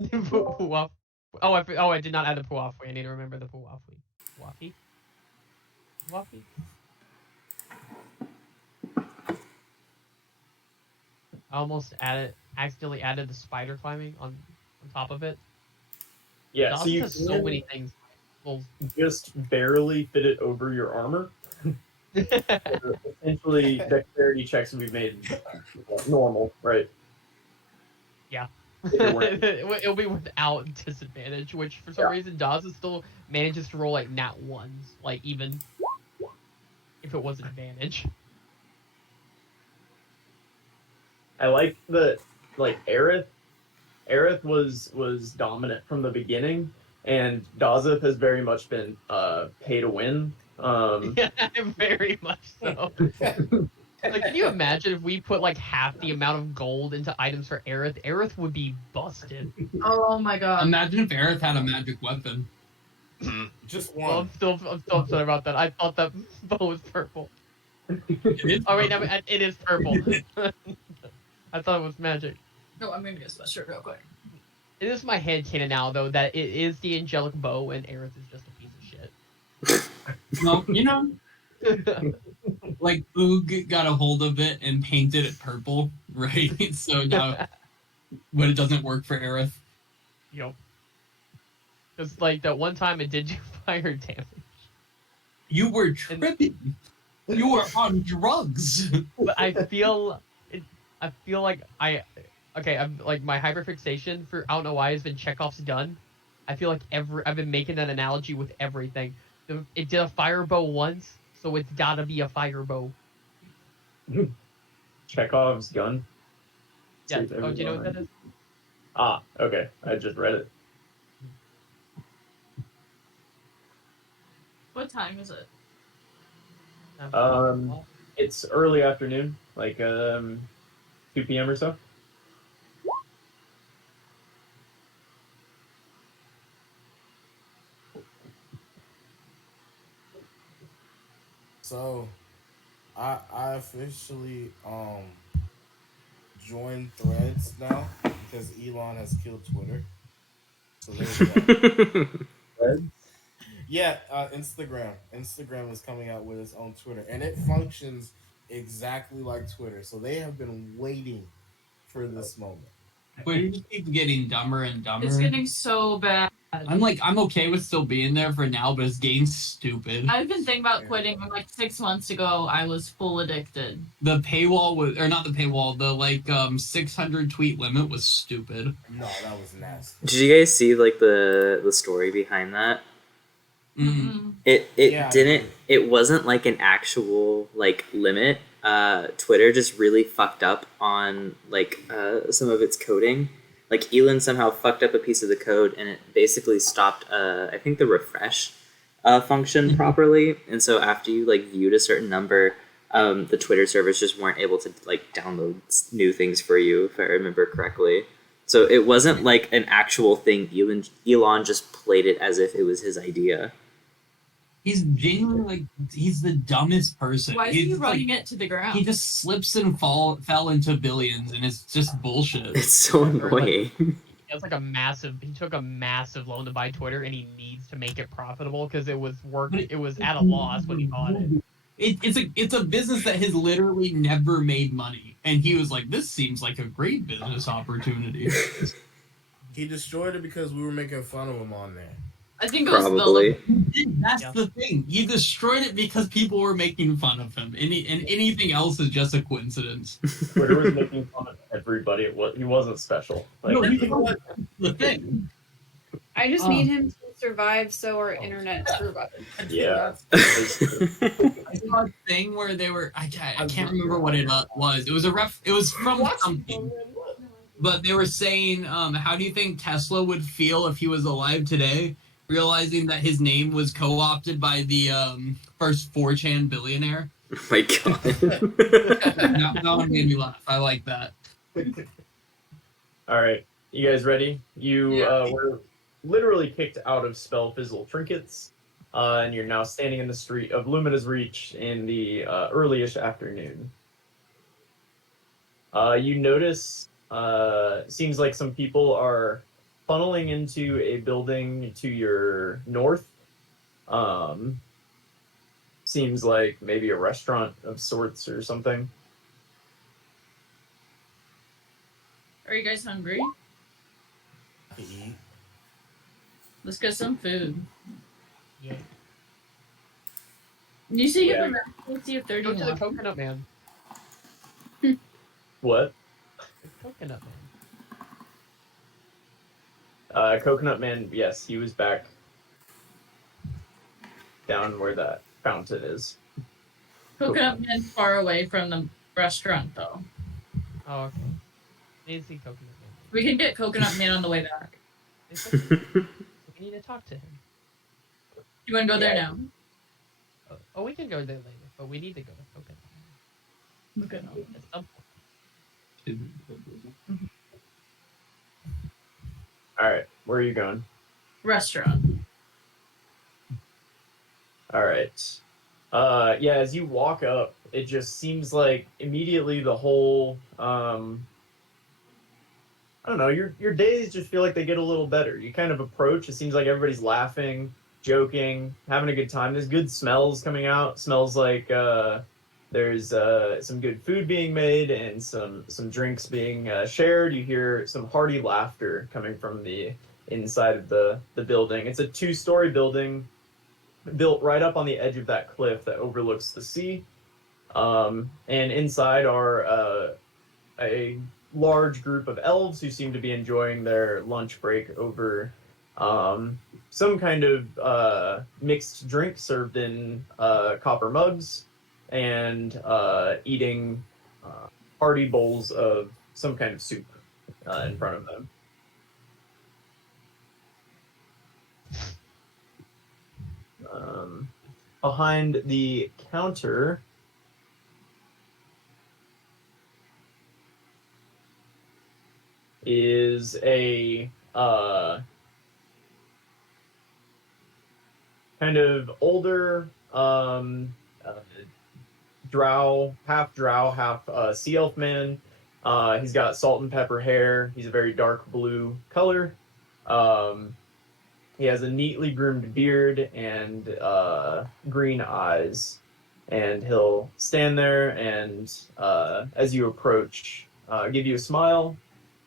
Puaf. I did not add the Puafwi. I need to remember the Puafwi. Puafi? Puafi? I almost accidentally added the spider climbing on top of it. Yeah, Dawson so you has so many things. Well, just barely fit it over your armor. Essentially, dexterity checks would be made normal, right? Yeah. If it weren't- It'll be without disadvantage, which for some reason Dawson still manages to roll like nat ones, like even if it was advantage. I like that, like Aerith was dominant from the beginning, and Dazeth has very much been pay to win. Yeah, very much so. Like, can you imagine if we put like half the amount of gold into items for Aerith? Aerith would be busted. Oh my god. Imagine if Aerith had a magic weapon. Just Well, one. I'm still upset about that. I thought that bow was purple. Oh wait, no, it is purple. I thought it was magic. No, I'm gonna guess that shirt real quick. It is my headcanon now, though, that it is the angelic bow and Aerith is just a piece of shit. Well, you know, like Boog got a hold of it and painted it purple, right? So now, but it doesn't work for Aerith. Yup. Because, like, that one time it did do fire damage. You were tripping. You were on drugs. But I feel like I'm like my hyperfixation for I don't know why has been Chekhov's gun. I feel like I've been making that analogy with everything. It did a fire bow once, so it's gotta be a fire bow. Chekhov's gun. Yeah. See if Oh, do you know what that is? Ah, okay. I just read it. What time is it? It's early afternoon, like 2 p.m. or so. So, I officially joined Threads now because Elon has killed Twitter. So there's that. Yeah, Instagram. Instagram is coming out with its own Twitter, and it functions exactly like Twitter. So they have been waiting for this moment. But you just keep getting dumber and dumber. It's getting so bad. I'm okay with still being there for now, but his game's stupid. I've been thinking about quitting. Like 6 months ago, I was full addicted. The paywall was, or not the paywall, the 600 tweet limit was stupid. No, that was nasty. Did you guys see like the story behind that? It Yeah, didn't. It wasn't like an actual like limit. Twitter just really fucked up on like some of its coding. Like Elon somehow fucked up a piece of the code, and it basically stopped. I think the refresh function properly. And so after you like viewed a certain number, the Twitter servers just weren't able to like download new things for you, if I remember correctly. So it wasn't like an actual thing. Elon just played it as if it was his idea. He's genuinely like he's the dumbest person. Why is he running it to the ground? He just slips and fell into billions, and it's just bullshit. It's so annoying. He took a massive loan to buy Twitter, and he needs to make it profitable because it was at a loss when he bought it. It's a business that has literally never made money, and he was like, "This seems like a great business opportunity." He destroyed it because we were making fun of him on there. I think it Probably. That's the thing. He destroyed it because people were making fun of him. And anything else is just a coincidence. Twitter was making fun of everybody. He wasn't special. Like, No, the thing. I just need him to survive so our internet survives. Yeah. I saw a thing where they were. I can't remember what it was. It was It was from something. But they were saying, how do you think Tesla would feel if he was alive today, realizing that his name was co-opted by the first 4chan billionaire? Oh my god. That one made me laugh. I like that. All right, you guys ready? You were literally kicked out of Spellfizzle Trinkets, and you're now standing in the street of Lumina's Reach in the early-ish afternoon. You notice, seems like some people are funneling into a building to your north. Seems like maybe a restaurant of sorts or something. Are you guys hungry? Eat. Let's get some food. Yeah. You see, Yeah. you have see if 30 Go to the Coconut Man. What? The Coconut Man. Coconut Man, yes, he was back down where that fountain is. Coconut Man's far away from the restaurant, though. Oh, okay. I need to see Coconut Man. We can get Coconut Man on the way back. It's okay. We need to talk to him. You want to go there now? Oh, we can go there later, but we need to go to Coconut Man. Okay. At some point. All right, where are you going? Restaurant. All right. Yeah, as you walk up, it just seems like immediately the whole I don't know, your days just feel like they get a little better. You kind of approach, it seems like everybody's laughing, joking, having a good time. There's good smells coming out. Smells like there's some good food being made and some drinks being shared. You hear some hearty laughter coming from the inside of the building. It's a 2-story building built right up on the edge of that cliff that overlooks the sea. And inside are a large group of elves who seem to be enjoying their lunch break over some kind of mixed drink served in copper mugs and eating hearty bowls of some kind of soup in front of them. Behind the counter is a kind of older drow, half sea elf man. He's got salt and pepper hair. He's a very dark blue color. He has a neatly groomed beard and green eyes. And he'll stand there and, as you approach, give you a smile,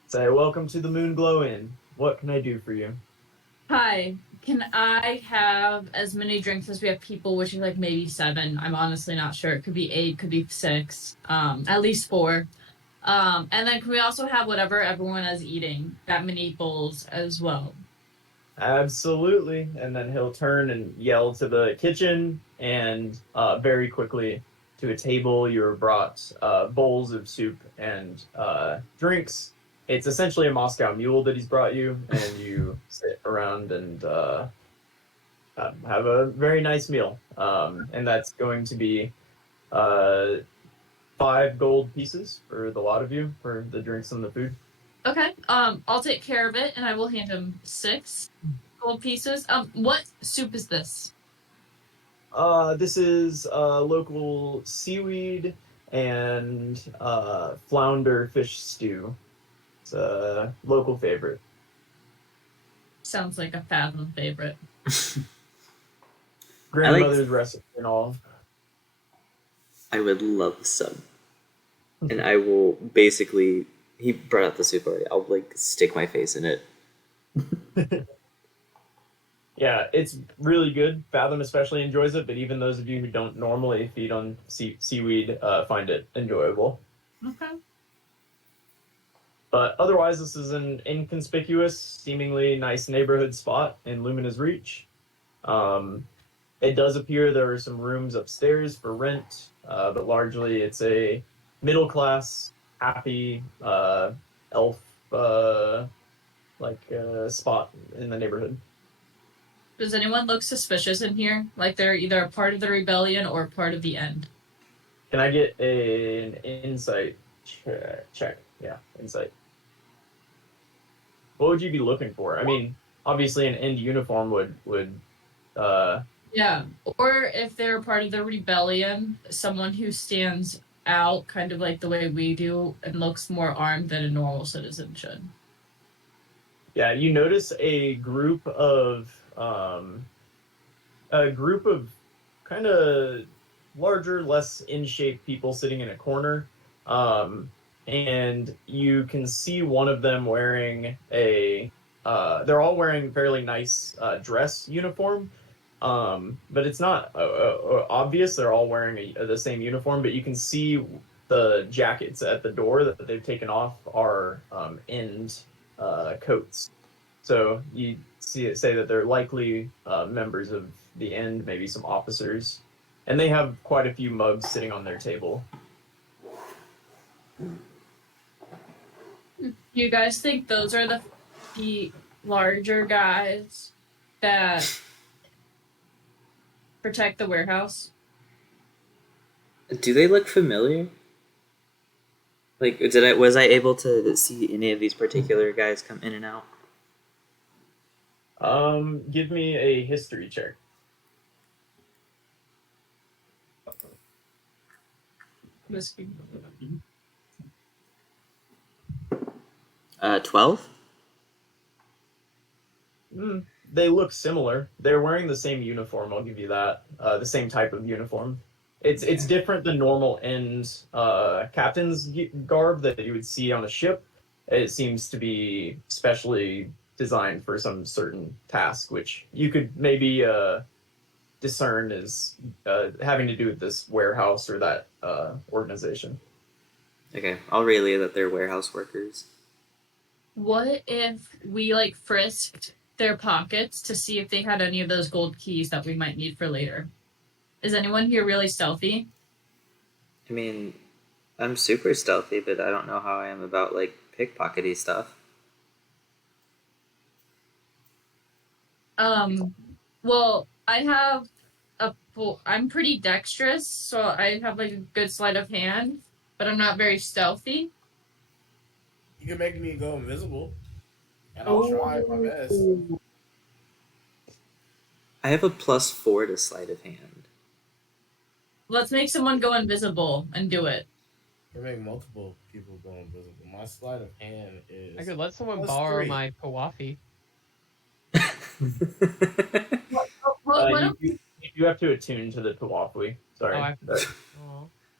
say, "Welcome to the Moonglow Inn. What can I do for you?" Hi, can I have as many drinks as we have people, which is like maybe 7? I'm honestly not sure. It could be 8, could be 6, at least 4. And then can we also have whatever everyone is eating, that many bowls as well? Absolutely. And then he'll turn and yell to the kitchen, and very quickly to a table you're brought bowls of soup and drinks. It's essentially a Moscow Mule that he's brought you, and you sit around and have a very nice meal. And that's going to be uh, 5 gold pieces for the lot of you for the drinks and the food. Okay. I'll take care of it, and I will hand him 6 gold pieces. What soup is this? This is local seaweed and flounder fish stew. It's a local favorite. Sounds like a Fathom favorite. Grandmother's recipe and all. I would love some. And I will basically, he brought out the soup already. I'll like stick my face in it. Yeah, it's really good. Fathom especially enjoys it, but even those of you who don't normally feed on seaweed find it enjoyable. Okay. But otherwise, this is an inconspicuous, seemingly nice neighborhood spot in Lumina's Reach. It does appear there are some rooms upstairs for rent, but largely it's a middle class, happy elf spot in the neighborhood. Does anyone look suspicious in here? Like they're either a part of the rebellion or part of the end? Can I get an insight check? Yeah, insight. What would you be looking for? I mean, obviously an end uniform would Yeah, or if they're part of the rebellion, someone who stands out kind of like the way we do and looks more armed than a normal citizen should. Yeah, you notice a group of kind of larger, less in shape people sitting in a corner. And you can see one of them wearing they're all wearing fairly nice dress uniform. But it's not obvious they're all wearing the same uniform, but you can see the jackets at the door that they've taken off are end coats. So you say that they're likely members of the end, maybe some officers, and they have quite a few mugs sitting on their table. Do you guys think those are the larger guys that protect the warehouse? Do they look familiar? Like, was I able to see any of these particular guys come in and out? Give me a history check. Whiskey. 12? They look similar. They're wearing the same uniform. I'll give you that. The same type of uniform. It's different than normal end captain's garb that you would see on a ship. It seems to be specially designed for some certain task, which you could maybe discern as having to do with this warehouse or that organization. Okay, I'll relay that they're warehouse workers. What if we like frisked their pockets to see if they had any of those gold keys that we might need for later? Is anyone here really stealthy? I mean, I'm super stealthy, but I don't know how I am about, like, pickpockety stuff. Well, I have I'm pretty dexterous, so I have like a good sleight of hand, but I'm not very stealthy. You can make me go invisible, and I'll try my best. I have a +4 to sleight of hand. Let's make someone go invisible and do it. You can make multiple people go invisible. My sleight of hand is. I could let someone borrow my Kawafi. You have to attune to the Tawafui. Sorry.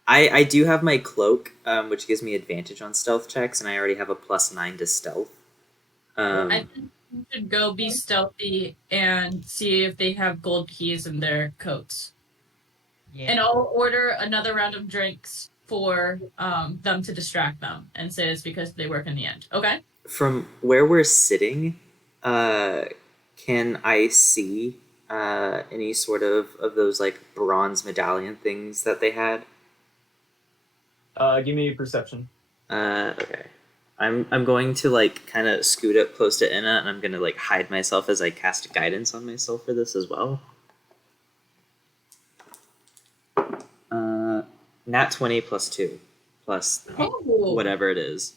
I do have my cloak, which gives me advantage on stealth checks, and I already have a +9 to stealth. I think should go be stealthy and see if they have gold keys in their coats. Yeah. And I'll order another round of drinks for them to distract them and say it's because they work in the end. Okay? From where we're sitting, can I see any sort of those like bronze medallion things that they had? Give me perception. Okay. I'm going to like kind of scoot up close to Inna, and I'm gonna like hide myself as I cast guidance on myself for this as well. Nat 20 plus 2 plus whatever it is.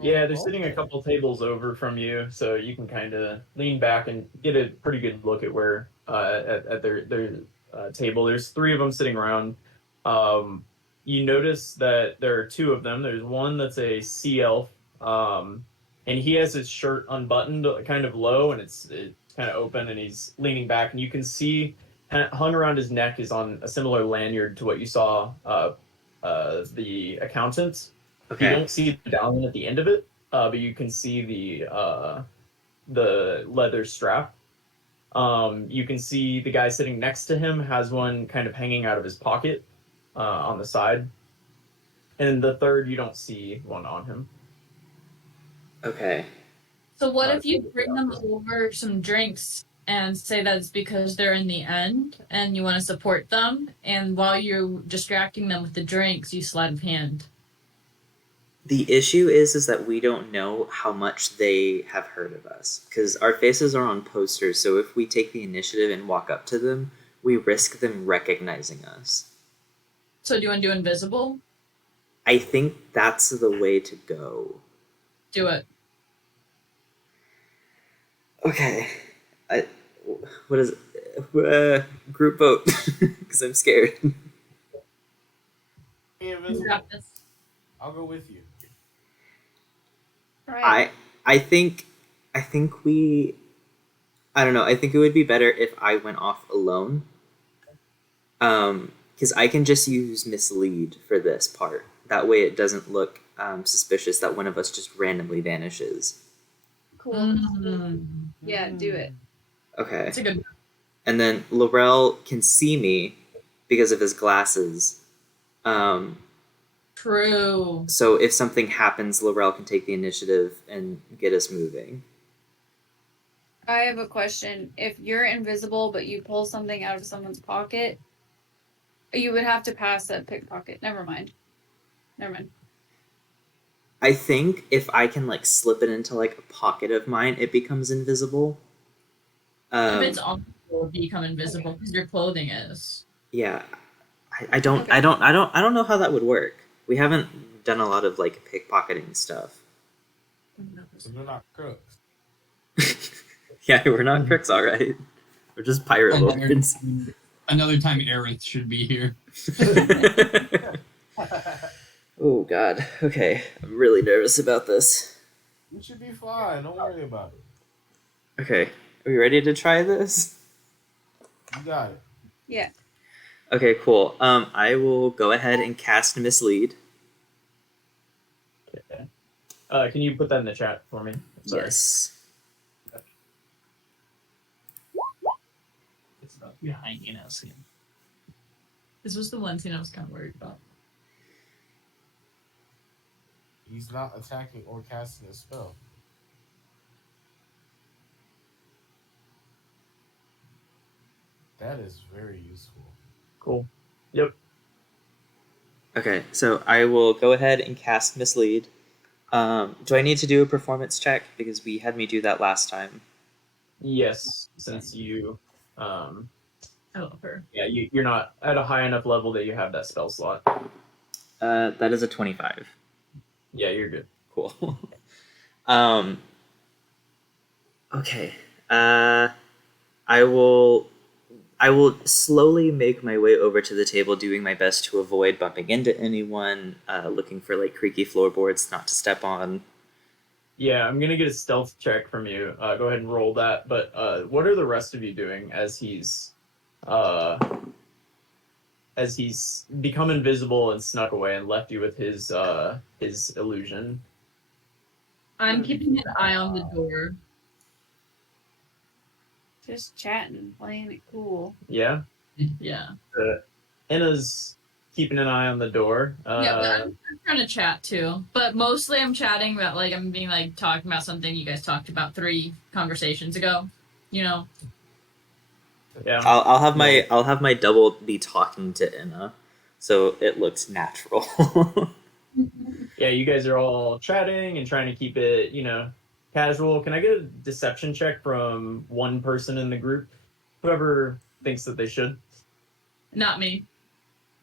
Yeah, they're sitting a couple tables over from you, so you can kind of lean back and get a pretty good look at where at their table. There's 3 of them sitting around. You notice that there are 2 of them. There's one that's a sea elf, and he has his shirt unbuttoned, kind of low, and it's kind of open, and he's leaning back, and you can see hung around his neck is on a similar lanyard to what you saw the accountant. Okay. You don't see the medallion at the end of it, but you can see the leather strap. You can see the guy sitting next to him has one kind of hanging out of his pocket on the side. And the third, you don't see one on him. Okay. So what if you bring them over some drinks and say that it's because they're in the end and you want to support them, and while you're distracting them with the drinks, you sleight of hand? The issue is that we don't know how much they have heard of us because our faces are on posters. So if we take the initiative and walk up to them, we risk them recognizing us. So do you want to do invisible? I think that's the way to go. Do it. Okay. What is it? Group vote because I'm scared. I'll go with you. Right. I think we I don't know. I think it would be better if I went off alone. Because I can just use mislead for this part. That way it doesn't look suspicious that one of us just randomly vanishes. Cool. Yeah, do it. Okay. That's a good. And then Laurel can see me because of his glasses. True. So if something happens, Laurel can take the initiative and get us moving. I have a question. If you're invisible but you pull something out of someone's pocket, you would have to pass a pickpocket. Never mind. I think if I can like slip it into like a pocket of mine, it becomes invisible. If it's on, it will become invisible because your clothing is. Yeah, I don't know how that would work. We haven't done a lot of like pickpocketing stuff. So they're not crooks. Yeah, we're not crooks, all right. We're just pirate lords. Another time, Aerith should be here. Oh God. Okay, I'm really nervous about this. You should be fine. Don't worry about it. Okay, are we ready to try this? You got it. Yeah. Okay, cool. I will go ahead and cast mislead. Okay. Can you put that in the chat for me? Sorry. Yes. It's about behind you now, Sam. This was the one scene I was kind of worried about. He's not attacking or casting a spell. That is very useful. Cool. Yep. Okay, so I will go ahead and cast mislead. Do I need to do a performance check because we had me do that last time? Yes, since you, I love her. yeah, you're not at a high enough level that you have that spell slot. That is a 25. Yeah, you're good. Cool. Okay. I will slowly make my way over to the table, doing my best to avoid bumping into anyone, looking for like creaky floorboards not to step on. Yeah, I'm gonna get a stealth check from you. Go ahead and roll that. But what are the rest of you doing as he's become invisible and snuck away and left you with his illusion? I'm keeping an eye on the door. Just chatting, playing it cool. Yeah. Yeah. Enna's keeping an eye on the door. Yeah, but I'm trying to chat too. But mostly I'm chatting about like I'm being like talking about something you guys talked about 3 conversations ago. You know. Yeah. I'll have my double be talking to Enna, so it looks natural. Yeah, you guys are all chatting and trying to keep it, casual. Can I get a deception check from one person in the group? Whoever thinks that they should. Not me.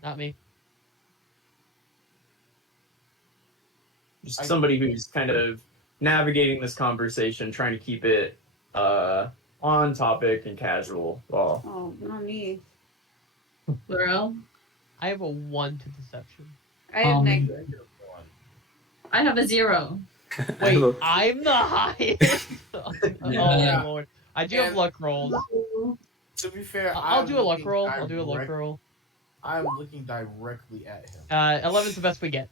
Not me. Just somebody who's kind of navigating this conversation, trying to keep it on topic and casual. Well, Oh, not me. Laurel? I have a 1 to deception. I have negative. I have a 0. Wait, I'm the highest. Yeah. Oh lord, I do have luck rolls. To be fair, I'll do a luck roll. I'll do a luck roll. I'm looking directly at him. 11's the best we get.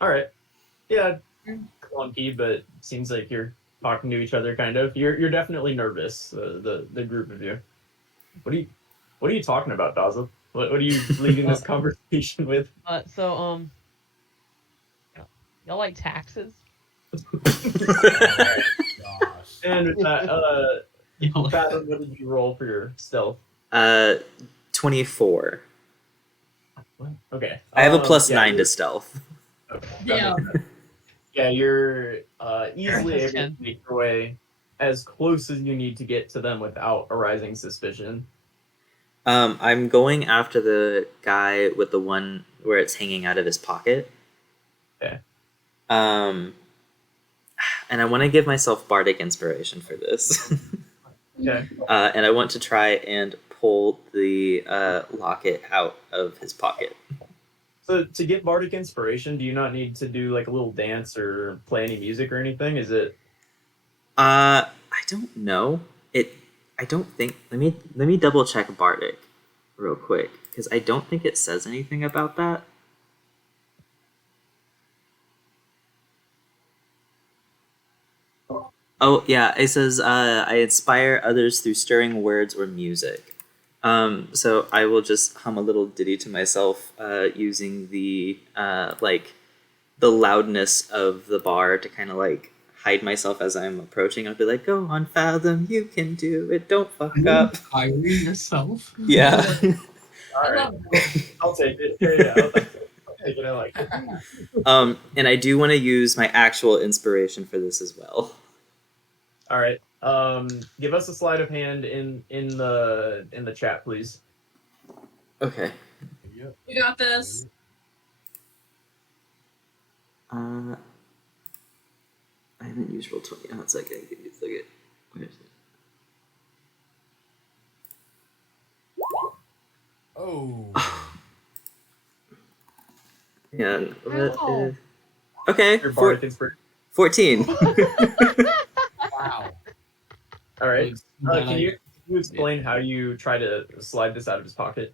All right. Yeah, clunky, but seems like you're talking to each other. Kind of. You're definitely nervous. The group of you. What are you talking about, Daza? What are you leading this conversation with? So y'all like taxes? Gosh. And with that, Fathom, what did you roll for your stealth? 24. Okay. I have a +9 to stealth. Okay. Yeah. Yeah, you're easily able +10. to make your way as close as you need to get to them without arising suspicion. I'm going after the guy with the one where it's hanging out of his pocket. Okay. And I want to give myself bardic inspiration for this. Okay. And I want to try and pull the locket out of his pocket. So to get bardic inspiration, do you not need to do like a little dance or play any music or anything? Is it? I don't know. I don't think. Let me double check bardic real quick because I don't think it says anything about that. Oh yeah, it says I inspire others through stirring words or music. So I will just hum a little ditty to myself using the the loudness of the bar to kind of like hide myself as I'm approaching. I'll be like, "Go on, Fathom, you can do it. Don't fuck up." Hiring yourself. Yeah. All right. I'll take it. Yeah. I'll take it. I like it. And I do want to use my actual inspiration for this as well. All right. Give us a sleight of hand in the chat, please. Okay. Yep. You got this. I haven't used Roll20. Oh, it's okay. It's okay. Where is it? Oh. Yeah. Ow. Okay. Your bardic inspiration. 14. Wow. All right. Can you explain how you try to slide this out of his pocket?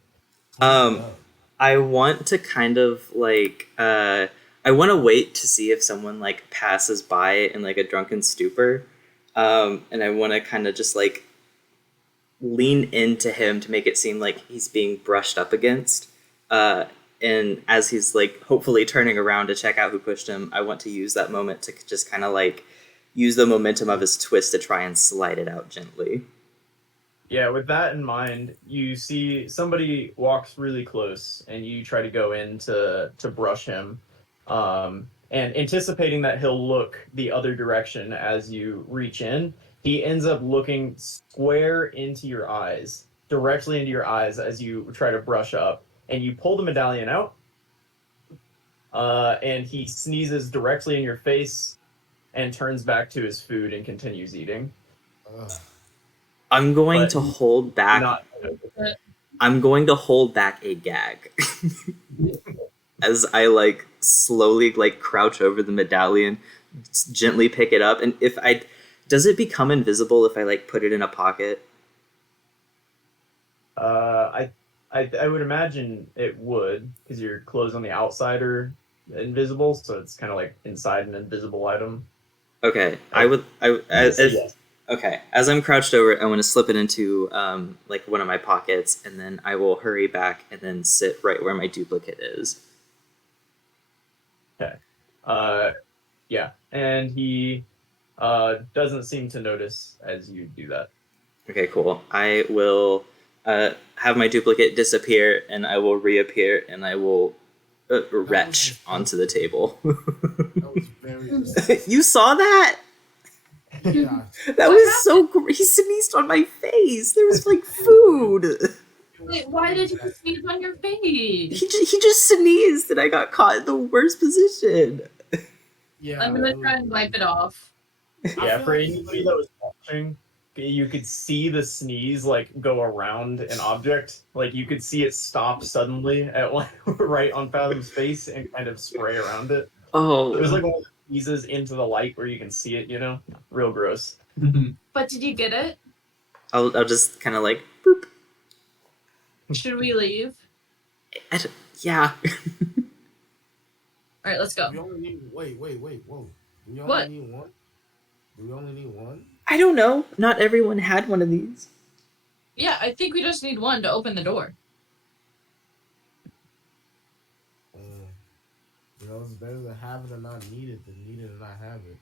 I want to kind of like I want to wait to see if someone like passes by in like a drunken stupor, and I want to kind of just like lean into him to make it seem like he's being brushed up against. And as he's like hopefully turning around to check out who pushed him, I want to use that moment to just kind of like use the momentum of his twist to try and slide it out gently. Yeah, with that in mind, you see somebody walks really close, and you try to go in to brush him, and anticipating that he'll look the other direction as you reach in. He ends up looking square into your eyes, directly into your eyes as you try to brush up, and you pull the medallion out, and he sneezes directly in your face and turns back to his food and continues eating. I'm going But to hold back. I'm going to hold back a gag as I like slowly like crouch over the medallion, gently pick it up, and if I does it become invisible if I like put it in a pocket? I would imagine it would, because your clothes on the outside are invisible, so it's kind of like inside an invisible item. Okay, I would. I as Yes. Okay, as I'm crouched over, I want to slip it into like one of my pockets, and then I will hurry back and then sit right where my duplicate is. Okay. Yeah, and he doesn't seem to notice as you do that. Okay, cool. I will have my duplicate disappear, and I will reappear, and I will retch onto the table. That was very You saw that? Yeah. That was so great. He sneezed on my face. There was like food. Wait, why did you sneeze on your face? He just sneezed, and I got caught in the worst position. Yeah. I'm gonna try and wipe it off. Yeah, for anybody that was watching, you could see the sneeze like go around an object. Like you could see it stop suddenly at one, right on Fathom's face and kind of spray around it. Oh, It was like one of the sneezes into the light where you can see it. Real gross. But did you get it? I'll just kind of like boop. Should we leave? Yeah. All right, let's go. We only need whoa. Do we only What? need one? Do we only need one? I don't know. Not everyone had one of these. Yeah, I think we just need one to open the door. It's better to have it and not need it than need it and not have it.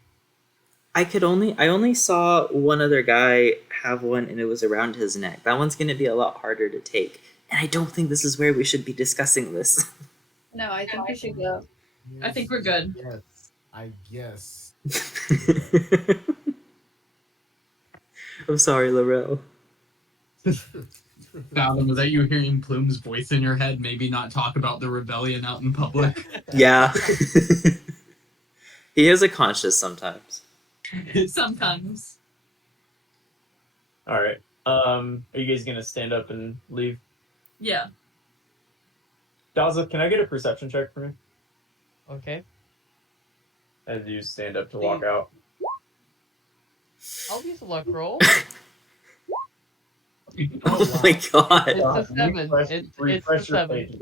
I only saw one other guy have one, and it was around his neck. That one's going to be a lot harder to take. And I don't think this is where we should be discussing this. No, I think we should go. I think we're good. Yes, I guess. I'm sorry, Laurel. Fathom, was that you hearing Plume's voice in your head? Maybe not talk about the rebellion out in public. Yeah. He is a conscious sometimes. Sometimes. All right. Are you guys gonna stand up and leave? Yeah. Daza, can I get a perception check for me Okay. as you stand up to walk out? I'll use a luck roll. Oh my god. It's a 7. Refresh- It's refresh a your 7. page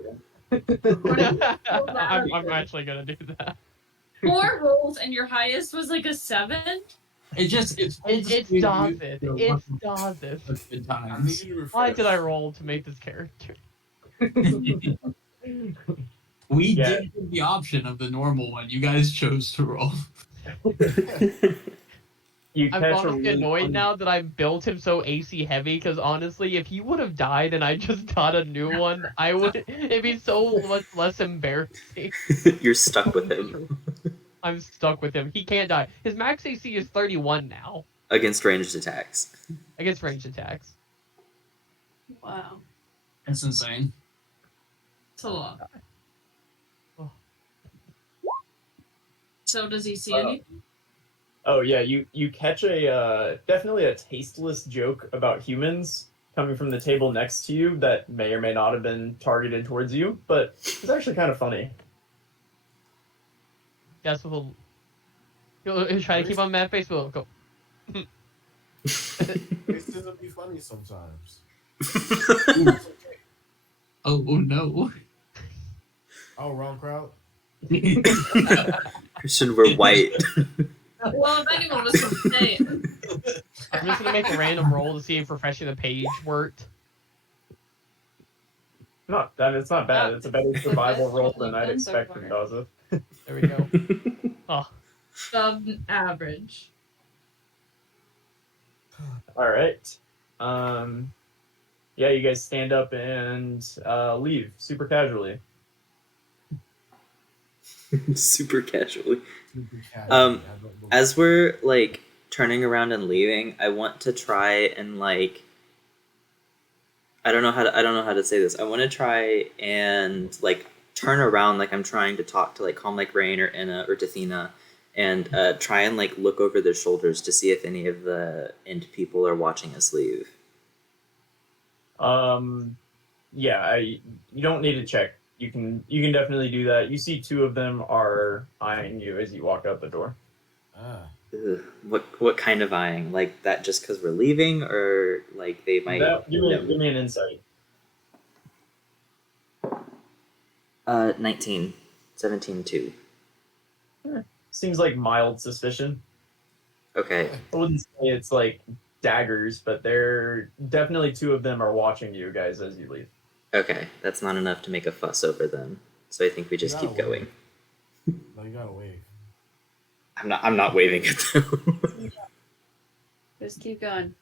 again. I'm actually gonna do that. 4 rolls and your highest was like a 7? It's Dazeth. It's Dazeth. Good I times. need you to refresh. Why did I roll to make this character? We Yeah. did give the option of the normal one. You guys chose to roll. You I'm catch a honestly really annoyed funny- now that I built him so AC heavy, because honestly, if he would have died and I just got a new one, it'd be so much less embarrassing. You're stuck with him. I'm stuck with him. He can't die. His max AC is 31 now Against ranged attacks. against ranged attacks. Wow. That's insane. It's a lot. Oh. So does he see anything? Oh yeah, you catch a definitely a tasteless joke about humans coming from the table next to you that may or may not have been targeted towards you, but it's actually kind of funny. That's what he'll try to keep on mad face. Will go. This doesn't be funny sometimes. Oh no. Oh, wrong crowd. Christian, we're white. Well, if anyone was going to say it. I'm just gonna make a random roll to see if refreshing the page worked. It's not bad. It's a better survival roll than I'd expect from Daza. There we go. Oh, Sub average. All right. Yeah, you guys stand up and leave super casually. Super casually. I As we're like turning around and leaving, I want to try and like I don't know how to say this. I want to try and like turn around like I'm trying to talk to like Calm Like Rain or Inna or Tathena and try and like look over their shoulders to see if any of the Int people are watching us leave. Yeah, you don't need to check. You can definitely do that. You see 2 of them are eyeing you as you walk out the door. Ugh. What kind of eyeing? Like that just because we're leaving, or like they might? Give me an insight. 19, 17, 2. Seems like mild suspicion. Okay. I wouldn't say it's like daggers, but they're definitely 2 of them are watching you guys as you leave. Okay, that's not enough to make a fuss over them. So I think we just You keep gotta going. wave. No, you gotta wave. I'm not waving at them. Just keep going.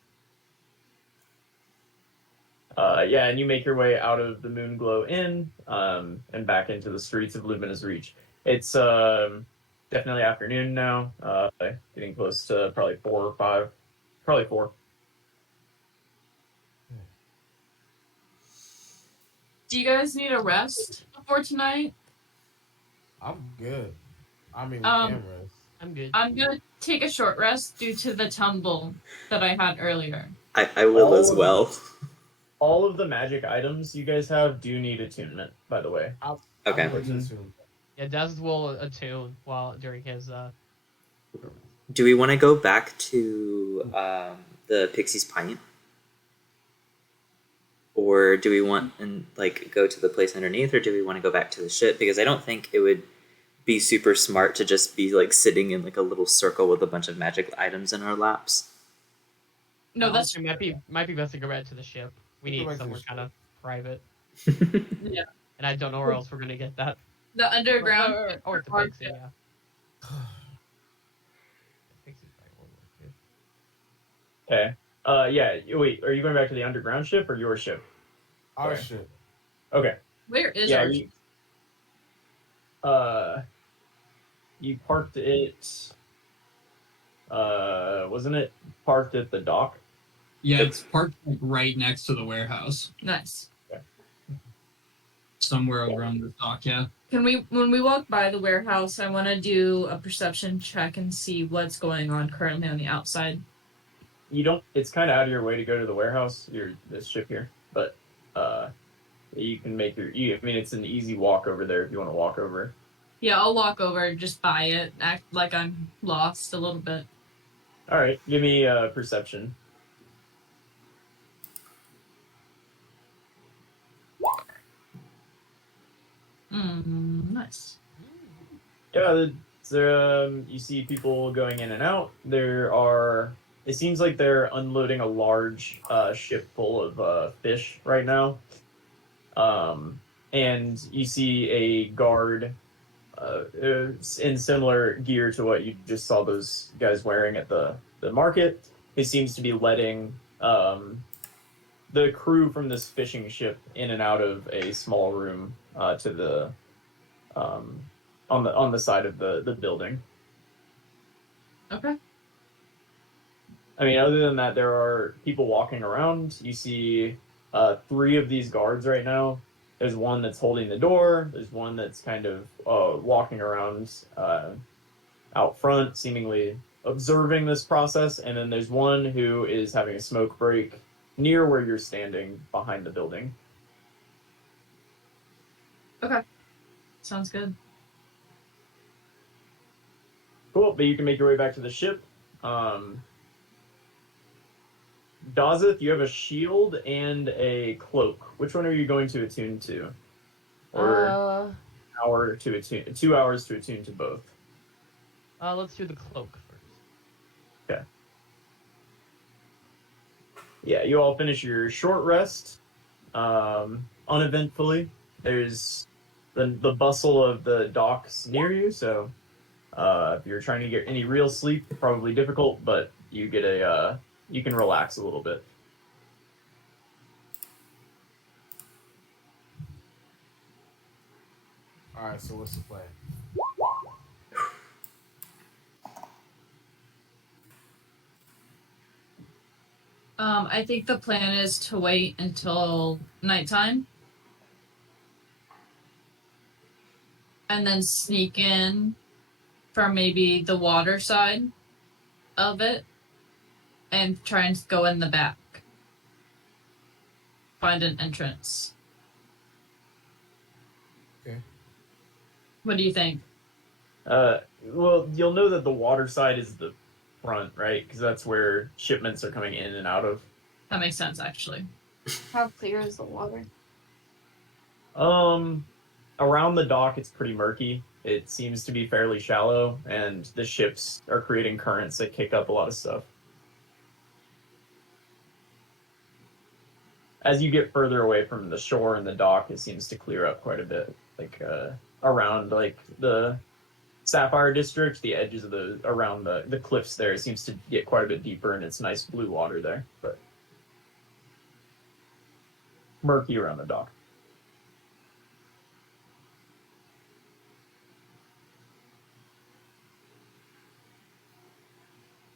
Yeah, and you make your way out of the Moonglow Inn and back into the streets of Luminous Reach. It's definitely afternoon now, getting close to probably 4 or 5, probably 4. Do you guys need a rest before tonight? I'm good. I mean, we Um, can rest. I'm good. I'm gonna take a short rest due to the tumble that I had earlier. I will as well. All of the magic items you guys have do need attunement, by the way. I'm Okay. going to assume. Yeah, Des will attune while during his Do we want to go back to the Pixie's Pint? Or do we want and like go to the place underneath, or do we want to go back to the ship? Because I don't think it would be super smart to just be like sitting in like a little circle with a bunch of magic items in our laps. No, that's it might be best to go back to the ship. We Go need back to the somewhere ship. kind of private, yeah. and I don't know where else we're gonna get that. The underground. Or the Pixie, yeah. Pixie's probably one more, Okay. Yeah. Wait, are you going back to the underground ship or your ship? Our Sorry. ship. Okay. Where is Yeah. our? You parked it. Wasn't it parked at the dock? Yeah, it's parked like right next to the warehouse, Nice. somewhere over on the dock. Yeah. Can we, when we walk by the warehouse, I want to do a perception check and see what's going on currently on the outside. You don't. It's kind of out of your way to go to the warehouse. This ship here, but you can make your. I mean, it's an easy walk over there if you want to walk over. Yeah, I'll walk over, just by it, act like I'm lost a little bit. All right, give me perception. Nice. Yeah, you see people going in and out. There are. It seems like they're unloading a large ship full of fish right now. And you see a guard in similar gear to what you just saw those guys wearing at the market. He seems to be letting the crew from this fishing ship in and out of a small room to the on the side of the building. Okay. I mean, other than that, there are people walking around. You see 3 of these guards right now. There's one that's holding the door. There's one that's kind of walking around out front, seemingly observing this process. And then there's one who is having a smoke break near where you're standing behind the building. Okay. Sounds good. Cool, but you can make your way back to the ship. Dazeth, you have a shield and a cloak. Which one are you going to attune to? Or hour to attune, 2 hours to attune to both. let's do the cloak first. Okay. Yeah, you all finish your short rest uneventfully. There's the bustle of the docks near you, so if you're trying to get any real sleep, probably difficult, but you get you can relax a little bit. All right. So what's the plan? I think the plan is to wait until nighttime. And then sneak in from maybe the water side of it. And try and go in the back. Find an entrance. Okay. What do you think? Well, you'll know that the water side is the front, right? Because that's where shipments are coming in and out of. That makes sense, actually. How clear is the water? Around the dock, it's pretty murky. It seems to be fairly shallow, and the ships are creating currents that kick up a lot of stuff. As you get further away from the shore and the dock, it seems to clear up quite a bit. Like around like the Sapphire District, the edges of around the cliffs there, it seems to get quite a bit deeper, and it's nice blue water there, but murky around the dock.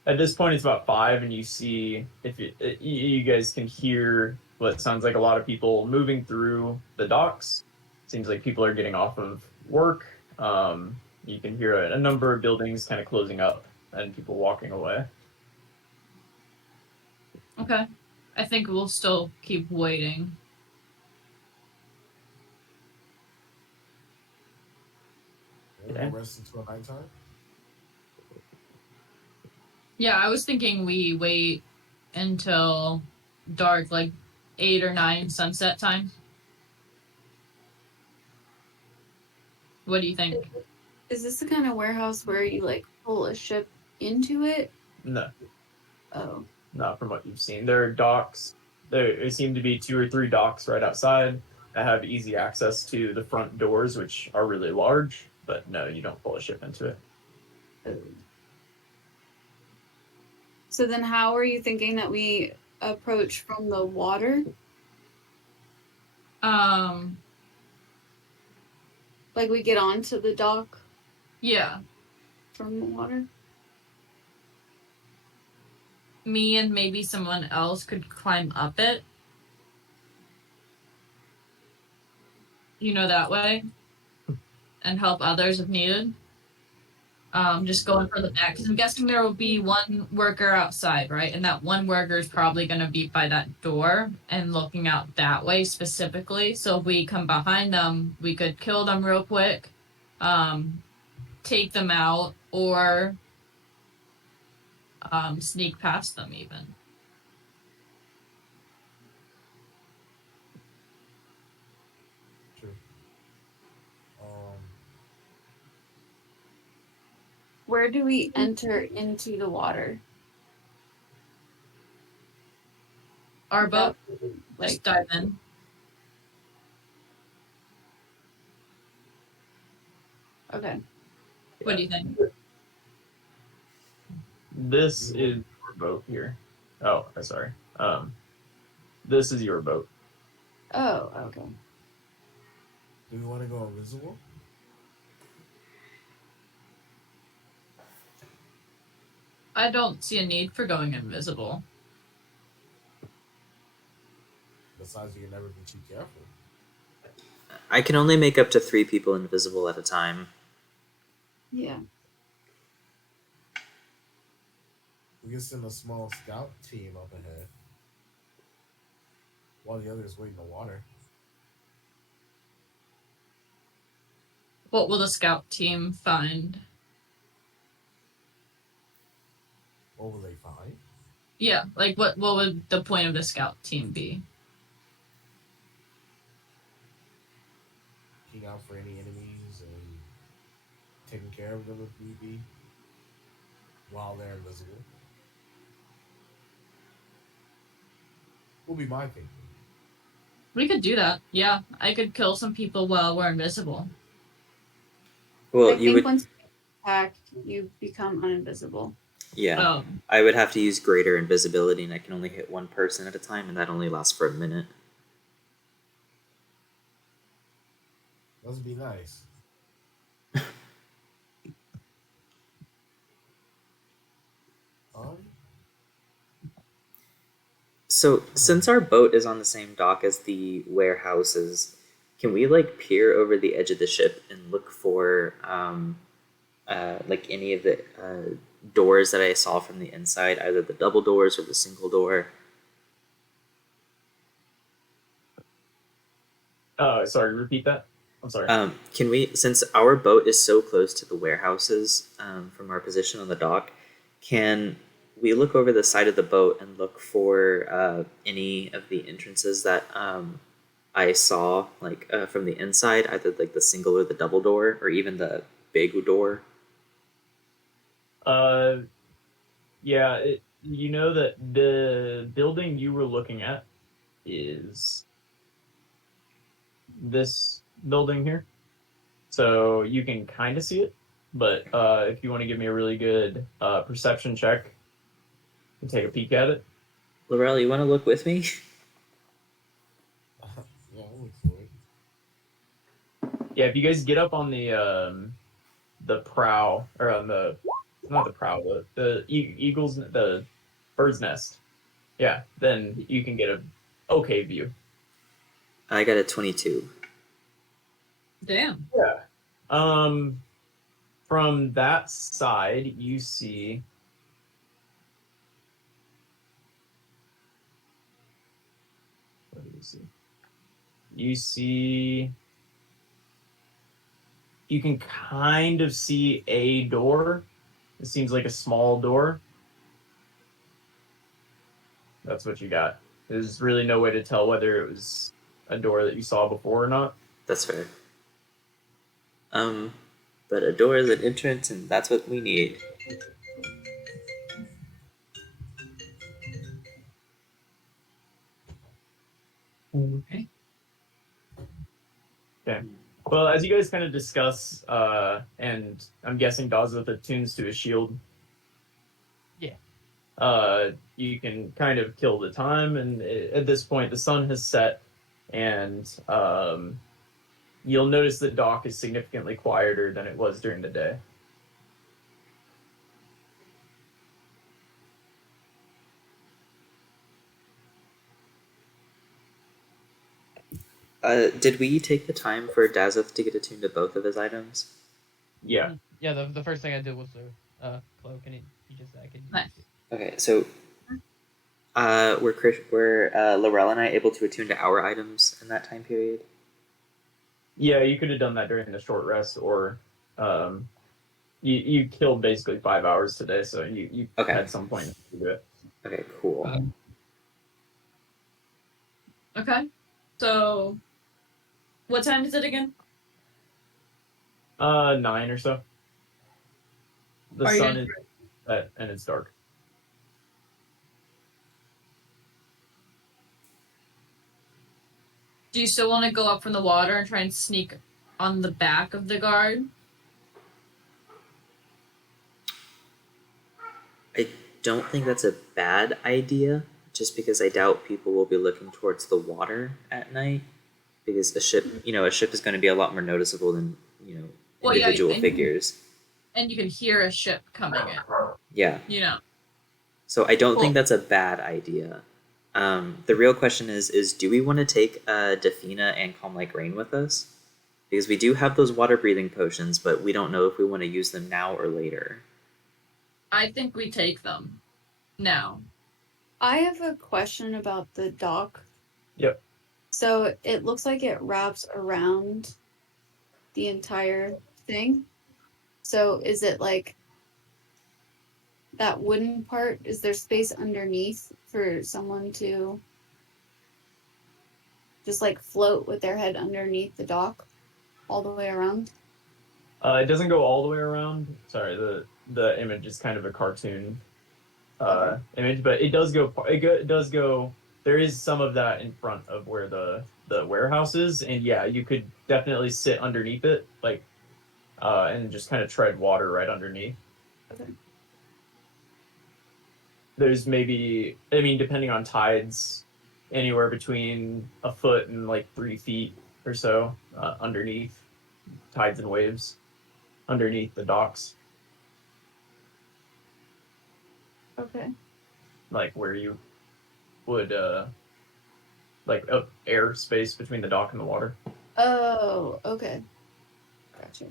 At this point, it's about 5, and you see if you guys can hear what sounds like a lot of people moving through the docks. Seems like people are getting off of work. You can hear a number of buildings kind of closing up and people walking away. Okay. I think we'll still keep waiting. We'll rest until nighttime. Yeah, I was thinking we wait until dark, like 8 or 9 sunset time. What do you think? Is this the kind of warehouse where you like pull a ship into it? No. Oh. Not from what you've seen. There are docks. There seem to be 2 or 3 docks right outside that have easy access to the front doors, which are really large. But no, you don't pull a ship into it. Oh. So then how are you thinking that we approach from the water? Like we get onto the dock? Yeah. From the water? Me and maybe someone else could climb up it. That way. And help others if needed. Just going for the back. Because I'm guessing there will be one worker outside, right? And that one worker is probably going to be by that door and looking out that way specifically. So if we come behind them, we could kill them real quick, take them out, or sneak past them even. True. Where do we enter into the water? Our boat, just dive in. Okay. What do you think? This is your boat here. Oh, sorry. This is your boat. Oh, okay. Do we want to go invisible? I don't see a need for going invisible. Besides, you can never be too careful. I can only make up to 3 people invisible at a time. Yeah. We can send a small scout team up ahead while the others wait in the water. What will the scout team find? What will they find? Yeah, like what would the point of the scout team be? Looking out for any enemies and taking care of them if need be while they're invisible. Will be my thinking. We could do that. Yeah, I could kill some people while we're invisible. Well, I think once you attack, you become uninvisible. Yeah. I would have to use greater invisibility, and I can only hit 1 person at a time, and that only lasts for a minute. Must be nice. So, since our boat is on the same dock as the warehouses, can we peer over the edge of the ship and look for any of the doors that I saw from the inside, either the double doors or the single door? Sorry, repeat that. I'm sorry. Can we, since our boat is so close to the warehouses from our position on the dock, can we look over the side of the boat and look for any of the entrances that I saw from the inside, either the single or the double door, or even the big door? Yeah, you know that the building you were looking at is this building here. So you can kind of see it, but if you want to give me a really good perception check and take a peek at it. Laurel, you want to look with me? Yeah, I'll look for it. Yeah, if you guys get up on the prow or on the not the prow, the eagle's the bird's nest. Yeah, then you can get a okay view. I got a 22. Damn. Yeah. From that side, you see. What do you see? You see. You can kind of see a door. It seems like a small door. That's what you got. There's really no way to tell whether it was a door that you saw before or not. That's fair. But a door is an entrance, and that's what we need. Okay. Okay. Well, as you guys kind of discuss, and I'm guessing Dazeth attunes to a shield. Yeah. You can kind of kill the time, and at this point, the sun has set, and you'll notice the dock is significantly quieter than it was during the day. Did we take the time for Dazeth to get attuned to both of his items? Yeah. Yeah, the first thing I did was the cloak, and he just I could use Nice. it. Okay, so were Laurel and I able to attune to our items in that time period? Yeah, you could have done that during the short rest, or you killed basically 5 hours today, so you Okay. had some point to do it. Okay, cool. Okay. So, what time is it again? 9 or so. The Are you sun gonna- is set and it's dark. Do you still want to go up from the water and try and sneak on the back of the guard? I don't think that's a bad idea, just because I doubt people will be looking towards the water at night. Because a ship is going to be a lot more noticeable than Well, yeah, individual and- figures. And you can hear a ship coming in. Yeah. You know. So I don't Cool. think that's a bad idea. The real question is do we want to take Defina and Calm Like Rain with us? Because we do have those water breathing potions, but we don't know if we want to use them now or later. I think we take them now. I have a question about the dock. Yep. So it looks like it wraps around the entire thing. So is it like that wooden part? Is there space underneath for someone to just like float with their head underneath the dock all the way around? It doesn't go all the way around. Sorry, the image is kind of a cartoon image, but it does go. It does go. There is some of that in front of where the warehouse is, and yeah, you could definitely sit underneath it, like, and just kind of tread water right underneath. Okay. There's maybe, I mean, depending on tides, anywhere between a foot and like 3 feet or so underneath tides and waves, underneath the docks. Okay. Like where you would like air space between the dock and the water. Oh, okay. Gotcha.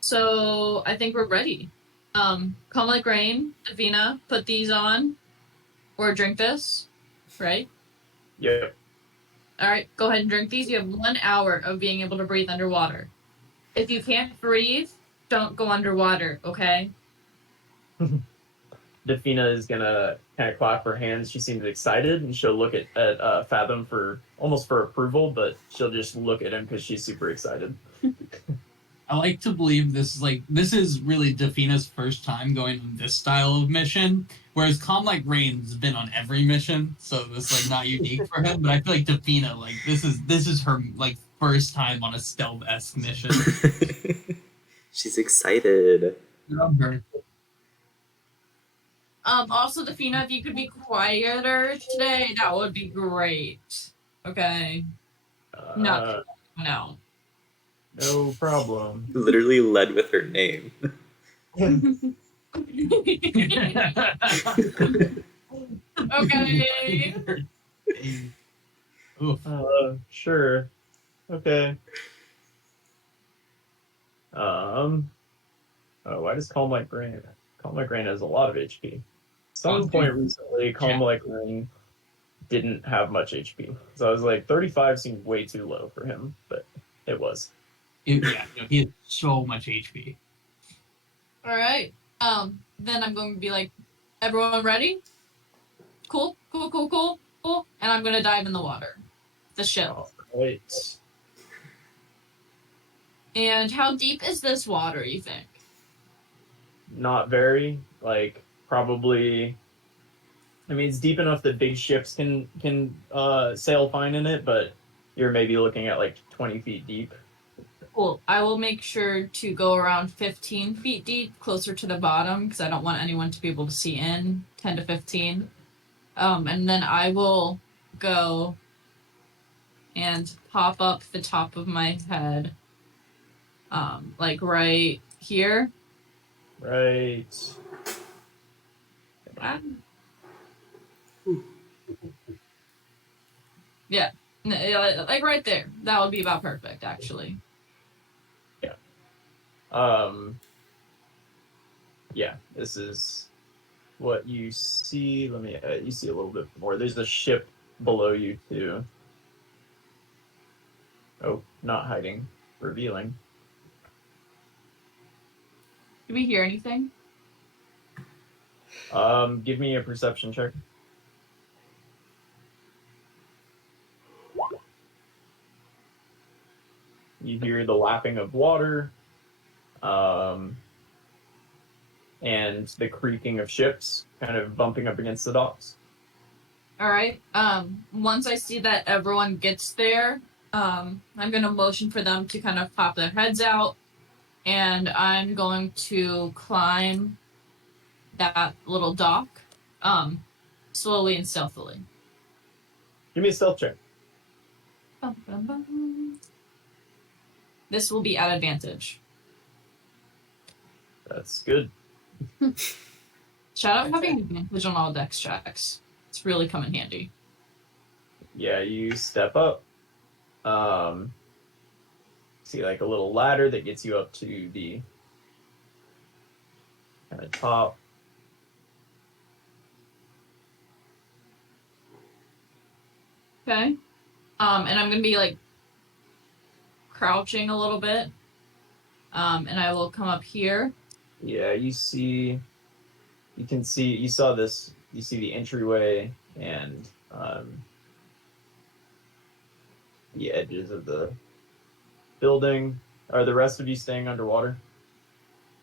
So I think we're ready. Calm Like Rain, Davina, put these on. Or drink this. Right? Yep. Alright, go ahead and drink these. You have 1 hour of being able to breathe underwater. If you can't breathe, don't go underwater, okay? Defina is gonna kind of clap her hands. She seems excited, and she'll look at Fathom for almost for approval, but she'll just look at him because she's super excited. I like to believe this is really Defina's first time going on this style of mission, whereas Calm Like Rain's been on every mission, so this like not unique for him. But I feel like Defina, like this is her like first time on a stealth-esque mission. She's excited. Love her. Also, Defina, if you could be quieter today, that would be great. Okay. No. No problem. Literally led with her name. Okay. Oof. Sure. Okay. Oh, why does Calm Like Rain? Calm Like Rain has a lot of HP. Some point recently, Calm Like Rain didn't have much HP. So I was like, 35 seemed way too low for him, but it was. He has so much HP. All right. Then I'm going to be like, everyone ready? Cool. And I'm gonna dive in the water. The ship. All right. And how deep is this water, you think? Not very. Like, probably. I mean, it's deep enough that big ships can sail fine in it, but you're maybe looking at like 20 feet deep. Cool. I will make sure to go around 15 feet deep, closer to the bottom, because I don't want anyone to be able to see in 10 to 15. And then I will go and pop up the top of my head, like right here. Right. Yeah, like right there. That would be about perfect, actually. Yeah, this is what you see. Let me, you see a little bit more. There's a ship below you too. Oh, not hiding, revealing. Do we hear anything? Give me a perception check. You hear the lapping of water, and the creaking of ships kind of bumping up against the docks. All right. Once I see that everyone gets there, I'm gonna motion for them to kind of pop their heads out, and I'm going to climb that little dock, slowly and stealthily. Give me a stealth check. Bum, bum, bum. This will be at advantage. That's good. Shout out having advantage on all dex checks. It's really come in handy. Yeah, you step up. See like a little ladder that gets you up to the kind of top. Okay. And I'm gonna be like crouching a little bit. And I will come up here. Yeah, you see, you saw this, you see the entryway and the edges of the building. Are the rest of you staying underwater?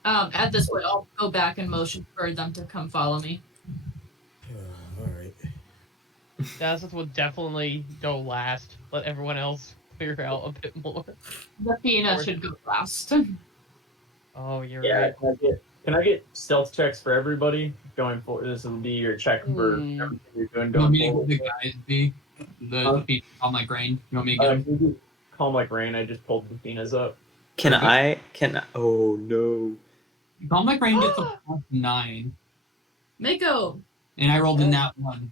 At this point, I'll go back and motion for them to come follow me. All right. Dazeth will definitely go last. Let everyone else figure out a bit more. Athena should go last. Oh, you're Yeah. right. Can I get stealth checks for everybody going forward? This will be your check for everything you're doing You want going me to forward. the guys be the people on like rain? You want me to get them? Maybe Calm Like Rain. I just pulled Athena's up. Can I? Oh no. Calm Like Rain gets a +9, Mako, and I rolled in that one.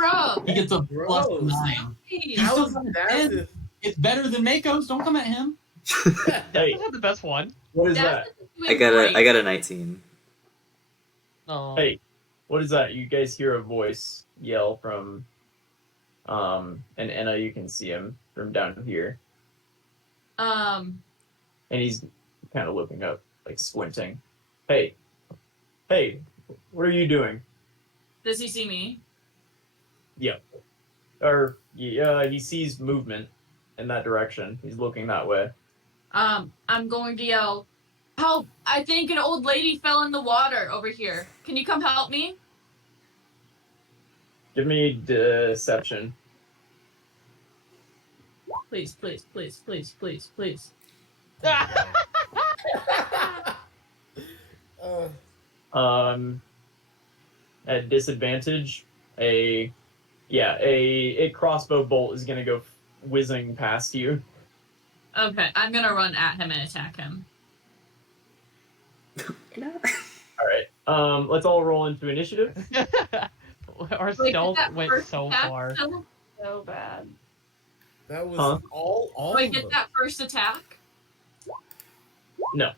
bro. He gets a Gross. +9. How still is got a that? 10. It's better than Mako's. Don't come at him. Hey, Dazeth had the best one. what is that? I got a 19. Oh. Hey, what is that? You guys hear a voice yell from and Enna, you can see him from down here. And he's kind of looking up, like squinting. Hey, What are you doing? Does he see me? Yep. Or he sees movement in that direction. He's looking that way. I'm going to yell, "Help! I think an old lady fell in the water over here. Can you come help me?" Give me deception. Please, please, please, please, please, please. At disadvantage, a crossbow bolt is gonna go whizzing past you. Okay, I'm gonna run at him and attack him. All right. Let's all roll into initiative. Our Wait, stealth get that went first so attack far. still? So bad. That was Huh? all Do I of get them. that first attack? No,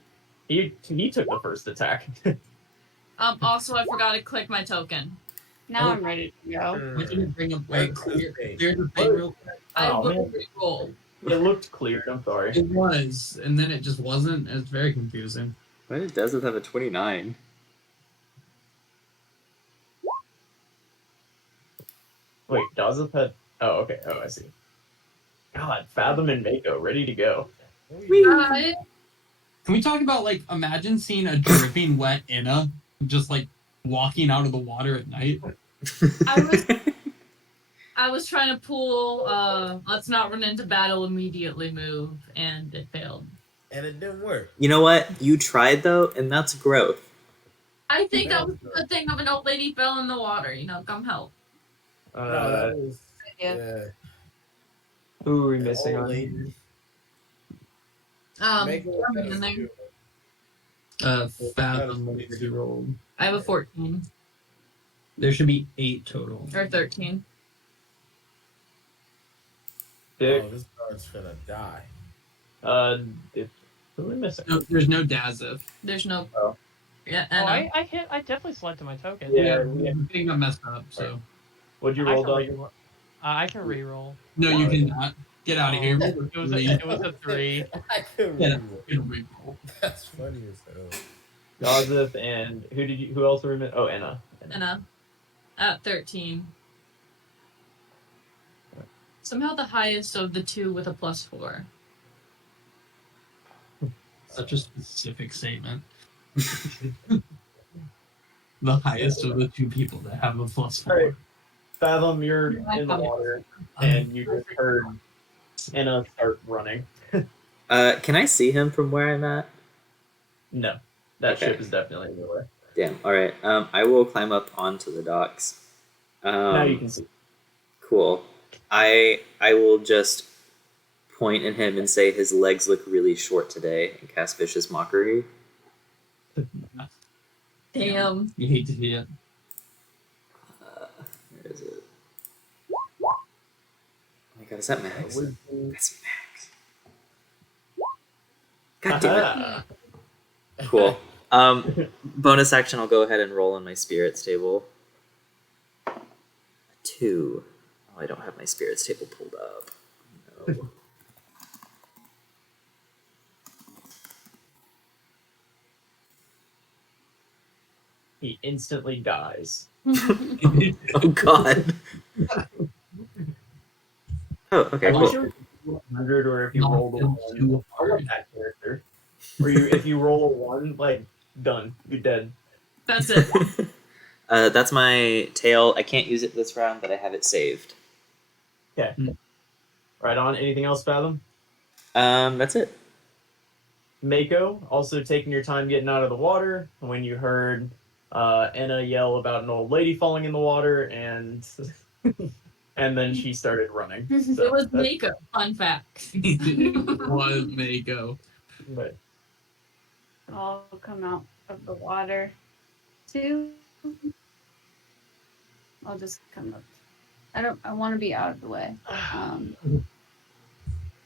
he took the first attack. Also, I forgot to click my token. Now I'm ready to go. I didn't bring up Wait, clear wait. the thing real quick. I Oh, will man. roll. It looked cleared. I'm sorry. It was, and then it just wasn't. It's very confusing. Why did Desert have a 29? Wait, Dazeth had. Oh, okay. Oh, I see. God, Fathom and Mako ready to go. Hi. Can we talk about, like, imagine seeing a dripping wet Inna just, like, walking out of the water at night? I was trying to pull let's not run into battle immediately move, and it failed. And it didn't work. You know what? You tried though, and that's growth. I think that was the thing of an old lady fell in the water, come help. No, that was Yeah. Who are we an missing old on? lady. Make Mako in has there. two. Fathom already rolled. I have a 14 There should be 8 total. or 13. Dick. Oh, this card's gonna die. Who are we missing? No, there's no Dazeth. There's no. Oh. Yeah, Oh, Anna. I definitely selected my token. Yeah. The thing got messed up, so. What'd you I roll, can, Doug? re- I can reroll. No, you cannot. Get out of here. It was a 3. I couldn't Yeah, reroll. you can reroll. That's funny as hell. Dazeth and who else were we missing? Oh, Anna. Anna. At 13. Somehow the highest of the two with a +4. Such a specific statement. The highest of the 2 people that have a +4. Alright. Fathom, you're in the water, and you just heard Anna start running. Can I see him from where I'm at? No, that Okay. ship is definitely in the way. Damn. All right. I will climb up onto the docks. Now you can see. Cool. I will just point at him and say his legs look really short today and cast Vicious Mockery. Damn. You hate to see it. Where is it? Oh my god, is that Max? That's Max. God damn it. Cool. Bonus action, I'll go ahead and roll on my spirits table. 2. Oh, I don't have my spirits table pulled up. No. He instantly dies. Oh god. Oh, okay, I wish cool. it was 100, or if you Not roll a them 1. too I love that character. Where if you roll a 1, like, done. You're dead. That's it. That's my tail. I can't use it this round, but I have it saved. Right on. Anything else, Fathom? That's it. Mako, also taking your time getting out of the water when you heard Anna yell about an old lady falling in the water, and and then she started running. So It was that's- Mako. Fun fact. It was Mako. But I'll come out of the water too. I'll just come up. I want to be out of the way.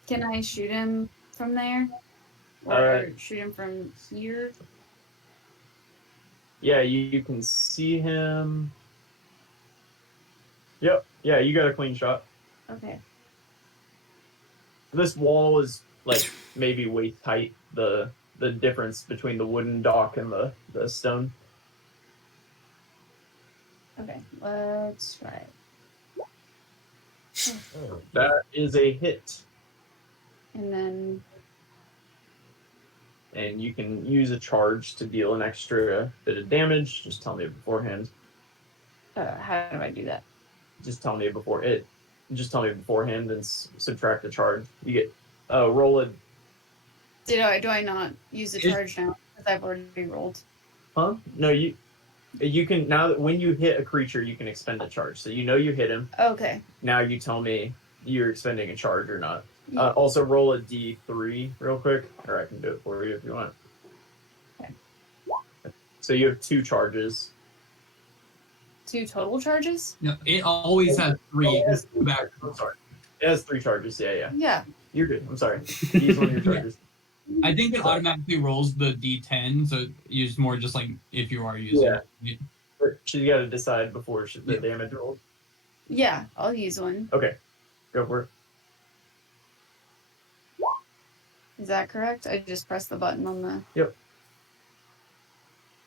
Can I shoot him from there? Or shoot him from here? yeah, you can see him. Yep. Yeah, you got a clean shot. Okay. This wall is like maybe waist height. The difference between the wooden dock and the stone. Okay, let's try it. Oh, That is a hit, And then and you can use a charge to deal an extra bit of damage. Just tell me beforehand. how do I do that? Just tell me before it. Just tell me beforehand and subtract the charge. You get roll a Do I not use the charge now because I've already rolled? huh? No, you can now that when you hit a creature, you can expend a charge. So you know you hit him. Okay. Now you tell me you're expending a charge or not. Yeah. Also roll a d3 real quick, or I can do it for you if you want. Okay. So you have 2 charges. 2 total charges? No, it always has 3. Oh, Just go back. I'm sorry. It has 3 charges. Yeah. Yeah. You're good. I'm sorry. Use one of your charges. I think it So- automatically rolls the d10, so it's more just like if you are using it. But she's got to decide before the Yeah. damage rolls. Yeah, I'll use one. Okay, go for it. Is that correct? I just pressed the button on the.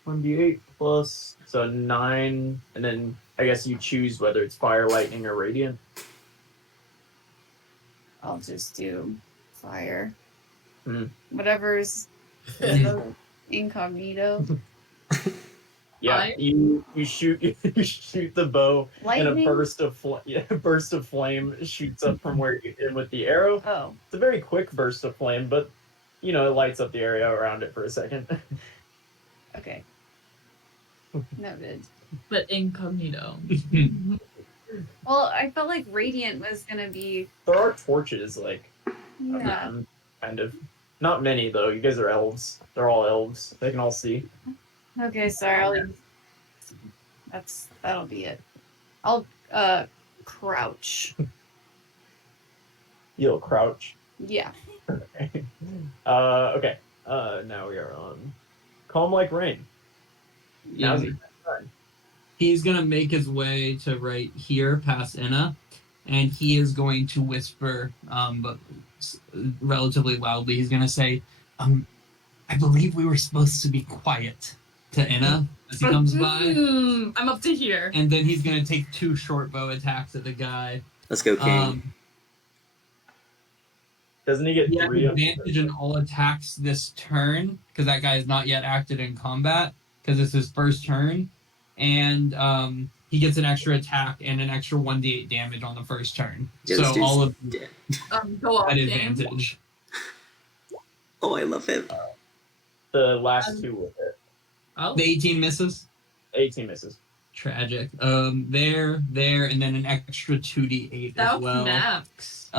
1d8 plus, so 9, and then I guess you choose whether it's fire, lightning, or radiant. I'll just do fire. Mhm. Whatever's incognito. Yeah, Fire? you shoot you shoot the bow, and Lightning. a burst of flame shoots up from where you hit with the arrow. Oh, It's a very quick burst of flame, but it lights up the area around it for a second. okay. Noted. But incognito. Well, I felt like radiant was gonna be. There are torches, like Yeah. kind of. Not many though. You guys are elves. They're all elves. They can all see. Okay, sorry. That'll be it. I'll crouch. You'll crouch. Yeah. Okay. Now we are on calm like rain. Now's the time. He's gonna make his way to right here past Inna, and he is going to whisper, but relatively loudly. He's gonna say, "I believe we were supposed to be quiet." To Inna as he comes by, I'm up to here. and then he's gonna take 2 short bow attacks at the guy. Let's go, King. Doesn't he get He has 3 advantage in all attacks this turn because that guy has not yet acted in combat because it's his first turn, and he gets an extra attack and an extra 1d8 damage on the first turn. Yeah, So this dude's all of dead. Go off, that King. advantage. Oh, I love him. The last 2 with it. Oh. The 18 misses. 18 misses. Tragic. There, and then an extra 2d8 That as was well. max.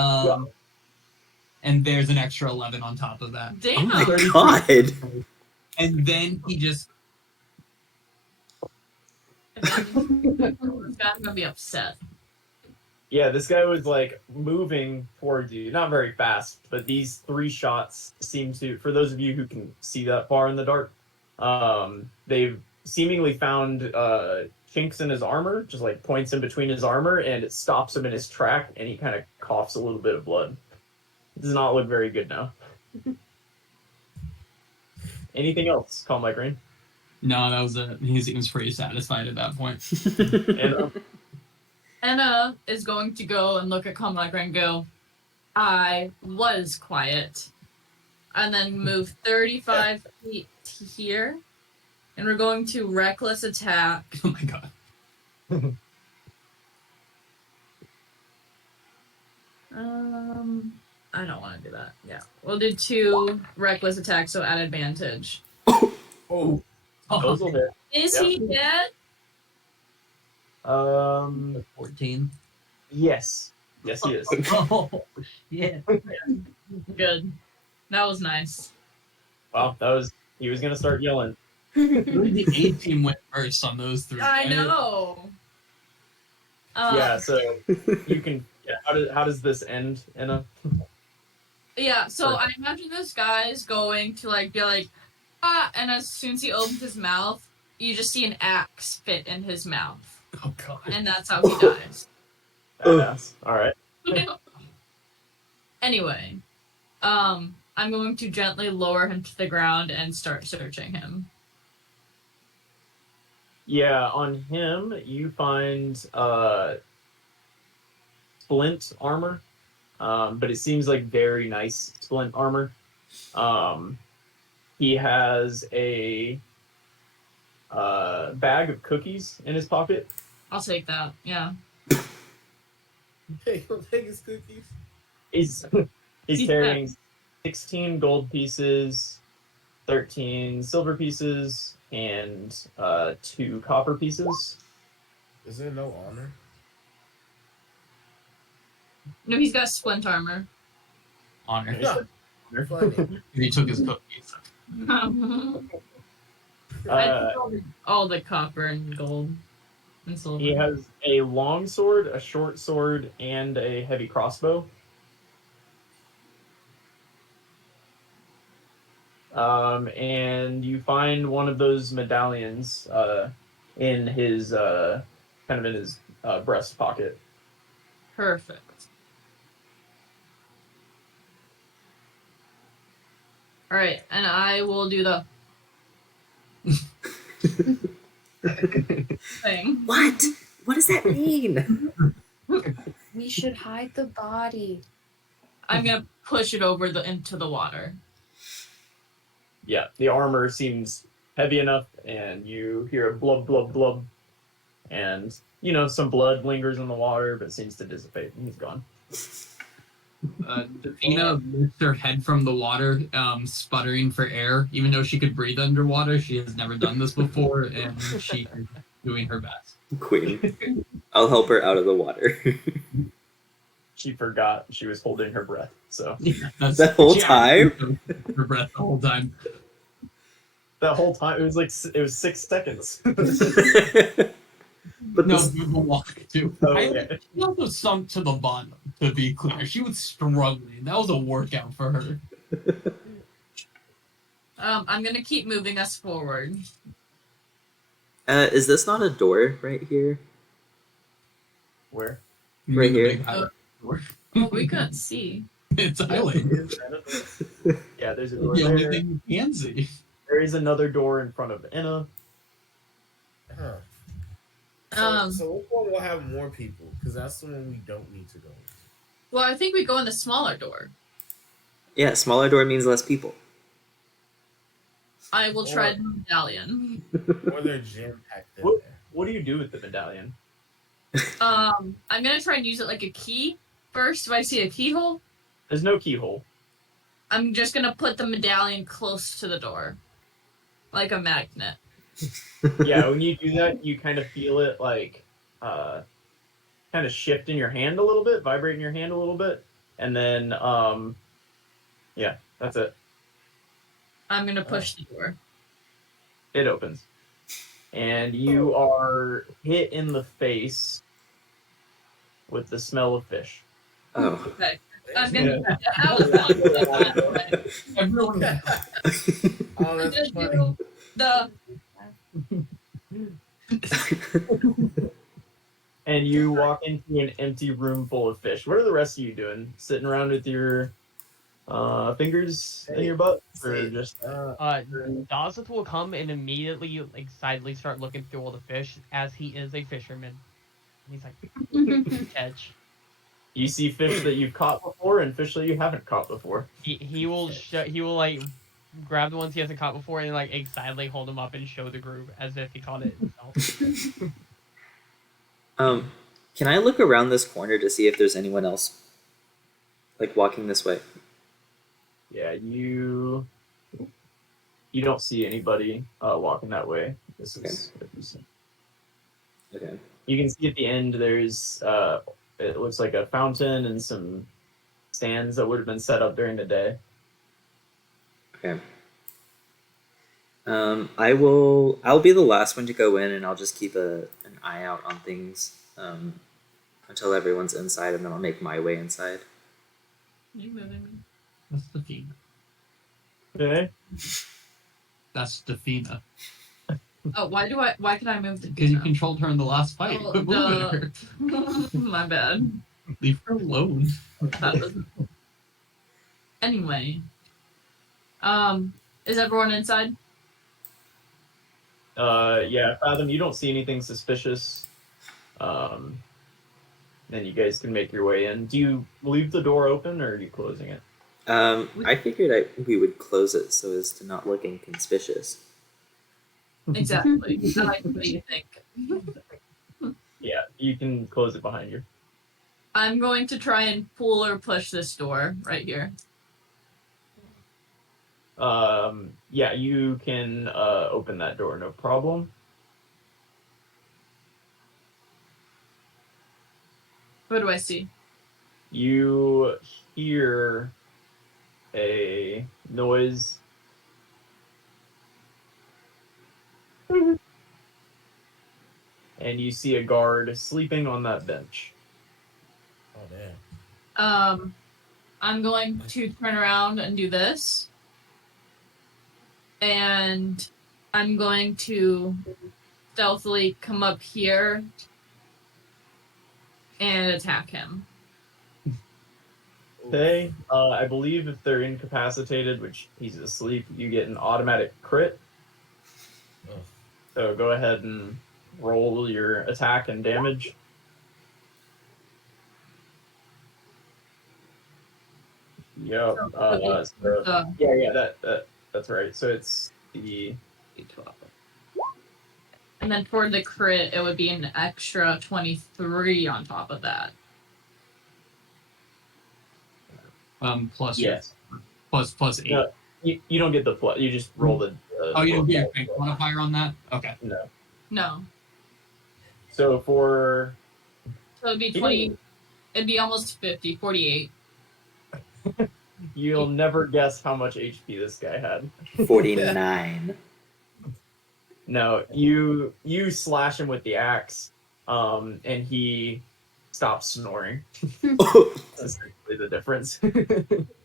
And there's an extra 11 on top of that. Oh Damn. my god. And then he just I'm gonna be upset. Yeah, this guy was like moving towards you, not very fast, but these 3 shots seem to, for those of you who can see that far in the dark, they've seemingly found chinks in his armor, just like points in between his armor, and it stops him in his track, and he kind of coughs a little bit of blood. It does not look very good now. Anything else, Calm Like Rain? no, that was it. He seems pretty satisfied at that point. And Anna is going to go and look at Calm Like Rain and go, I was quiet. And then move 35 feet to here. And we're going to reckless attack. Oh my god. I don't want to do that. Yeah. We'll do 2 reckless attacks, so at advantage. those will hit. Is Yep. he dead? 14. Yes, he is. Oh, yeah. Good. That was nice. Wow, he was gonna start yelling. The 18 went first on those 3. I know. Yeah, so you can. Yeah, how does this end, Anna? Yeah, so I imagine this guy is going to be like, ah, and as soon as he opens his mouth, you just see an axe fit in his mouth. Oh god. And that's how he dies. Badass. All right. Anyway, I'm going to gently lower him to the ground and start searching him. Yeah, on him you find splint armor, but it seems like very nice splint armor. He has a bag of cookies in his pocket. I'll take that. Yeah. Hey, he'll take his cookies. He's he's carrying 16 gold pieces, 13 silver pieces, and 2 copper pieces. Is there no honor? No, he's got splint armor. Honor. Yeah. Funny. He took his cookies. I took all the copper and gold and silver. He has a long sword, a short sword, and a heavy crossbow. And you find one of those medallions in his breast pocket. Perfect. All right, and I will do the thing. What? What does that mean? We should hide the body. I'm gonna push it over into the water. Yeah, the armor seems heavy enough, and you hear a blub, blub, blub, and some blood lingers in the water, but seems to dissipate, and he's gone. Vikna lifts her head from the water, sputtering for air. Even though she could breathe underwater, she has never done this before, and she is doing her best. Queen. I'll help her out of the water. She forgot she was holding her breath, so The whole time? Her breath the whole time. that whole time it was 6 seconds. But No, this, the walk too. Oh, okay. She also sunk to the bottom, to be clear. She was struggling. That was a workout for her. I'm gonna keep moving us forward. is this not a door right here? Where? Right here. Oh, we couldn't see. It's island. Yeah, there's a door The only there. thing you can see. There is another door in front of Enna. Huh. So which one will have more people? Because that's the one we don't need to go. Well, I think we go in the smaller door. Yeah, smaller door means less people. I will try the medallion. Or they're jam packed in What? there. What do you do with the medallion? I'm gonna try and use it like a key first. Do I see a keyhole? There's no keyhole. I'm just gonna put the medallion close to the door, like a magnet. Yeah, when you do that, you kind of feel it like kind of shift in your hand a little bit, vibrate in your hand a little bit, and then yeah, that's it. I'm gonna push the door. It opens, and you are hit in the face with the smell of fish. Oh. Okay. I'm gonna Everyone. Oh, that's funny. do the And you walk into an empty room full of fish. What are the rest of you doing? Sitting around with your fingers in your butt, or just Dazeth will come and immediately excitedly start looking through all the fish, as he is a fisherman. He's like, catch. you see fish that you've caught before and fish that you haven't caught before? He will like grab the ones he hasn't caught before and like excitedly hold them up and show the group as if he caught it himself. Can I look around this corner to see if there's anyone else like walking this way? Yeah, you don't see anybody walking that way. This is Okay. You can see at the end there's it looks like a fountain and some stands that would have been set up during the day. Okay. I'll be the last one to go in, and I'll just keep an eye out on things until everyone's inside, and then I'll make my way inside. You moving? That's Defina. Okay. That's Defina. Oh, why can I move the Because you controlled her in the last fight. Oh, Quit moving her. My bad. Leave her alone. Anyway. Is everyone inside? Yeah, Fathom, you don't see anything suspicious. Then you guys can make your way in. Do you leave the door open or are you closing it? I figured we would close it so as to not look inconspicuous. Exactly. I like what you think. Yeah, you can close it behind you. I'm going to try and pull or push this door right here. Yeah, you can open that door, no problem. What do I see? You hear a noise. And you see a guard sleeping on that bench. Oh damn. I'm going to turn around and do this. And I'm going to stealthily come up here and attack him. Okay, I believe if they're incapacitated, which he's asleep, you get an automatic crit. Ugh. So go ahead and roll your attack and damage. Yep. That's right. So it's the 12. And then for the crit, it would be an extra 23 on top of that. Plus yes. plus 8. No, you don't get the plus. You just roll the. Oh, you don't get a quantifier on that? Okay. No. So for. So it'd be 20. It'd be almost 50, 48. You'll never guess how much HP this guy had. 49. No, you slash him with the axe, and he stops snoring. That's essentially the difference.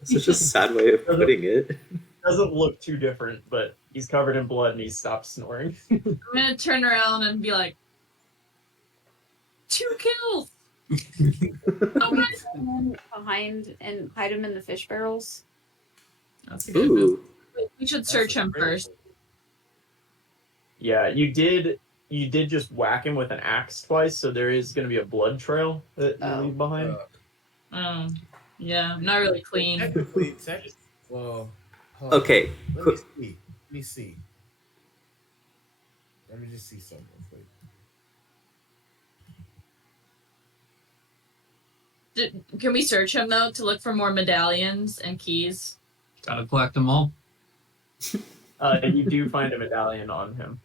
Such a sad way of putting it. Doesn't look too different, but he's covered in blood and he stopped snoring. I'm gonna turn around and be like, 2 kills! Behind and hide him in the fish barrels. That's a good move. We should search him first. Yeah, you did just whack him with an axe twice, so there is going to be a blood trail that you leave behind. Yeah, not really clean. Technically, well, okay. Let me see. Let me just see something real quick. Can we search him though to look for more medallions and keys? Gotta collect them all. You do find a medallion on him.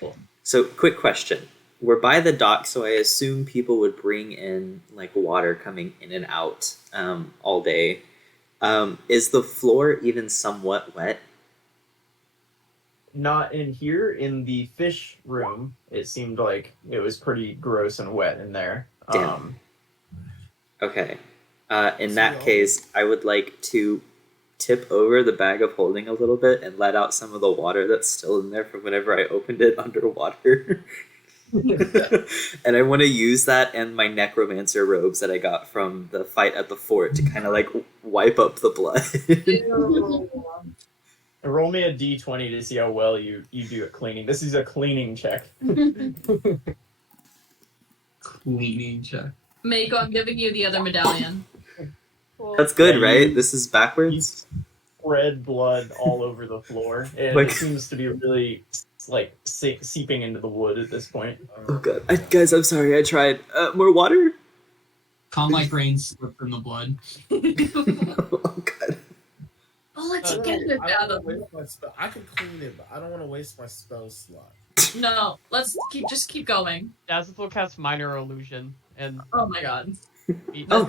Cool. So, quick question. We're by the dock, so I assume people would bring in like water coming in and out all day. Is the floor even somewhat wet? Not in here. In the fish room, it seemed like it was pretty gross and wet in there. Damn. Okay. In that case, I would like to tip over the bag of holding a little bit and let out some of the water that's still in there from whenever I opened it underwater. And I want to use that and my necromancer robes that I got from the fight at the fort to kind of like wipe up the blood. Roll me a d20 to see how well you do at cleaning. This is a cleaning check. Cleaning check. Mako, I'm giving you the other medallion. That's good, right? This is backwards? Spread blood all over the floor. And Like- it seems to be really like seeping into the wood at this point. Oh god. Guys, I'm sorry, I tried. More water? Calm like rain slip from the blood. Oh god. Oh, let's get it out of I could clean it, but I don't want to waste my spell slot. No, let's keep going. Dazzle will cast minor illusion, and Oh my god. we Oh.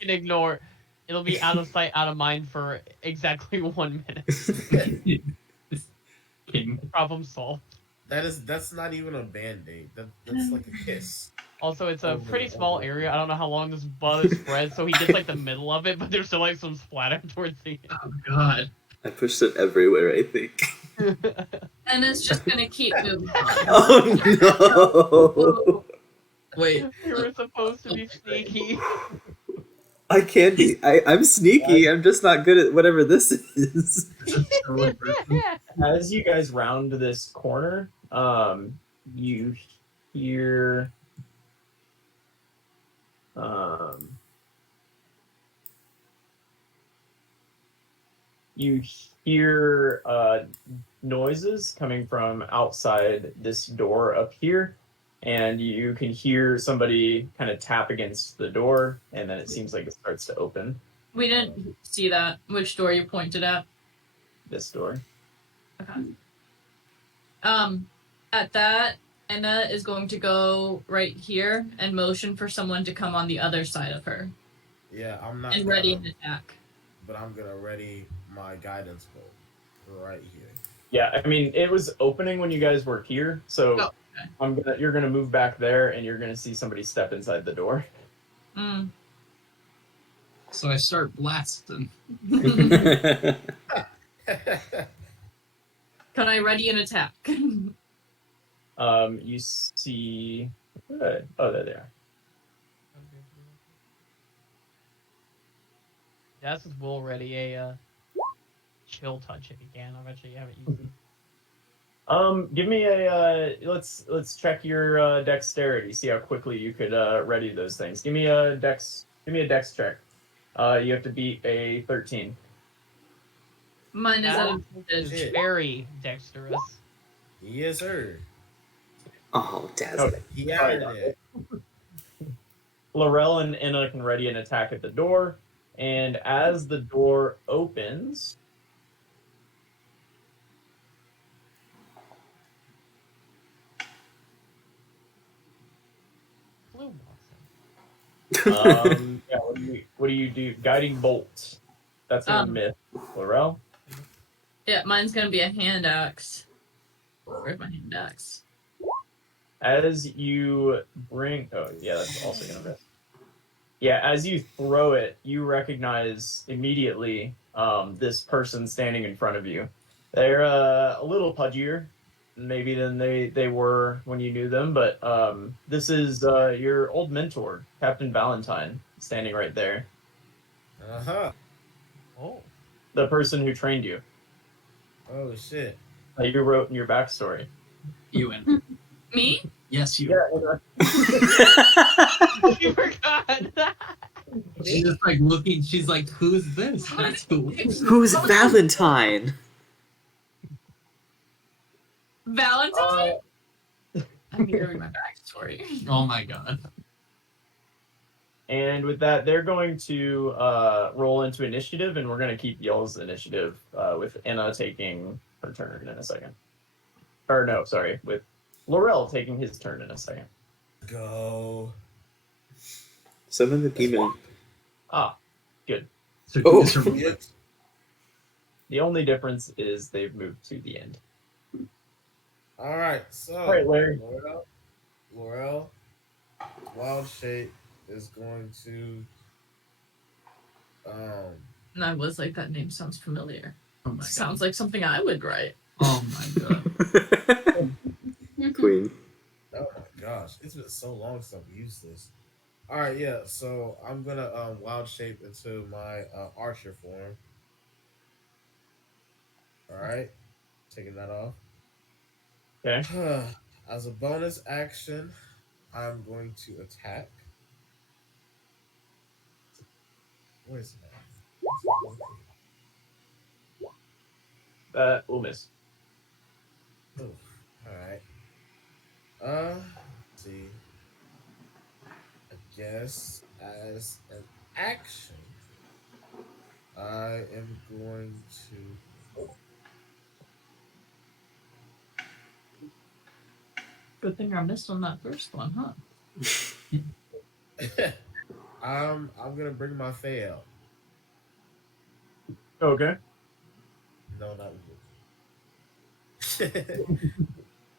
can ignore. It'll be out of sight, out of mind for exactly 1 minute. King. Problem solved. That's not even a band-aid. That's like a kiss. Also, it's a pretty small area. I don't know how long this buzz spread, so he gets like the middle of it, but there's still like some splatter towards the end. Oh god. I pushed it everywhere, I think. And it's just gonna keep moving on. Oh no! Wait. You were supposed to be sneaky. I can't be. I'm sneaky. I'm just not good at whatever this is. As you guys round this corner, You hear um, you hear noises coming from outside this door up here, and you can hear somebody kind of tap against the door, and then it seems like it starts to open. We didn't see that. Which door you pointed at? This door. Okay. At that, Enna is going to go right here and motion for someone to come on the other side of her. Yeah, I'm not. And ready an attack. But I'm gonna ready my guidance bolt right here. Yeah, I mean, it was opening when you guys were here, so okay. You're gonna move back there, and you're gonna see somebody step inside the door. Mm. So I start blasting. Can I ready an attack? You see. Oh, there they are. This is Will ready a chill touch if you can. I bet you haven't used it. Give me a let's check your dexterity. See how quickly you could ready those things. Give me a dex check. You have to beat a 13. Mine is very dexterous. Yes, sir. Oh, dazzling. Okay. He added it. Laurel and Enna can ready an attack at the door, and as the door opens, Blue walks yeah, what do you do? Guiding bolt. That's gonna miss. Laurel? Yeah, mine's gonna be a hand axe. Where's my hand axe? As you bring, oh yeah, that's also gonna miss. Yeah, as you throw it, you recognize immediately this person standing in front of you. They're a little pudgier, maybe than they were when you knew them, but this is your old mentor, Captain Valentine, standing right there. Uh-huh. Oh. The person who trained you. Oh shit. That you wrote in your backstory. You and me? Yes, you. Yeah. You forgot. She's just like looking. She's like, "Who's this? That's cool." Who's Valentine? Valentine? I need to read my backstory. Oh my god. And with that, they're going to roll into initiative, and we're going to keep y'all's initiative with Enna taking her turn in a second. Or no, sorry, with Laurel taking his turn in a second. Go. Summon the demon. Ah, good. So Oh. The only difference is they've moved to the end. All right, so All right, Larry. Laurel, Wild Shape is going to And I was like, that name sounds familiar. Oh my Sounds like something I would write. Oh my god. Queen. Oh my gosh, it's been so long since I've used this. All right, yeah. So I'm gonna wild shape into my archer form. All right, taking that off. Okay. As a bonus action, I'm going to attack. Where is it at? That will miss. Oh, all right. Let's see. I guess as an action, I am going to. Good thing I missed on that first one, huh? I'm gonna bring my Fae out. Okay. No, not you.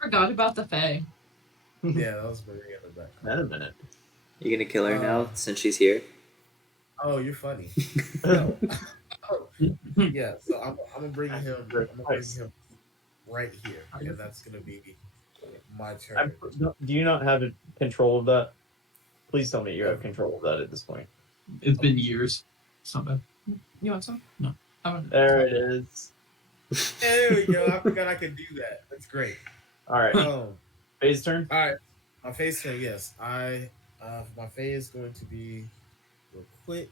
Forgot about the Fae. Yeah, that was bringing it back. In a minute. You gonna kill her now since she's here? Oh, you're funny. No. Yeah, so I'm gonna bring him. I'm gonna bring him right here, and that's gonna be my turn. Do you not have control of that? Please tell me you have control of that at this point. It's been years. It's not bad. You want some? No. There it is. There we go. I forgot I could do that. That's great. All right. Phase turn. All right. My phase turn. Yes, my phase is going to be real quick.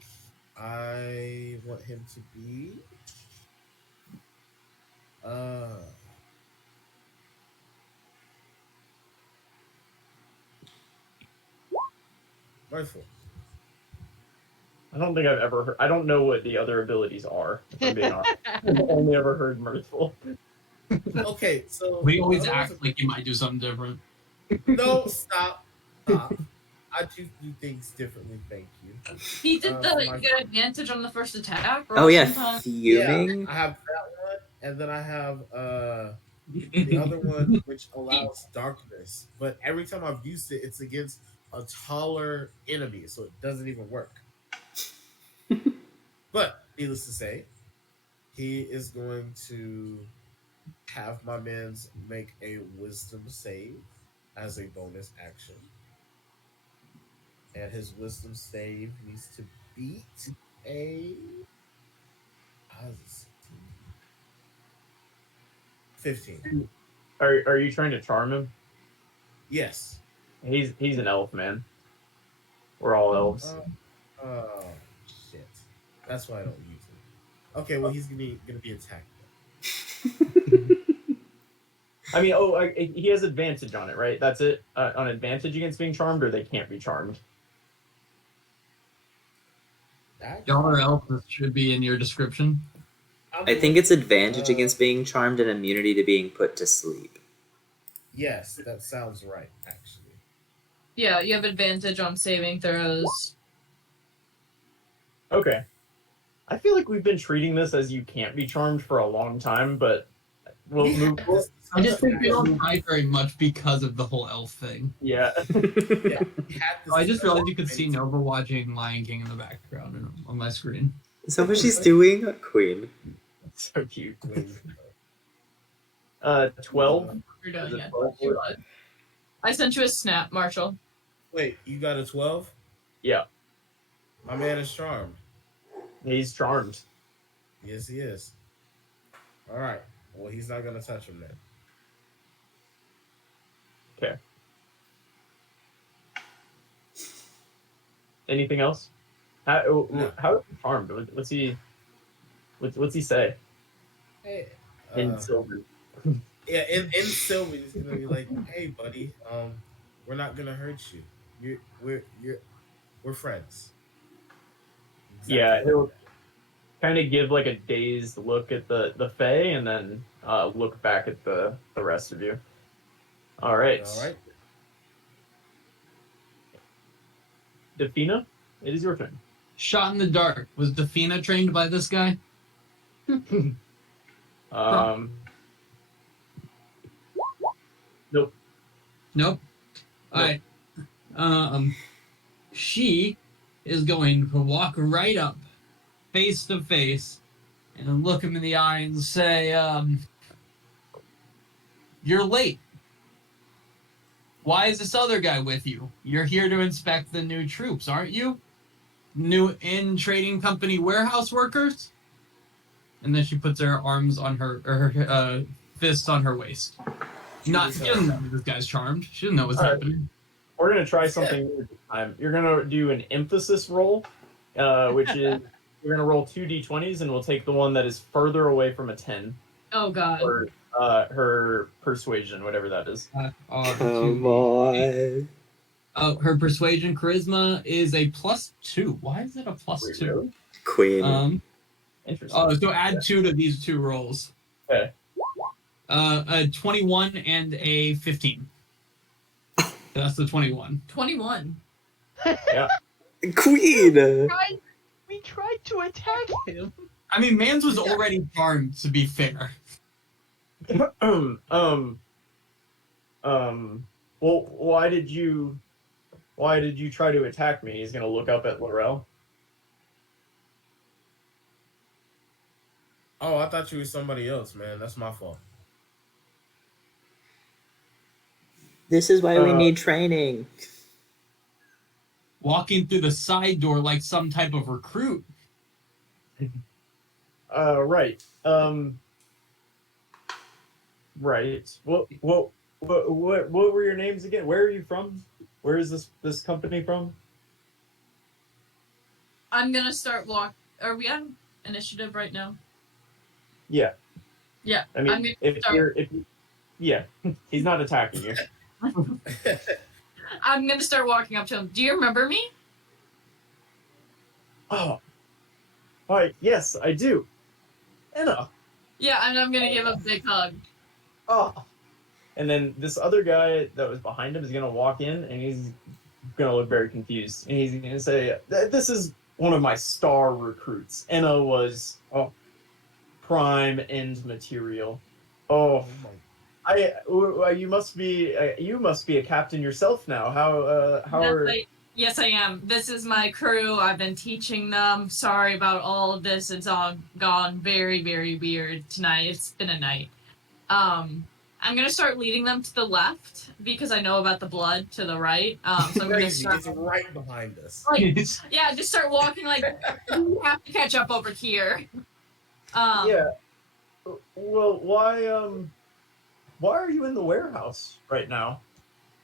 I want him to be. Mirthful. I don't think I've ever heard. I don't know what the other abilities are. If I'm being honest. I've only ever heard mirthful. Okay, so We always act like you might do something different. No, stop. I do things differently. Thank you. He did get advantage on the first attack. Or Oh yeah, sometimes... fuming. Yeah, I have that one, and then I have the other one, which allows darkness. But every time I've used it, it's against a taller enemy, so it doesn't even work. But needless to say, he is going to have my men's make a wisdom save as a bonus action. And his wisdom save needs to beat a 15. Are you trying to charm him? Yes. He's an elf, man. We're all elves. Oh shit. That's why I don't use him. Okay, well he's gonna be attacked. I mean, he has advantage on it, right? That's it. On advantage against being charmed, or they can't be charmed. Dollar elf should be in your description. I think it's advantage against being charmed and immunity to being put to sleep. Yes, that sounds right, actually. Yeah, you have advantage on saving throws. Okay. I feel like we've been treating this as you can't be charmed for a long time, but we'll move. I just think we don't try very much because of the whole elf thing. Yeah. I just realized you could see Nova watching Lion King in the background on my screen. Is that what she's doing? Queen. So cute. 12. You're done, yeah. 12? I sent you a snap, Marshall. Wait, you got a 12? Yeah. My man is charmed. He's charmed. Yes, he is. All right. Well, he's not gonna touch him then. Okay. Anything else? How is he charmed? What's he say? Hey. In silver. Yeah, in silver, he's gonna be like, "Hey, buddy, we're not gonna hurt you. We're friends." Exactly. Yeah, he'll kind of give like a dazed look at the Fae, and then look back at the rest of you. All right. All right. Defina, it is your turn. Shot in the dark. Was Defina trained by this guy? Nope. Nope. All right. She is going to walk right up, face to face, and look him in the eye and say, "You're late. Why is this other guy with you? You're here to inspect the new troops, aren't you? New in trading company warehouse workers?" And then she puts her arms on her fists on her waist. She doesn't know this guy's charmed. She doesn't know what's happening. We're gonna try something new this time. You're gonna do an emphasis roll, which is you're gonna roll 2 d20s, and we'll take the one that is further away from a 10. Oh God. Or her persuasion, whatever that is. Come on. Her persuasion charisma is a +2. Why is it a +2? Really? Queen. Interesting. So add 2 to these 2 rolls. Okay. A 21 and a 15. That's the 21. 21. Yeah. Queen. We tried to attack him. I mean, Mans was already charmed, to be fair. Well, why did you try to attack me? He's gonna look up at Laurel. Oh, I thought you were somebody else, man. That's my fault. This is why we need training. Walking through the side door like some type of recruit. Right. Right. What What were your names again? Where are you from? Where is this company from? I'm gonna start Are we on initiative right now? Yeah. Yeah. I mean, yeah, he's not attacking you. I'm gonna start walking up to him. Do you remember me? Oh, all right. Yes, I do. Anna. Yeah, and I'm gonna give him a big hug. Oh. And then this other guy that was behind him is gonna walk in, and he's gonna look very confused, and he's gonna say, "This is one of my star recruits. Enna was prime end material. Oh, you must be a captain yourself now. Yes, I am. This is my crew. I've been teaching them. Sorry about all of this. It's all gone very, very weird tonight. It's been a night. I'm gonna start leading them to the left because I know about the blood to the right. So I'm gonna start. It's right behind us. Yeah, just start walking like we have to catch up over here. Yeah. Well, why are you in the warehouse right now?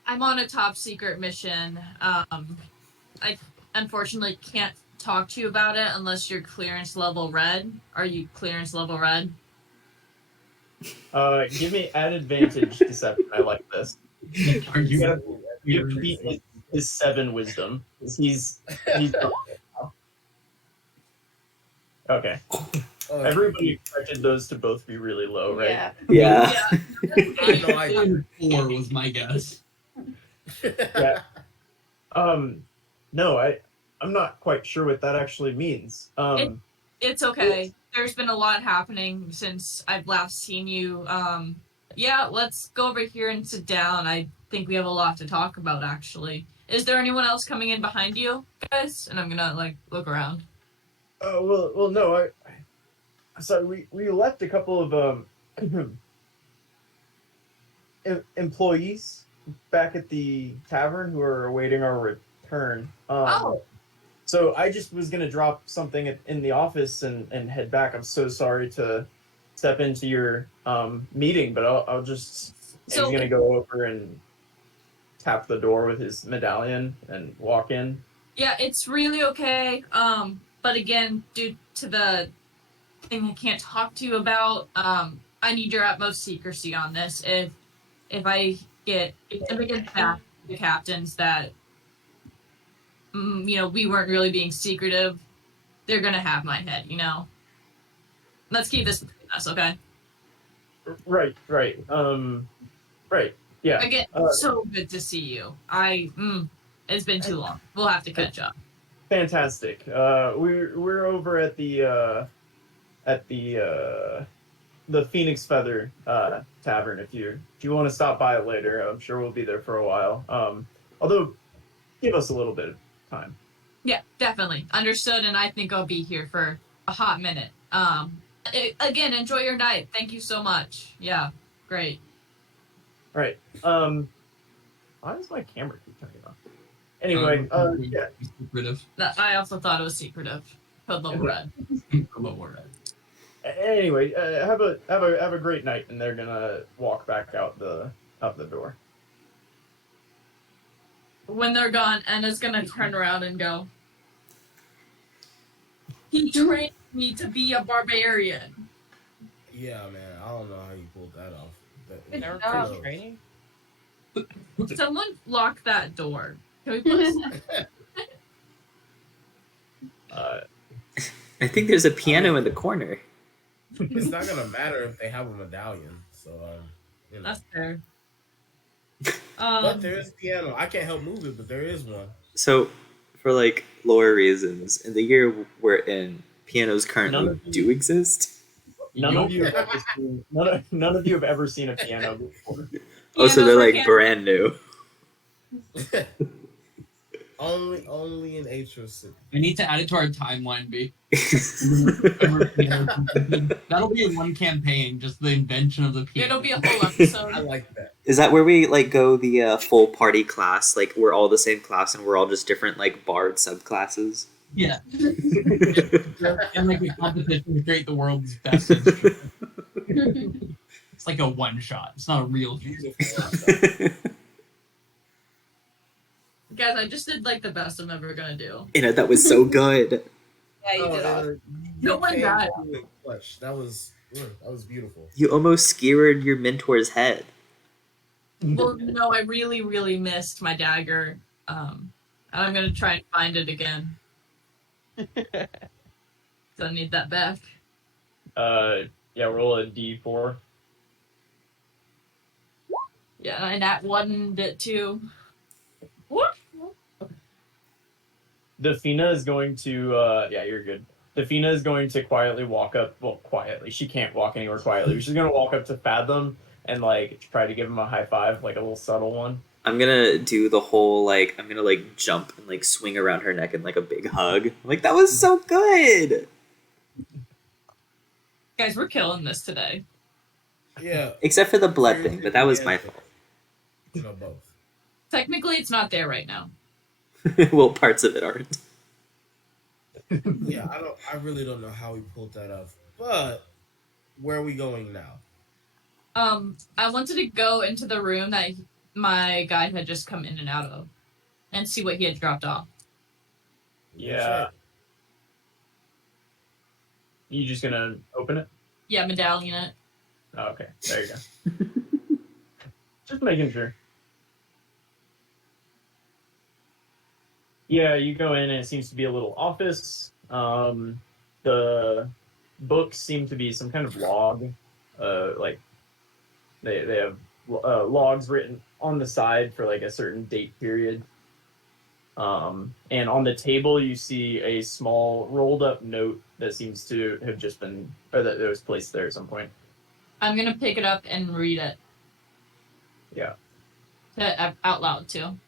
I'm on a top secret mission. I unfortunately can't talk to you about it unless you're clearance level red. Are you clearance level red? Give me an advantage deception. I like this. Are you? You have to beat his 7 wisdom. He's okay. Everybody expected those to both be really low, right? Yeah. Yeah. 4 was my guess. Yeah. No, I'm not quite sure what that actually means. It's okay. There's been a lot happening since I've last seen you. Yeah, let's go over here and sit down. I think we have a lot to talk about, actually. Is there anyone else coming in behind you, guys? And I'm gonna look around. Well, no. So we left a couple of employees back at the tavern who are awaiting our return. So I just was gonna drop something in the office and head back. I'm so sorry to step into your meeting, but I'll just. So he's gonna go over and tap the door with his medallion and walk in. Yeah, it's really okay. But again, due to the thing I can't talk to you about, I need your utmost secrecy on this. If I get back to the captains that we weren't really being secretive, they're gonna have my head. Let's keep this between us, okay? Right. Right. Yeah. Again, so good to see you. It's been too long. We'll have to catch up. Fantastic. We're over at the Phoenix Feather Tavern. If you want to stop by it later, I'm sure we'll be there for a while. Although, give us a little bit of time. Yeah, definitely understood. And I think I'll be here for a hot minute. Again, enjoy your night. Thank you so much. Yeah, great. Right. Why does my camera keep turning off? Anyway, yeah. Secretive. I also thought it was secretive. Code level red. Level red. Anyway, have a great night, and they're gonna walk back out the door. When they're gone, Anna's gonna turn around and go, "He trained me to be a barbarian." Yeah, man. I don't know how you pulled that off. Never finished training? Someone lock that door. Can we please? I think there's a piano in the corner. It's not gonna matter if they have a medallion. So, That's fair. But there is piano. I can't help move it, but there is one. So, for lore reasons, in the year we're in, pianos currently do exist. None of you have ever seen a piano before. Oh, so they're brand new. Only in Aetros City. I need to add it to our timeline, B. That'll be in one campaign, just the invention of the piano. It'll be a whole episode. I like that. Is that where we go the full party class? We're all the same class and we're all just different bard subclasses? Yeah. And a competition to create the world's best instrument. It's like a one shot. It's not a real. Guys, I just did like the best I'm ever gonna do. That was so good. Yeah, you did awesome. No one came died. through it clutch. That was beautiful. You almost skewered your mentor's head. Well, no, I really, really missed my dagger. And I'm gonna try and find it again. So I need that back. Yeah, roll a d4. Yeah, and that one bit too. What? Defina is going to yeah, you're good. Defina is going to quietly walk up. Well, quietly. She can't walk anywhere quietly. She's gonna walk up to Fathom and like try to give him a high five, like a little subtle one. I'm gonna do the whole like I'm gonna like jump and like swing around her neck and like a big hug. Like that was so good. Guys, we're killing this today. Yeah. Except for the blood thing, but that was my fault. Both. Technically, it's not there right now. Well, parts of it aren't. Yeah, I really don't know how we pulled that off. But where are we going now? I wanted to go into the room that my guide had just come in and out of, and see what he had dropped off. Yeah. You just gonna open it? Yeah, medallion it. Oh, okay, there you go. Just making sure. Yeah, you go in and it seems to be a little office. The books seem to be some kind of log. Like they have logs written on the side for like a certain date period. And on the table you see a small rolled up note that seems to have just been, or that was placed there at some point. I'm gonna pick it up and read it. Yeah. Out loud too.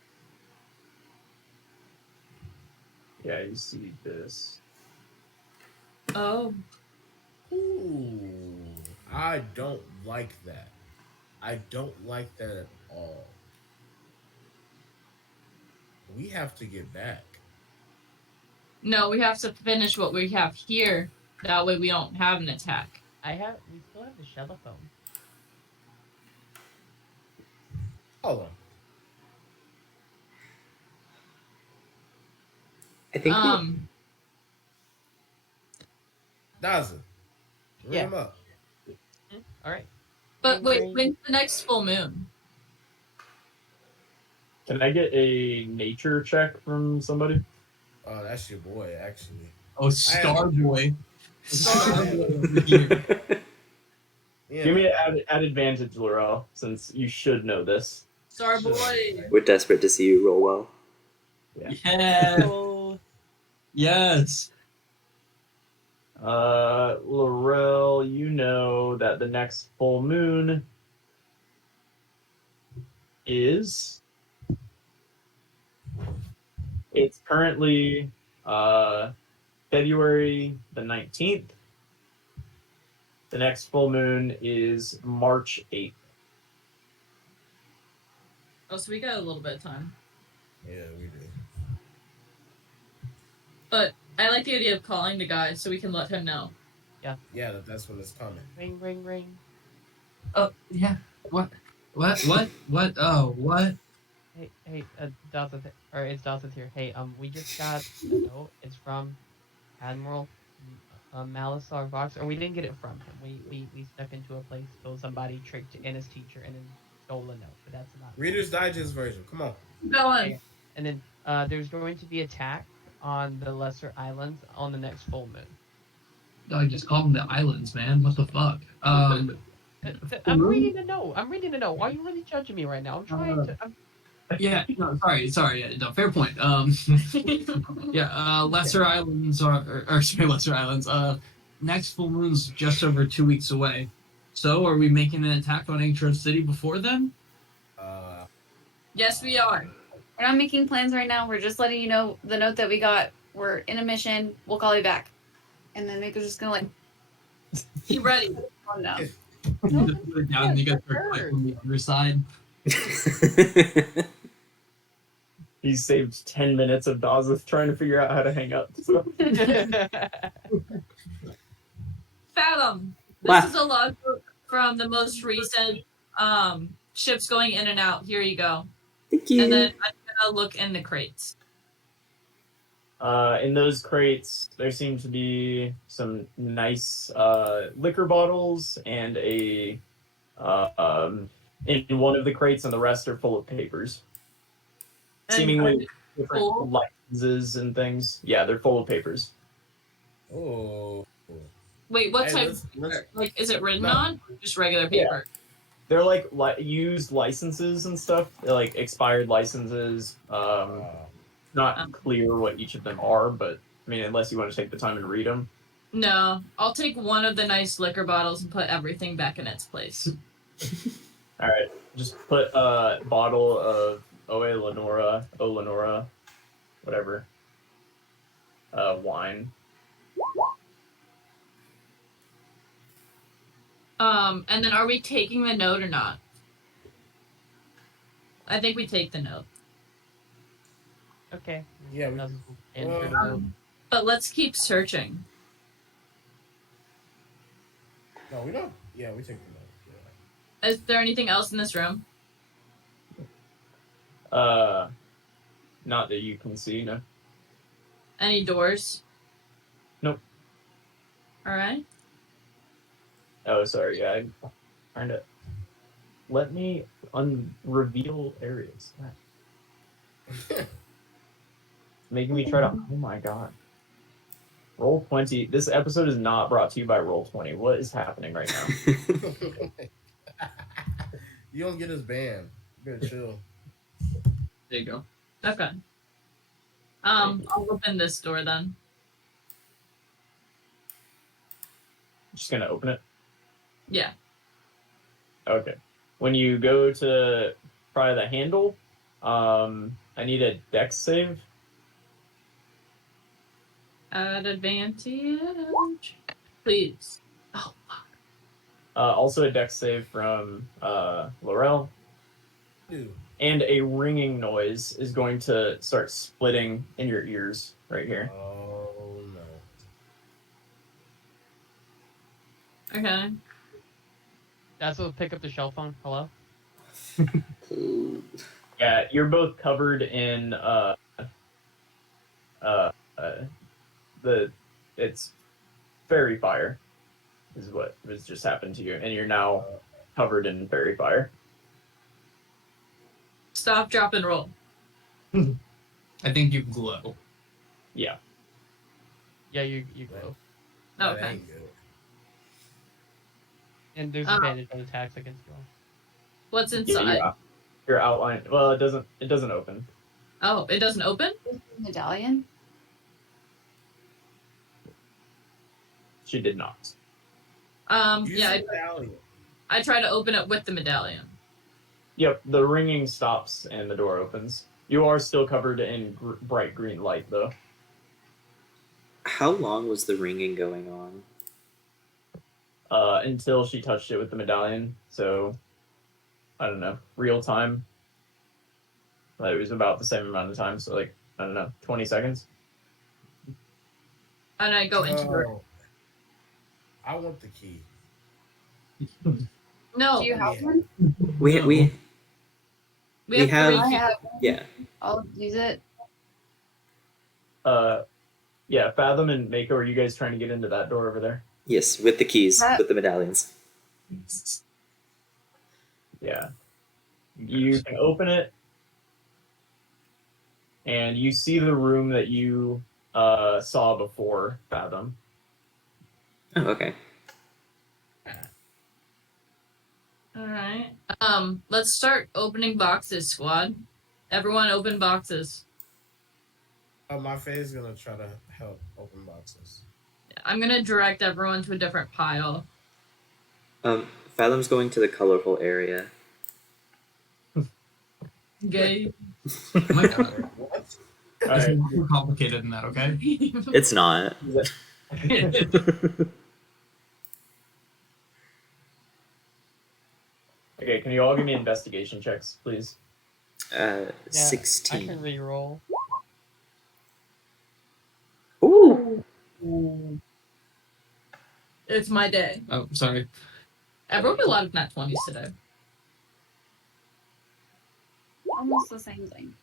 Yeah, you see this. Oh. Ooh, I don't like that. I don't like that at all. We have to get back. No, we have to finish what we have here. That way we don't have an attack. We still have the telephone. Hold on. I think Daza. Ring Yeah. him up. All right. But wait, when's the next full moon? Can I get a nature check from somebody? Oh, that's your boy, actually. Oh, Starboy. Yeah. Give me an add advantage, Laurel, since you should know this. Starboy. we're desperate to see you roll well. Yeah. Oh, Yes. Laurel, you know that the next full moon is. It's currently February the 19th. The next full moon is March 8th. Oh, so we got a little bit of time. Yeah, we do. But I like the idea of calling the guy so we can let him know. Yeah, that's when it's coming. ring, ring, ring. Oh, yeah. What? Oh, what? Hey, Dawson, or it's Dawson here. Hey, we just got a note. It's from Admiral Malasar Vox, or we didn't get it from him. We stuck into a place till somebody tricked in his teacher and then stole a note. But that's about it. Reader's Digest version. Come on. Go on. Okay. And then there's going to be attack on the Lesser Islands on the next full moon. I just call them the islands, man. What the fuck? I'm reading a note. Why are you really judging me right now? I'm trying to. Yeah, no, sorry. Yeah, no, fair point. Lesser Islands or sorry, Lesser Islands. Next full moon's just over 2 weeks away. So, are we making an attack on Aetros City before then? Yes, we are. We're not making plans right now. We're just letting you know the note that we got. We're in a mission. We'll call you back. And then Nick was just gonna like Be ready. calm down. You just put it down and you guys start fighting from the other side. He saved 10 minutes of Dawes trying to figure out how to hang up. So. Fathom. This What? is a logbook from the most recent ships going in and out. Here you go. Thank you. And then I'm gonna look in the crates. In those crates, there seem to be some nice liquor bottles and a in one of the crates, and the rest are full of papers. And Seemingly different full? licenses and things. Yeah, they're full of papers. Oh. Wait, what Hey, type? let's Like, is it written No. on? Or just regular paper. They're like used licenses and stuff. They're like expired licenses. Not clear what each of them are, but I mean, unless you want to take the time and read them. No, I'll take one of the nice liquor bottles and put everything back in its place. All right, just put a bottle of Lenora, whatever, wine. And then are we taking the note or not? I think we take the note. Okay. Yeah. But let's keep searching. No, we don't. Yeah, we take the note. Yeah. Is there anything else in this room? Not that you can see, no. Any doors? Nope. All right. Oh, sorry. Yeah, I'm trying to. Let me reveal areas. Making me try to. Oh my god. Roll20. This episode is not brought to you by Roll20. What is happening right now? You don't get us banned. You better chill. There you go. Okay. I'll open this door then. Just gonna open it. Yeah. Okay. When you go to pry the handle, I need a dex save. At advantage, please. Oh, fuck. Also a dex save from Laurel. Dude. And a ringing noise is going to start splitting in your ears right here. Oh no. Okay. That's what pick up the shell phone. Hello? Yeah, you're both covered in it's fairy fire is what has just happened to you, and you're now covered in fairy fire. Stop, drop, and roll. I think you glow. Yeah. Yeah, you glow. Okay. That ain't good. And there's advantage on attacks against you. What's inside? Yeah, your outline. Well, it doesn't open. Oh, it doesn't open? Medallion? She did not. Yeah, I try to open it with the medallion. Yep, the ringing stops and the door opens. You are still covered in bright green light, though. How long was the ringing going on? Until she touched it with the medallion. So, I don't know, real time. It was about the same amount of time. So, like, I don't know, 20 seconds. And I go into her. I want the key. No. Do you have one? We have we have I three. have. yeah. I'll use it. Yeah, Fathom and Mako, are you guys trying to get into that door over there? Yes, with the keys, with the medallions. Yeah. You can open it, and you see the room that you saw before, Fathom. Oh, okay. All right. Let's start opening boxes, squad. Everyone open boxes. My face is gonna try to help open boxes. I'm gonna direct everyone to a different pile. Fathom's going to the colorful area. Gay. Oh my god. What? It's more complicated than that, okay? It's not. Okay, can you all give me investigation checks, please? 16. I can re-roll. Ooh! It's my day. Oh, sorry. I rolled a lot of nat 20s today. Almost the same thing.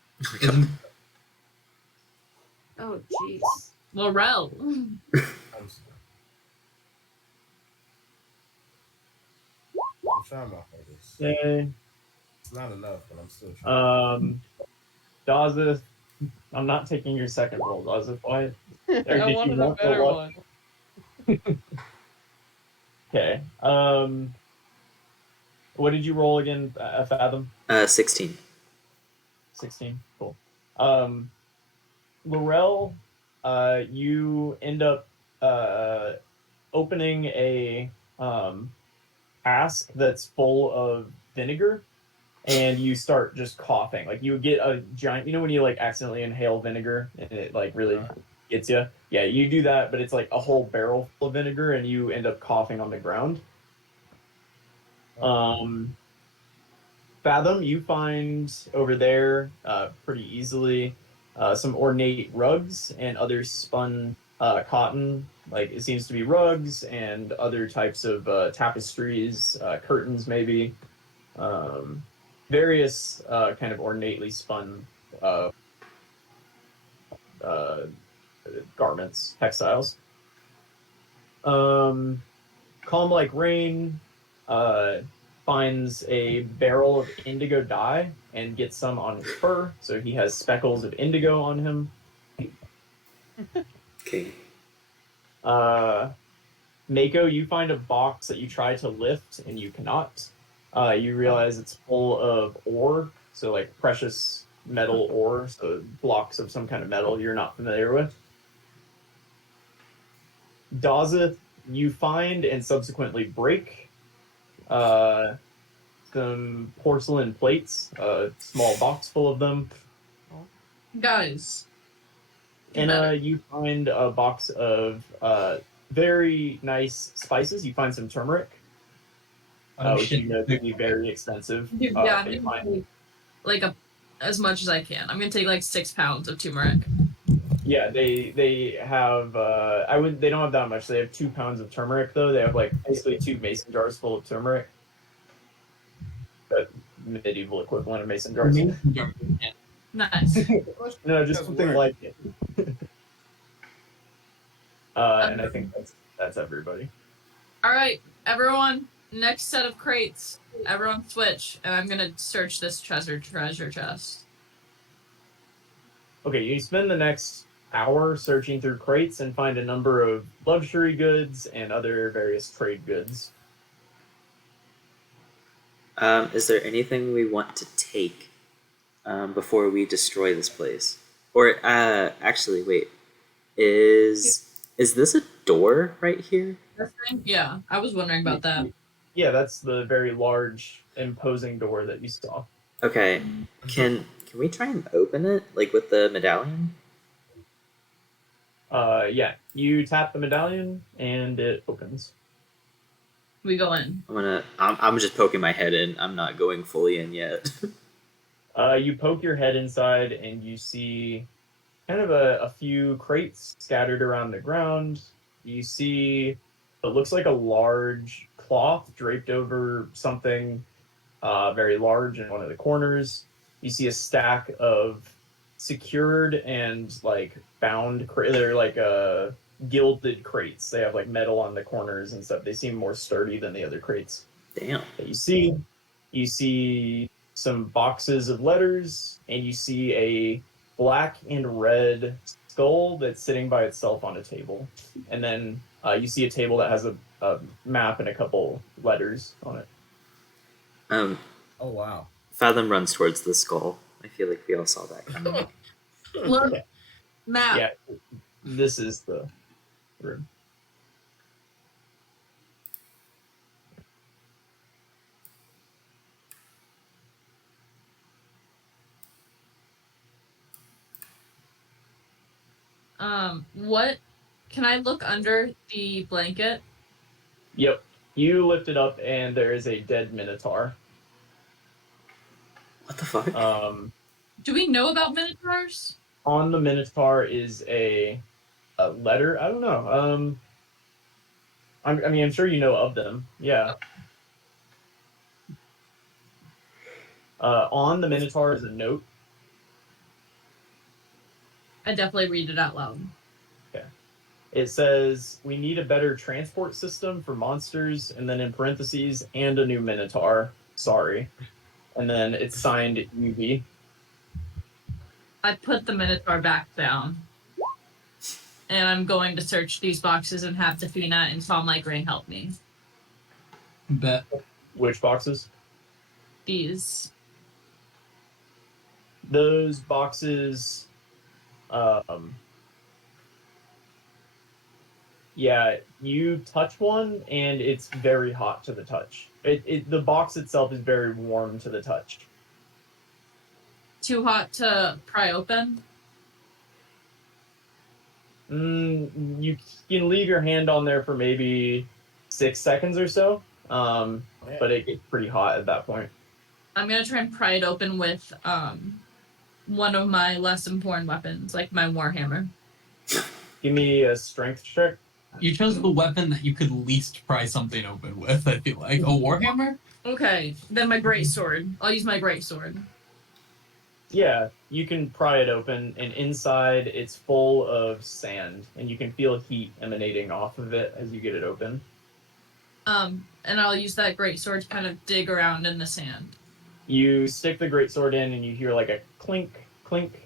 Oh, jeez. Laurel. I'm trying my hardest. Okay. It's not enough, but I'm still trying. Dazith, I'm not taking your second roll, Dazith. Why? I wanted a better one. Okay. What did you roll again, Fathom? 16. 16. Cool. Laurel, you end up opening a cask that's full of vinegar, and you start just coughing. Like you get a giant, you know, when you like accidentally inhale vinegar and it like really gets you. Yeah, you do that, but it's like a whole barrel full of vinegar, and you end up coughing on the ground. Fathom, you find over there pretty easily some ornate rugs and other spun cotton. Like it seems to be rugs and other types of tapestries, curtains, maybe. Various kind of ornately spun uh, garments, textiles. Calm Like Rain finds a barrel of indigo dye and gets some on his fur, so he has speckles of indigo on him. Okay. Mako, you find a box that you try to lift and you cannot. You realize it's full of ore, so like precious metal ore, so blocks of some kind of metal you're not familiar with. Dazith, you find and subsequently break some porcelain plates, a small box full of them. Guys. And you find a box of very nice spices. You find some turmeric, which you know can be very expensive. Yeah, I'm gonna take, like as much as I can. I'm gonna take like 6 pounds of turmeric. Yeah, they have they don't have that much. They have 2 pounds of turmeric though. They have like basically 2 mason jars full of turmeric. The medieval equivalent of mason jars. Nice. No, just something like it. And I think that's everybody. All right, everyone. Next set of crates. Everyone switch, and I'm gonna search this treasure chest. Okay, you spend the next hour searching through crates and find a number of luxury goods and other various trade goods. Is there anything we want to take before we destroy this place? Or actually, wait. Is this a door right here? Yeah, I was wondering about that. Yeah, that's the very large, imposing door that you saw. Okay. Can we try and open it, like with the medallion? Yeah, you tap the medallion and it opens. We go in. I'm just poking my head in. I'm not going fully in yet. You poke your head inside and you see kind of a few crates scattered around the ground. You see it looks like a large cloth draped over something very large in one of the corners. You see a stack of secured and like bound they're like gilded crates. They have like metal on the corners and stuff. They seem more sturdy than the other crates. Damn. That you see some boxes of letters, and you see a black and red skull that's sitting by itself on a table. And then you see a table that has a map and a couple letters on it. Oh wow. Fathom runs towards the skull. I feel like we all saw that coming. Look, map. Yeah, this is the room. What? Can I look under the blanket? Yep. You lift it up, and there is a dead minotaur. What the fuck? Do we know about minotaurs? On the minotaur is a letter. I don't know. I'm sure you know of them. Yeah. On the Minotaur is a note. I definitely read it out loud. Okay. It says, we need a better transport system for monsters, and then in parentheses, and a new Minotaur. Sorry. And then it's signed UV. I put the Minotaur back down. And I'm going to search these boxes and have Defina and Tom Like Ring help me. Bet. Which boxes? These. Those boxes, yeah, you touch one and it's very hot to the touch. The box itself is very warm to the touch. Too hot to pry open? You can leave your hand on there for maybe 6 seconds or so, but it gets pretty hot at that point. I'm gonna try and pry it open with one of my less important weapons, like my Warhammer. Give me a strength check. You chose the weapon that you could least pry something open with, I feel like. A Warhammer? Okay, then my greatsword. I'll use my greatsword. Yeah, you can pry it open, and inside it's full of sand, and you can feel heat emanating off of it as you get it open. And I'll use that greatsword to kind of dig around in the sand. You stick the greatsword in, and you hear like a clink, clink.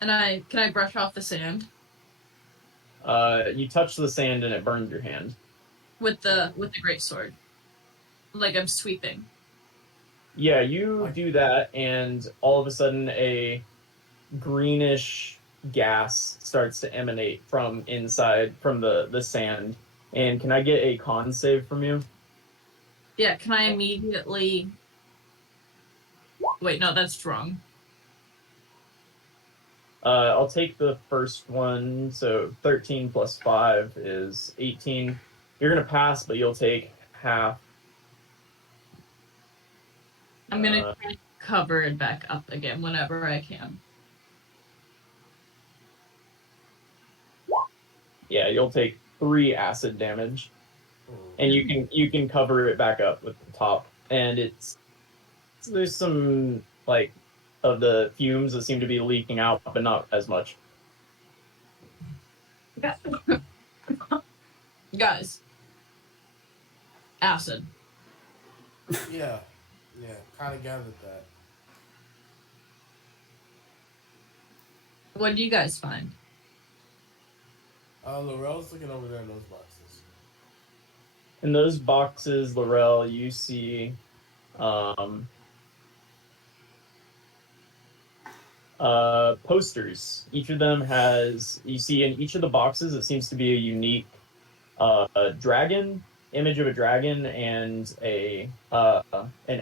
And can I brush off the sand? You touch the sand, and it burns your hand. With the greatsword. Like I'm sweeping. Yeah, you do that, and all of a sudden a greenish gas starts to emanate from inside, from the sand. And can I get a con save from you? Yeah, can I immediately... Wait, no, that's wrong. I'll take the first one, so 13 plus 5 is 18. You're going to pass, but you'll take half. I'm going to try to cover it back up again whenever I can. Yeah, you'll take 3 acid damage. And you can cover it back up with the top. And there's some, like, of the fumes that seem to be leaking out, but not as much. Guys. Acid. Yeah, kind of gathered that. What do you guys find? Laurel's looking over there in those boxes. In those boxes, Laurel, you see posters. Each of them has, you see in each of the boxes, it seems to be a unique dragon, image of a dragon, and an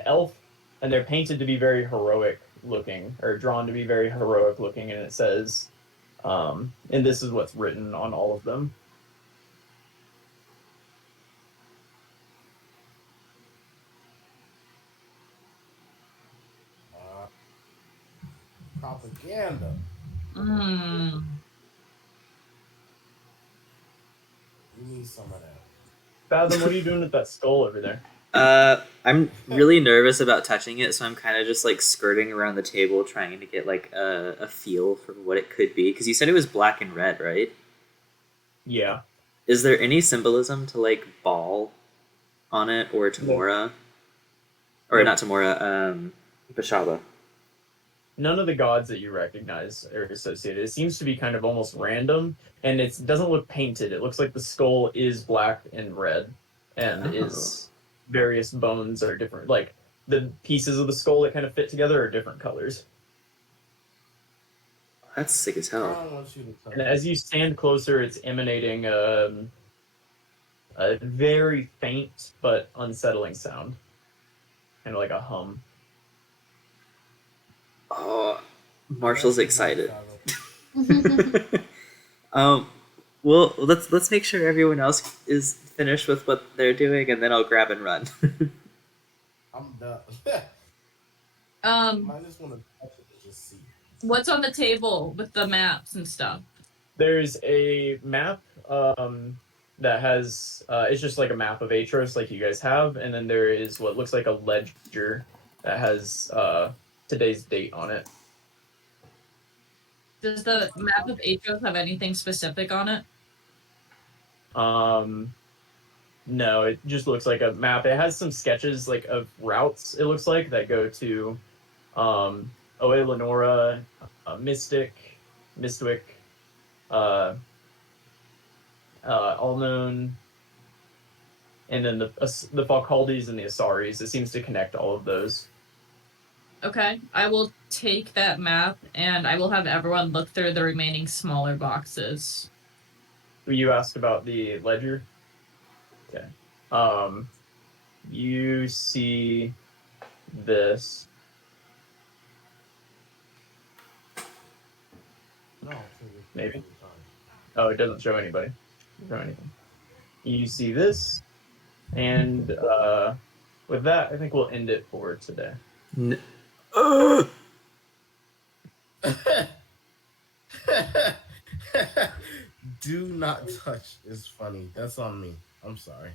elf, and they're painted to be very heroic looking, or drawn to be very heroic looking, and it says, and this is what's written on all of them. Propaganda. Mm. You need some of that. Fathom, what are you doing with that skull over there? I'm really nervous about touching it, so I'm kind of just like skirting around the table, trying to get like a feel for what it could be. Because you said it was black and red, right? Yeah. Is there any symbolism to like Baal on it, or Tamora, or not Tamora, Bashaba? None of the gods that you recognize are associated. It seems to be kind of almost random, and it doesn't look painted. It looks like the skull is black and red, and is various bones are different. Like the pieces of the skull that kind of fit together are different colors. That's sick as I hell. don't want you to touch And as you stand closer, it's emanating a very faint but unsettling sound, kind of like a hum. Oh, Marshall's excited. Well, let's make sure everyone else is finished with what they're doing, and then I'll grab and run. I'm done. I just want to touch it and just see. What's on the table with the maps and stuff? There's a map that has it's just like a map of Aetros like you guys have, and then there is what looks like a ledger that has today's date on it. Does the map of Aetros have anything specific on it? No, it just looks like a map. It has some sketches like of routes, it looks like, that go to Oe Lenora, Mistwick, Allknown, and then the Falcaldis and the Asaris. It seems to connect all of those. Okay, I will take that map and I will have everyone look through the remaining smaller boxes. You asked about the ledger? Okay. You see this. No, Maybe. Oh, it doesn't show anybody. Doesn't show anything. You see this, and with that, I think we'll end it for today. Do not touch is funny. That's on me. I'm sorry.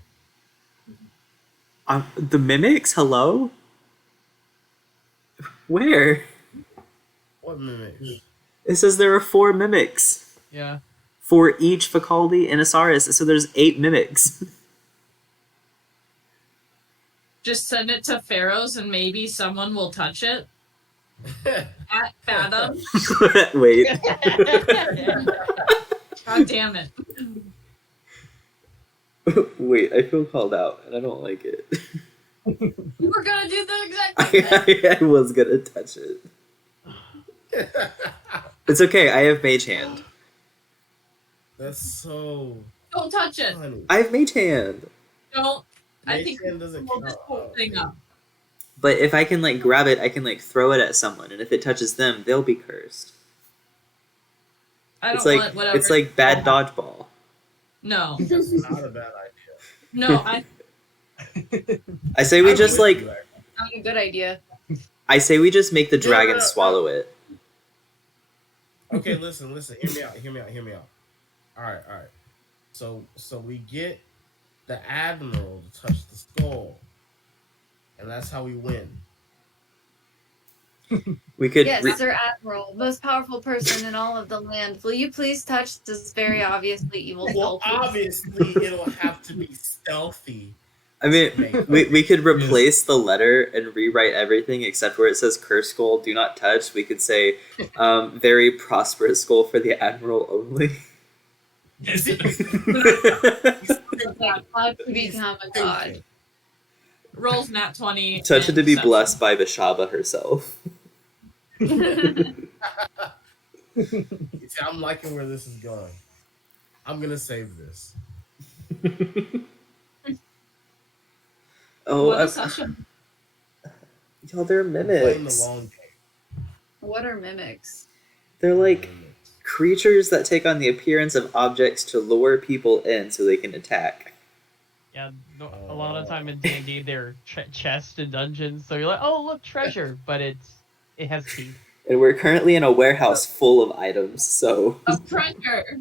The mimics? Hello? Where? What mimics? It says there are 4 mimics. Yeah. For each Facaldi and Asaris, so there's 8 mimics. Just send it to Pharaohs and maybe someone will touch it. At Fathom. Wait. God damn it. Wait, I feel called out, and I don't like it. You were gonna do the exact same thing. I was gonna touch it. It's okay, I have Mage Hand. That's so Don't touch it. funny. I have Mage Hand. Don't. I Mage think Hand doesn't pull this count. whole thing up. But if I can, like, grab it, I can, like, throw it at someone, and if it touches them, they'll be cursed. I It's don't like, want whatever. it's like bad dodgeball. No. That's not a bad idea. No, I I say we just, like, Not a good idea. I say we just make the No, dragon no, no. swallow it. Okay, listen. Hear me out. All right. So we get the admiral to touch the skull, and that's how we win. We could Yes, Sir Admiral, most powerful person in all of the land. Will you please touch this very obviously evil Well, skull? please? obviously, it'll have to be stealthy. I mean, we could replace the letter and rewrite everything except where it says curse skull, do not touch. We could say, very prosperous skull for the admiral only. God to become a god. rolls nat 20. Touch it and to be deception. blessed by Bashaba herself. See, I'm liking where this is going. I'm gonna save this. Oh, What a session. y'all, they're We're playing the mimics. long game. What are mimics? They're like creatures that take on the appearance of objects to lure people in so they can attack. Yeah, a lot of the time in D&D, they're chests and dungeons, so you're like, oh, look, treasure, but it has teeth. And we're currently in a warehouse full of items, so... A treasure.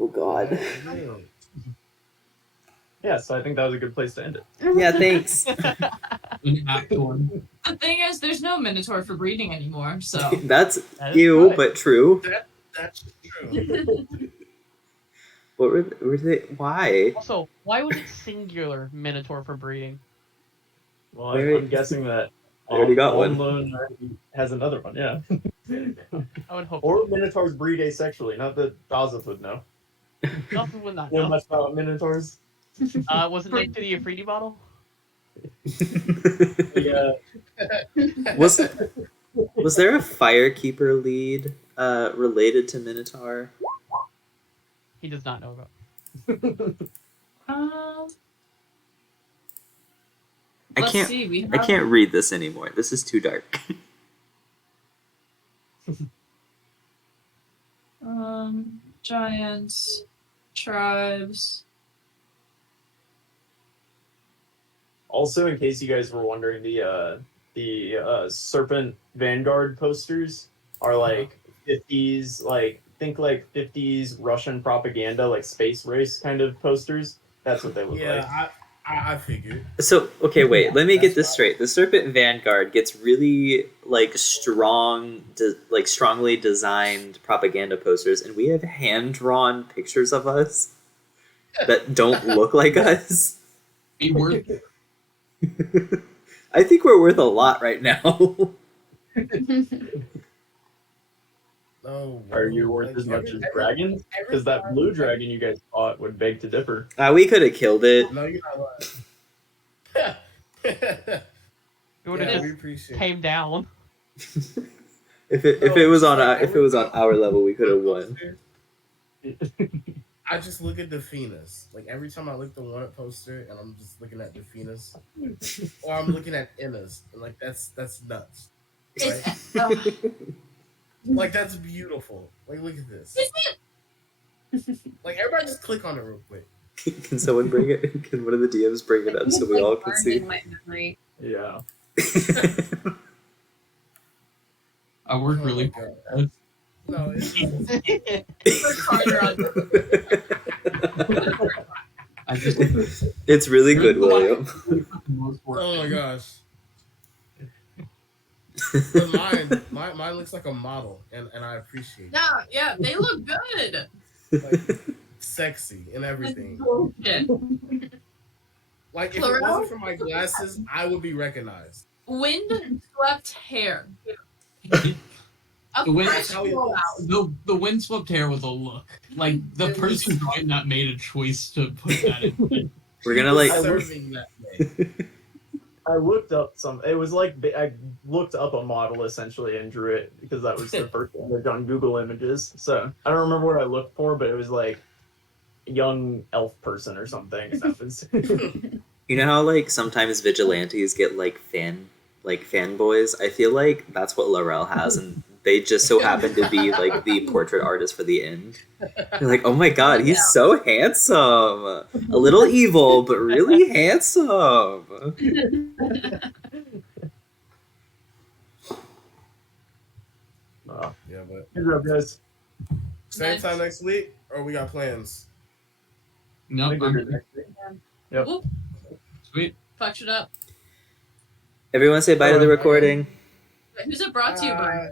Oh god. Yeah, so I think that was a good place to end it. Yeah, thanks. Act 1. The thing is, there's no Minotaur for breeding anymore, so. That's That is ew, right. but true. That's true. What were they? Why? Also, why was it singular Minotaur for breeding? Well, Wait. I'm guessing that I already got one. Allknown has another one, yeah. I would hope Or so. Minotaurs breed asexually. Not that Dazeth would know. Nothing would not Know know. much about Minotaurs? Wasn't next to the Afridi bottle? Yeah. Was there a firekeeper lead related to Minotaur? He does not know about. I Let's can't. see. We have I can't read this anymore. This is too dark. Giants, tribes. Also, in case you guys were wondering, the Serpent Vanguard posters are like 50s, like think like 50s Russian propaganda, like space race kind of posters. That's what they look like. Yeah, I figured. So okay, wait. Let me get That's this fine. straight. The Serpent Vanguard gets really like strongly designed propaganda posters, and we have hand drawn pictures of us that don't look like us. Be worth I think we're worth a lot right now. No, Are you bro, worth like, as much every- as dragons? every Because that time- blue dragon you guys fought would beg to differ. We could have killed it. No, you're not lying. It would have Yeah, we just appreciate came down. If it No, was just on like if it was on every our level, we could have won. I just look at Delphinus. Like every time I look at the one poster and I'm just looking at Delphinus. Or I'm looking at Inna's and like that's nuts. Right? Like that's beautiful. Like look at this. Like everybody just click on it real quick. Can someone bring it? Can one of the DMs bring it up so we all can burned see? in my memory. Yeah. I work Oh really my God. hard. No, it's Work harder on I just It's really good, William. most work. oh my gosh. But mine looks like a model and I appreciate it. Yeah, they look good. Like sexy and everything. Bullshit. Like if it Plural? wasn't for my glasses, I would be recognized. Wind swept hair. A The wind- fresh blowout. The windswept hair was a look. Like the It person drawing that made a choice to put that in. We're gonna like. Serving that way. I looked up some. It was like I looked up a model essentially and drew it because that was the first thing I did on Google Images. So I don't remember what I looked for, but it was like young elf person or something. And that was You know how like sometimes vigilantes get like fanboys? I feel like that's what Laurel has, and they just so happen to be like the portrait artist for the inn. You're like, oh my god, he's so handsome. A little evil, but really handsome. Yeah, but good job, guys. same Nice. time next week, or we got plans. I No, think we're good next week. Yep. Whoop, sweet. fucked it up. Everyone say bye to the recording. Who's it brought to you by?